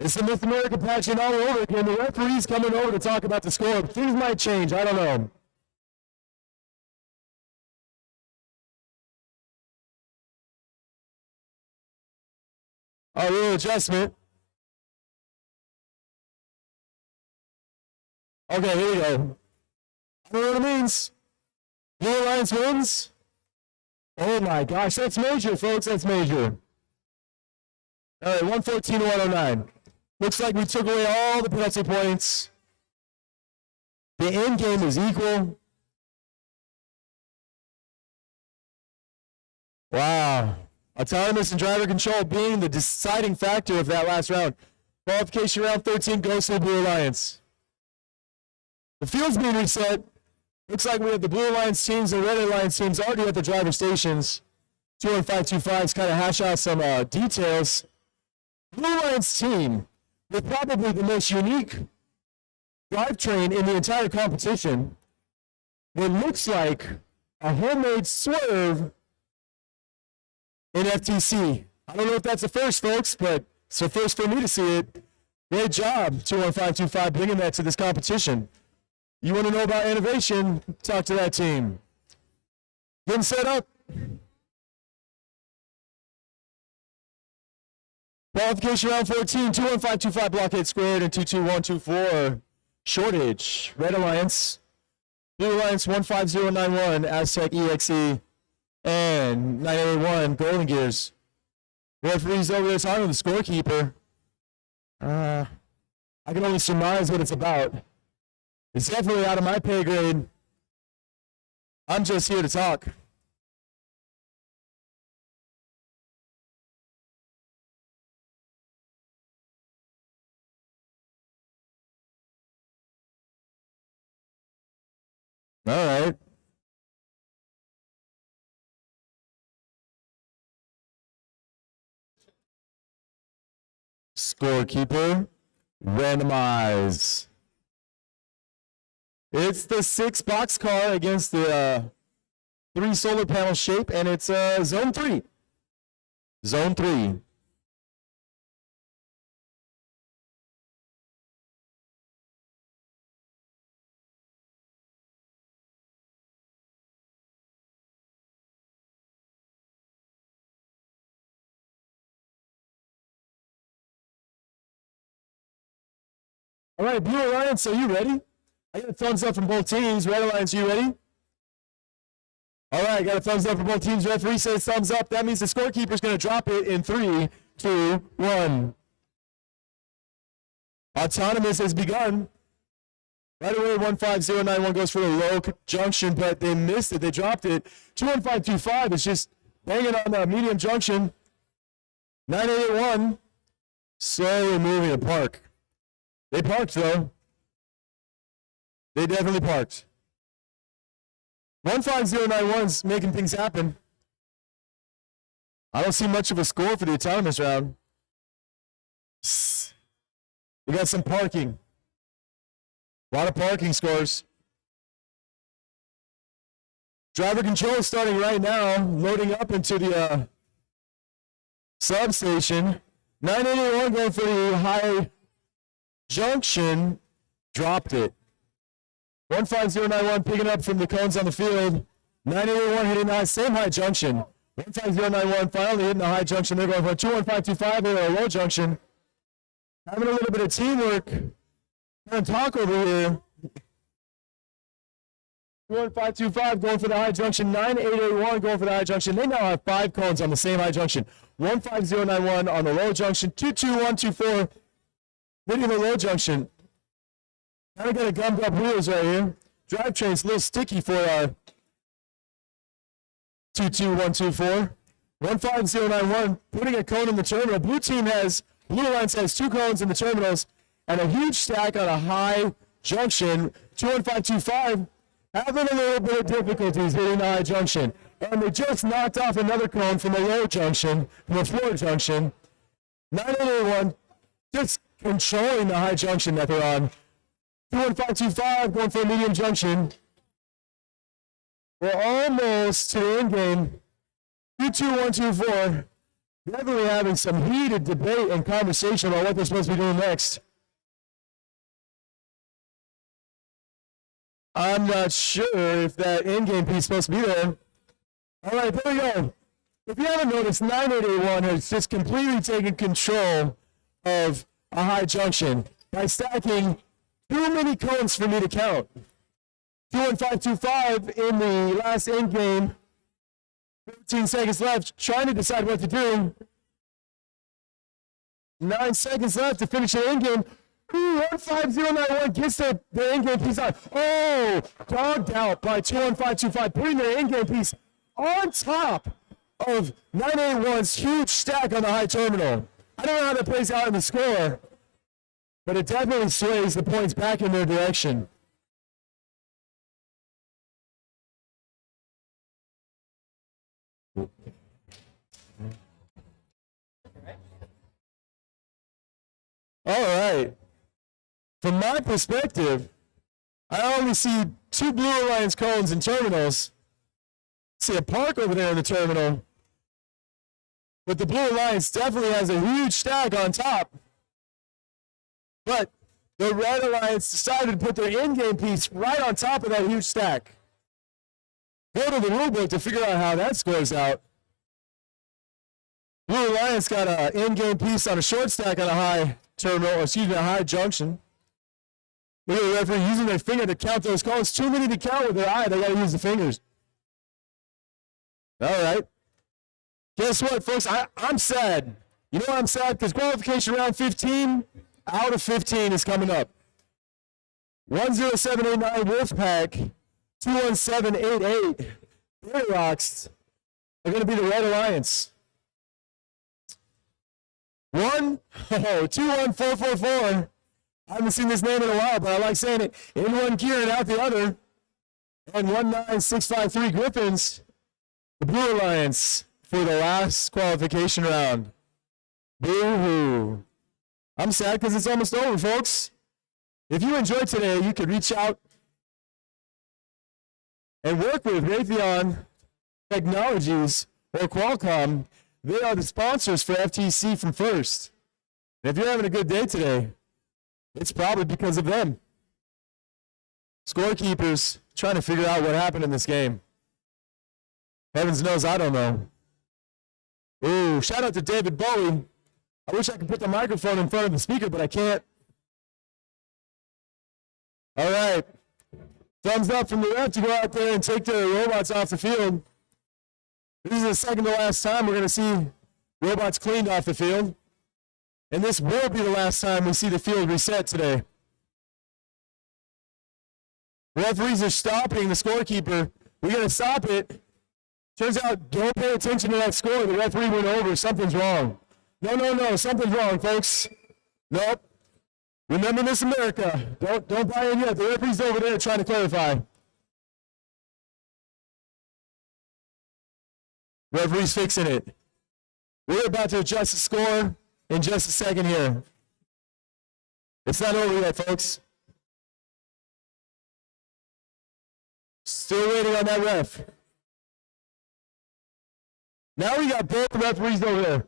It's the North America pageant all over again. The referee's coming over to talk about the score. Things might change. I don't know. A little adjustment. Okay, here we go. I don't know what it means. Blue Alliance wins. Oh my gosh, that's major, folks. That's major. All right, 114 to 109. Looks like we took away all the penalty points. The end game is equal. Wow. Autonomous and driver control being the deciding factor of that last round. Qualification round 13 goes to the Blue Alliance. The field's being reset. Looks like we have the Blue Alliance teams and Red Alliance teams already at the driver stations. 21525's kind of hash out some details. Blue Alliance team with probably the most unique drivetrain in the entire competition. What looks like a homemade swerve in FTC. I don't know if that's a first, folks, but it's a first for me to see it. Great job, 21525, bringing that to this competition. You want to know about innovation? Talk to that team. Getting set up. Qualification round 14, 21525 blockade squared and 22124 shortage. Red Alliance, Blue Alliance 15091, Aztec EXE, and 981 Golden Gears. Referees over there talking to the scorekeeper. I can only surmise what it's about. It's definitely out of my pay grade. I'm just here to talk. All right. Scorekeeper, randomize. It's the 6 box car against the 3 solar panel shape, and it's zone 3. Zone 3. All right, Blue Alliance, are you ready? I got a thumbs up from both teams. Red Alliance, you ready? All right, I got a thumbs up from both teams. Referee says thumbs up. That means the scorekeeper's going to drop it in 3, 2, 1. Autonomous has begun. Right away, 15091 goes for the low junction, but they missed it. They dropped it. 21525 is just banging on the medium junction. 9881 slowly moving to park. They parked, though. They definitely parked. 15091's making things happen. I don't see much of a score for the autonomous round. We got some parking. A lot of parking scores. Driver control is starting right now, loading up into the substation. 981 going for the high junction, dropped it. 15091 picking up from the cones on the field. 981 hitting the same high junction. 15091 finally hitting the high junction. They're going for a 21525 or a low junction. Having a little bit of teamwork. Trying to talk over here. 21525 going for the high junction. 9881 going for the high junction. They now have 5 cones on the same high junction. 15091 on the low junction. 22124 hitting the low junction. Kind of got a gummed up wheels right here. Drivetrain's a little sticky for 22124. 15091 putting a cone in the terminal. Blue Alliance has 2 cones in the terminals and a huge stack on a high junction. 21525 having a little bit of difficulties hitting the high junction. And they just knocked off another cone from a low junction, from a floor junction. 981 just controlling the high junction that they're on. 21525 going for a medium junction. We're almost to the end game. 22124. Definitely having some heated debate and conversation about what they're supposed to be doing next. I'm not sure if that in-game piece is supposed to be there. All right, there we go. If you haven't noticed, 9881 has just completely taken control of a high junction by stacking too many cones for me to count. 21525 in the last end game. 15 seconds left, trying to decide what to do. 9 seconds left to finish the end game. 15091 gets the end game piece out. Oh, dogged out by 21525, putting their end game piece on top of 981's huge stack on the high terminal. I don't know how that plays out in the score, but it definitely sways the points back in their direction. All right. From my perspective, I only see 2 Blue Alliance cones in terminals. See a park over there in the terminal. But the Blue Alliance definitely has a huge stack on top. But the Red Alliance decided to put their in-game piece right on top of that huge stack. Go to the rulebook to figure out how that scores out. Blue Alliance got an in-game piece on a short stack on a high terminal, or excuse me, a high junction. Look at the referee using their finger to count those cones. Too many to count with their eye. They got to use the fingers. All right. Guess what, folks? I'm sad. You know why I'm sad? Because qualification round 15 out of 15 is coming up. 10789 Wolfpack, 21788 Bear Rocks are going to be the Red Alliance. 21444. I haven't seen this name in a while, but I like saying it. In one gear and out the other. And 19653 Griffins, the Blue Alliance for the last qualification round. Boo-hoo. I'm sad because it's almost over, folks. If you enjoyed today, you could reach out and work with Raytheon Technologies or Qualcomm. They are the sponsors for FTC from First. And if you're having a good day today, it's probably because of them. Scorekeepers trying to figure out what happened in this game. Heavens knows I don't know. Ooh, shout out to David Bowie. I wish I could put the microphone in front of the speaker, but I can't. All right. Thumbs up from the ref to go out there and take their robots off the field. This is the second to last time we're going to see robots cleaned off the field. And this will be the last time we see the field reset today. Referees are stopping the scorekeeper. We're going to stop it. Turns out, don't pay attention to that score. The referee went over. Something's wrong. No. Something's wrong, folks. Nope. Remember this, America. Don't buy in yet. The referee's over there trying to clarify. Referee's fixing it. We're about to adjust the score in just a second here. It's not over yet, folks. Still waiting on that ref. Now we got both referees over there.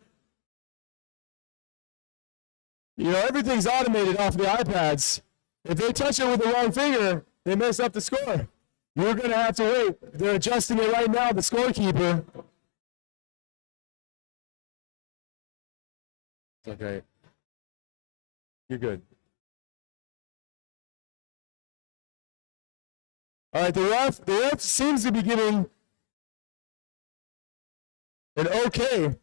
You know, everything's automated off the iPads. If they touch it with the wrong finger, they mess up the score. You're going to have to wait. They're adjusting it right now, the scorekeeper. It's okay. You're good. All right, the ref seems to be giving an okay.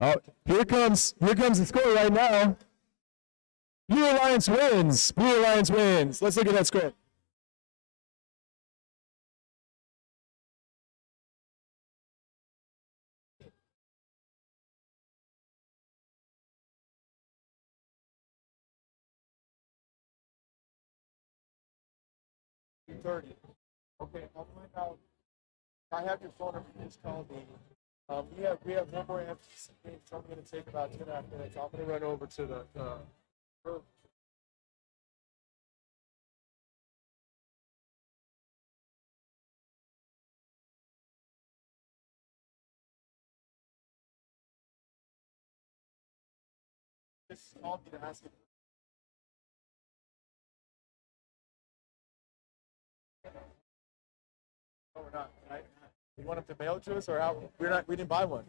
Oh, here comes the score right now. Blue Alliance wins. Blue Alliance wins. Let's look at that score. Okay, I'll find out. I have your phone number. Just call me. We have one more FTC game, so I'm going to take about 2.5 minutes. I'm going to run over to the just called me to ask if no, we're not. Right? You want them to mail it to us, or how? We didn't buy one.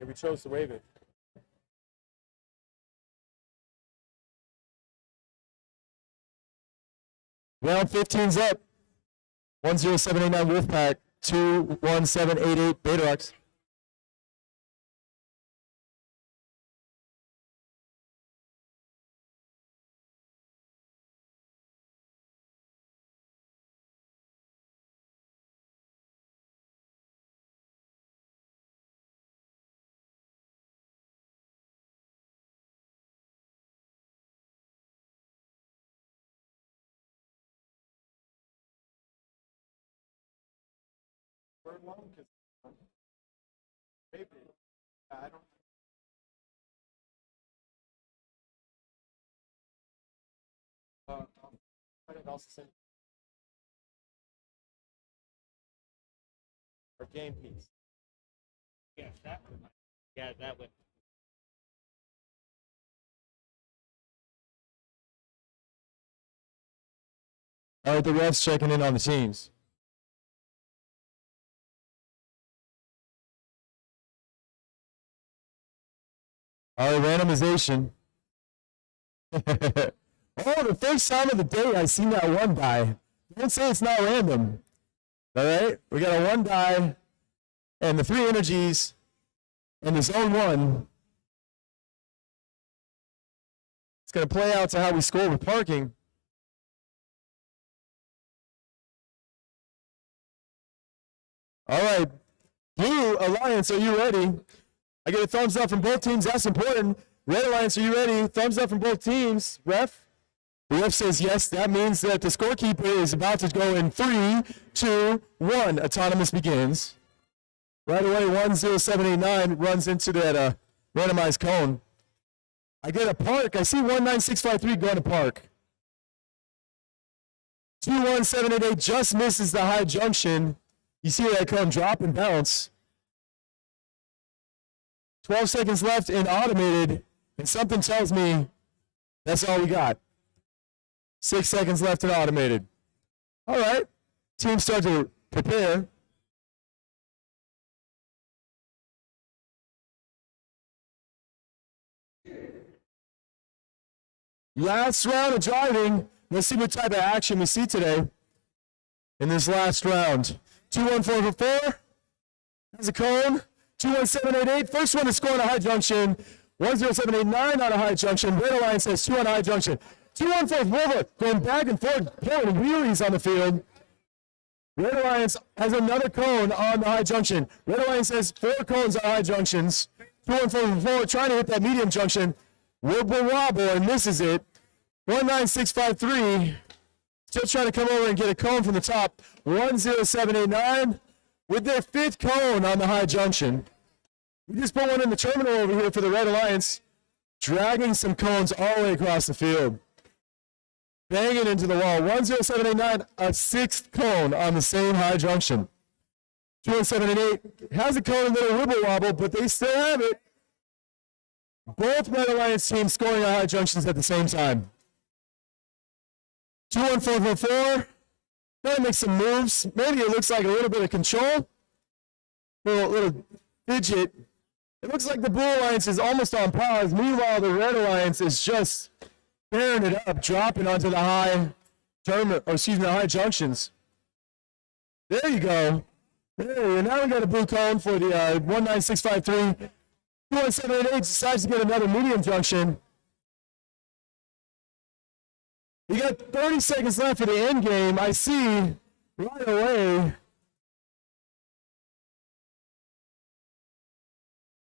Yeah, we chose to waive it. Round 15's up. 10789 Wolfpack, 21788 Beta Rocks. We're alone because maybe I don't. I think also say our game piece. Yeah, that would. Yeah, that would. All right, the refs checking in on the teams. All right, randomization. Oh, the first time of the day I seen that one die. Don't say it's not random. All right, we got a one die, and the 3 energies, and the zone 1. It's going to play out to how we score with parking. All right, Blue Alliance, are you ready? I get a thumbs up from both teams. That's important. Red Alliance, are you ready? Thumbs up from both teams. Ref? The ref says yes. That means that the scorekeeper is about to go in 3, 2, 1. Autonomous begins. Right away, 10789 runs into that randomized cone. I get a park. I see 19653 going to park. 21788 just misses the high junction. You see that cone drop and bounce. 12 seconds left in automated, and something tells me that's all we got. 6 seconds left in automated. All right, teams start to prepare. Last round of driving. Let's see what type of action we see today in this last round. 21444 has a cone. 21788. First one to score on a high junction. 10789 on a high junction. Red Alliance has 2 on a high junction. 21444 going back and forth, pulling wheelies on the field. Red Alliance has another cone on the high junction. Red Alliance has 4 cones on high junctions. 21444 trying to hit that medium junction. Wobble wobble and misses it. 19653 still trying to come over and get a cone from the top. 10789 with their 5th cone on the high junction. We just put one in the terminal over here for the Red Alliance, dragging some cones all the way across the field. Banging into the wall. 10789, a 6th cone on the same high junction. 21788 has a cone, a little wibble wobble, but they still have it. Both Red Alliance teams scoring on high junctions at the same time. 21444, trying to make some moves. Maybe it looks like a little bit of control. Little fidget. It looks like the Blue Alliance is almost on pause. Meanwhile, the Red Alliance is just tearing it up, dropping onto the high high junctions. There you go. There, now we got a blue cone for the 19653. 21788 decides to get another medium junction. We got 30 seconds left for the end game. I see right away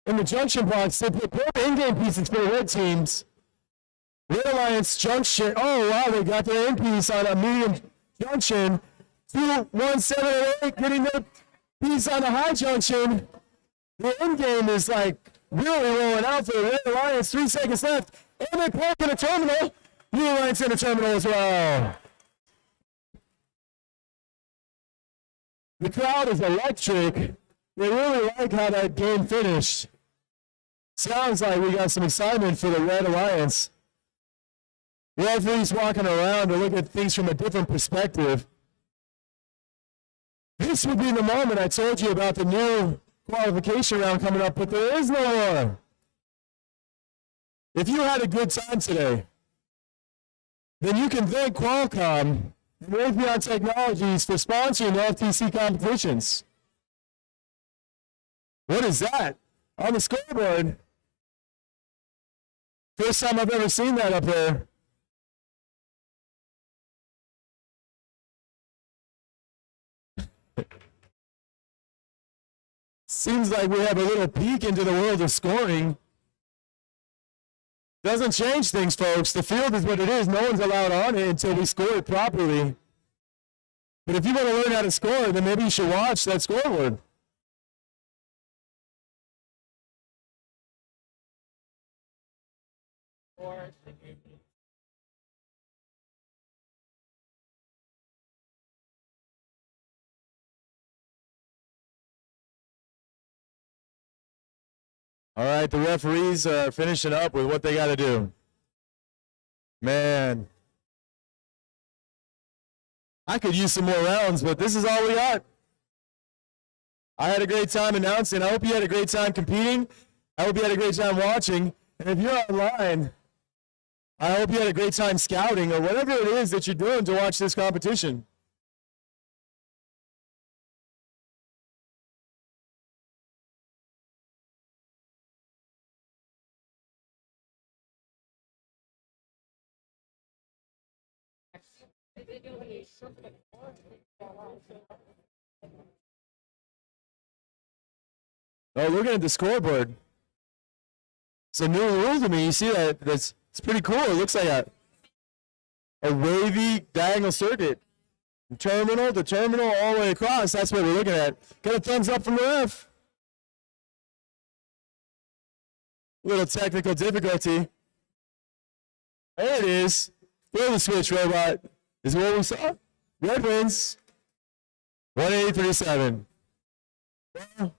in the junction box, they put both in-game pieces for the red teams. Red Alliance junction. Oh, wow, they got their end piece on a medium junction. 21788 getting their piece on a high junction. The end game is like really rolling out for the Red Alliance. 3 seconds left. And they park in a terminal. Blue Alliance in a terminal as well. The crowd is electric. They really like how that game finished. Sounds like we got some excitement for the Red Alliance. Referees walking around to look at things from a different perspective. This would be the moment I told you about the new qualification round coming up, but there is no more. If you had a good time today, then you can thank Qualcomm and Raytheon Technologies for sponsoring the FTC competitions. What is that on the scoreboard? First time I've ever seen that up there. Seems like we have a little peek into the world of scoring. Doesn't change things, folks. The field is what it is. No one's allowed on it until we score it properly. But if you want to learn how to score, then maybe you should watch that scoreboard. All right, the referees are finishing up with what they got to do. Man, I could use some more rounds, but this is all we got. I had a great time announcing. I hope you had a great time competing. I hope you had a great time watching. And if you're online, I hope you had a great time scouting or whatever it is that you're doing to watch this competition. Oh, looking at the scoreboard. It's a new rule to me. You see that? It's pretty cool. It looks like a wavy diagonal circuit. Terminal to terminal all the way across. That's what we're looking at. Got a thumbs up from the ref. Little technical difficulty. There it is. Throw the switch, robot. Is what we saw. Red wins. 180-37. Well,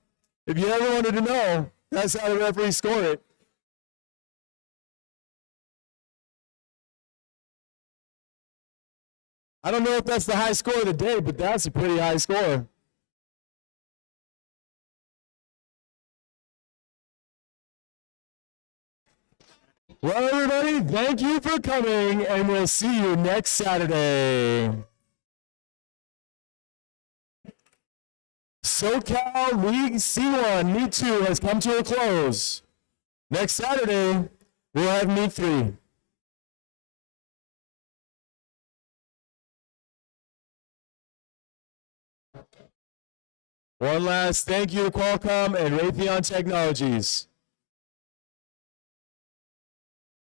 if you ever wanted to know, that's how the referees score it. I don't know if that's the high score of the day, but that's a pretty high score. Well, everybody, thank you for coming, and we'll see you next Saturday. SoCal League C1 Meet 2 has come to a close. Next Saturday, we'll have Meet 3. One last thank you to Qualcomm and Raytheon Technologies.